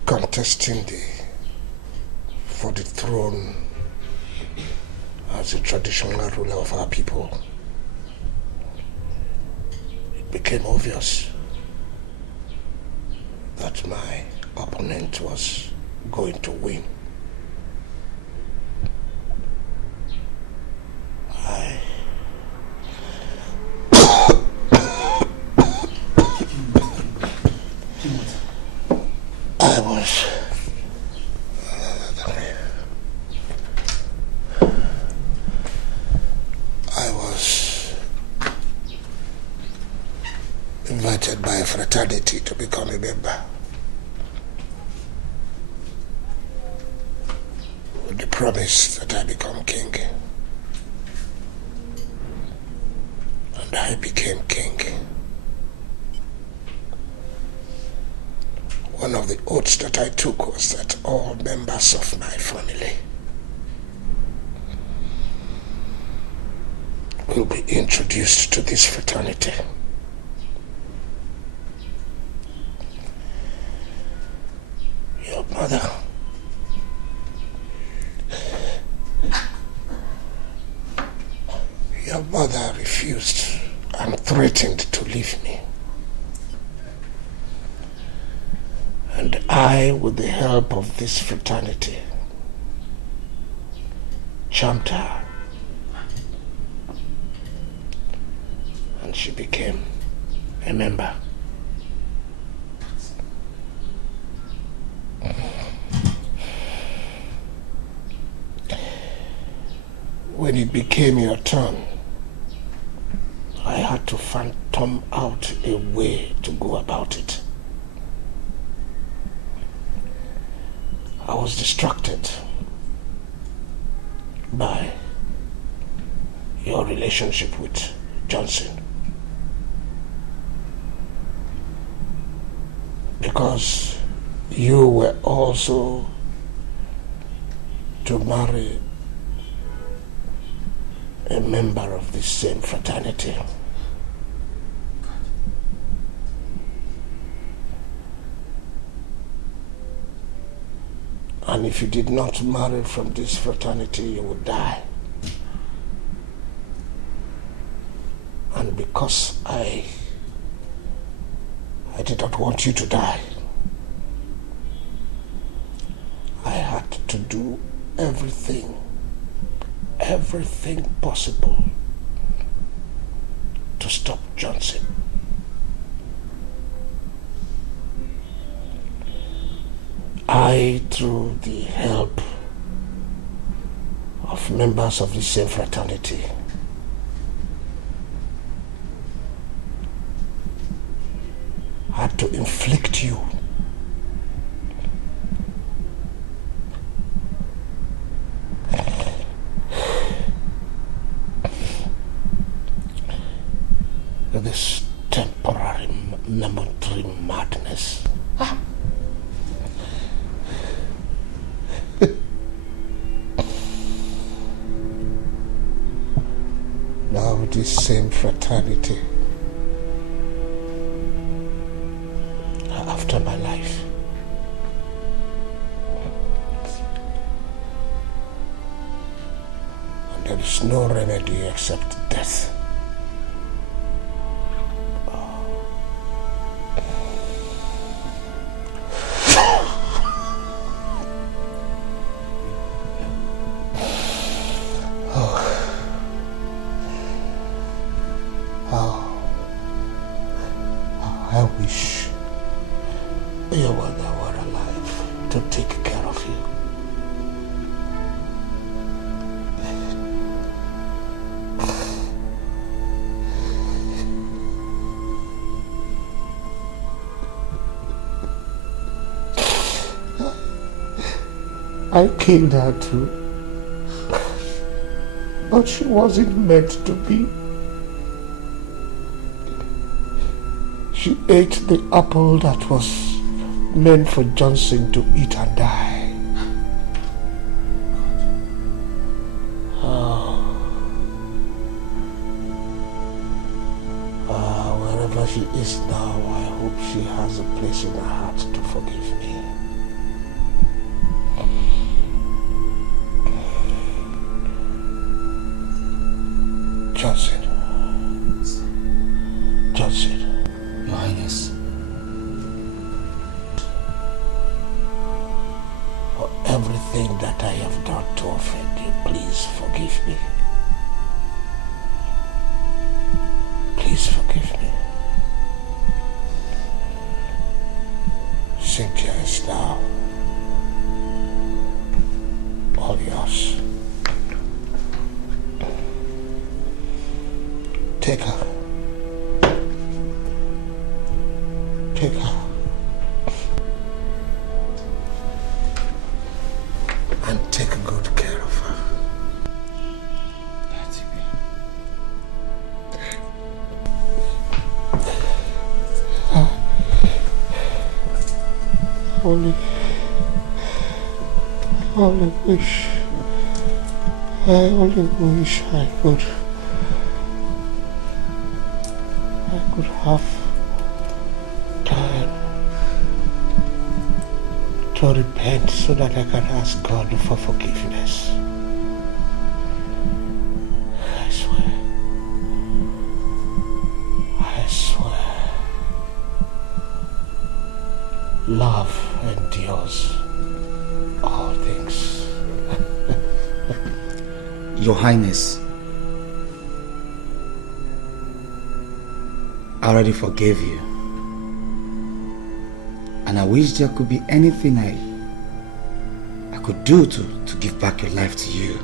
contesting for the throne as a traditional ruler of our people, it became obvious that my opponent was going to win. I was invited by a fraternity to become a member, with the promise that I become king. And I became king. One of the oaths that I took was that all members of my family will be introduced to this fraternity. Your mother refused and threatened to leave me. And I, with the help of this fraternity, charmed her. And she became a member. When it became your turn, I had to phantom out a way to go about it. I was distracted by your relationship with Johnson, because you were also to marry a member of the same fraternity. And if you did not marry from this fraternity, you would die. And because I did not want you to die, I had to do everything possible to stop Johnson. I, through the help of members of the same fraternity, had to inflict you with this temporary, momentary madness. Now this same fraternity are after my life. And there is no remedy except death. I wish your mother were alive to take care of you. I killed her too, but she wasn't meant to be. She ate the apple that was meant for Johnson to eat and die. Wherever she is now, I hope she has a place in her heart to forgive me. Johnson. Your Highness. For everything that I have done to offend you, please forgive me. Please forgive me. Cynthia is now all yours. Take her. Take her. And take good care of her. I only wish I could have time to repent so that I can ask God for forgiveness. I swear. Love endures all things. Your Highness, I already forgave you. And I wish there could be anything I could do to give back your life to you.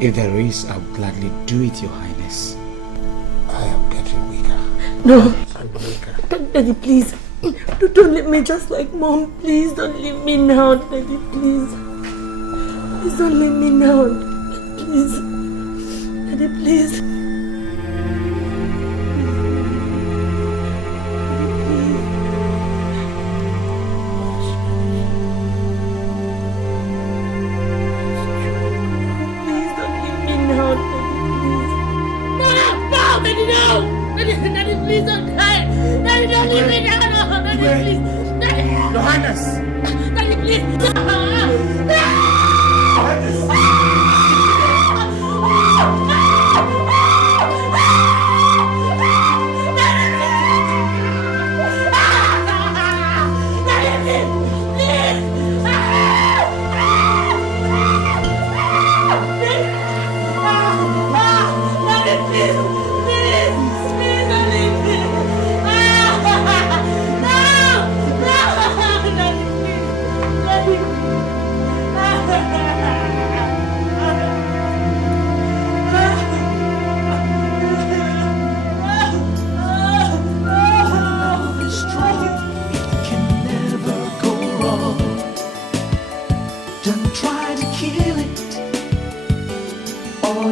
If there is, I will gladly do it, Your Highness. I am getting weaker. No. I'm weaker. Daddy, please. Don't leave me just like Mom. Please don't leave me now, Daddy, please. Please don't leave me now. Please. Daddy, please. Daddy, please don't die. Daddy, don't leave me now. No, Daddy, please. Daddy. Johannes. Daddy, please.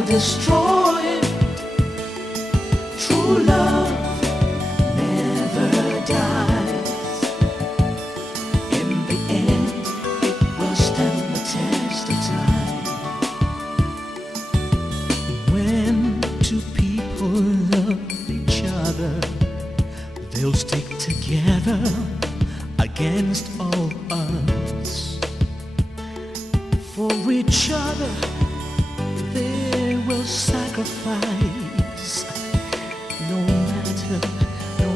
Destroy it. True love never dies. In the end, it will stand the test of time. When two people love each other, they'll stick together against all odds. For each other they will sacrifice, no matter the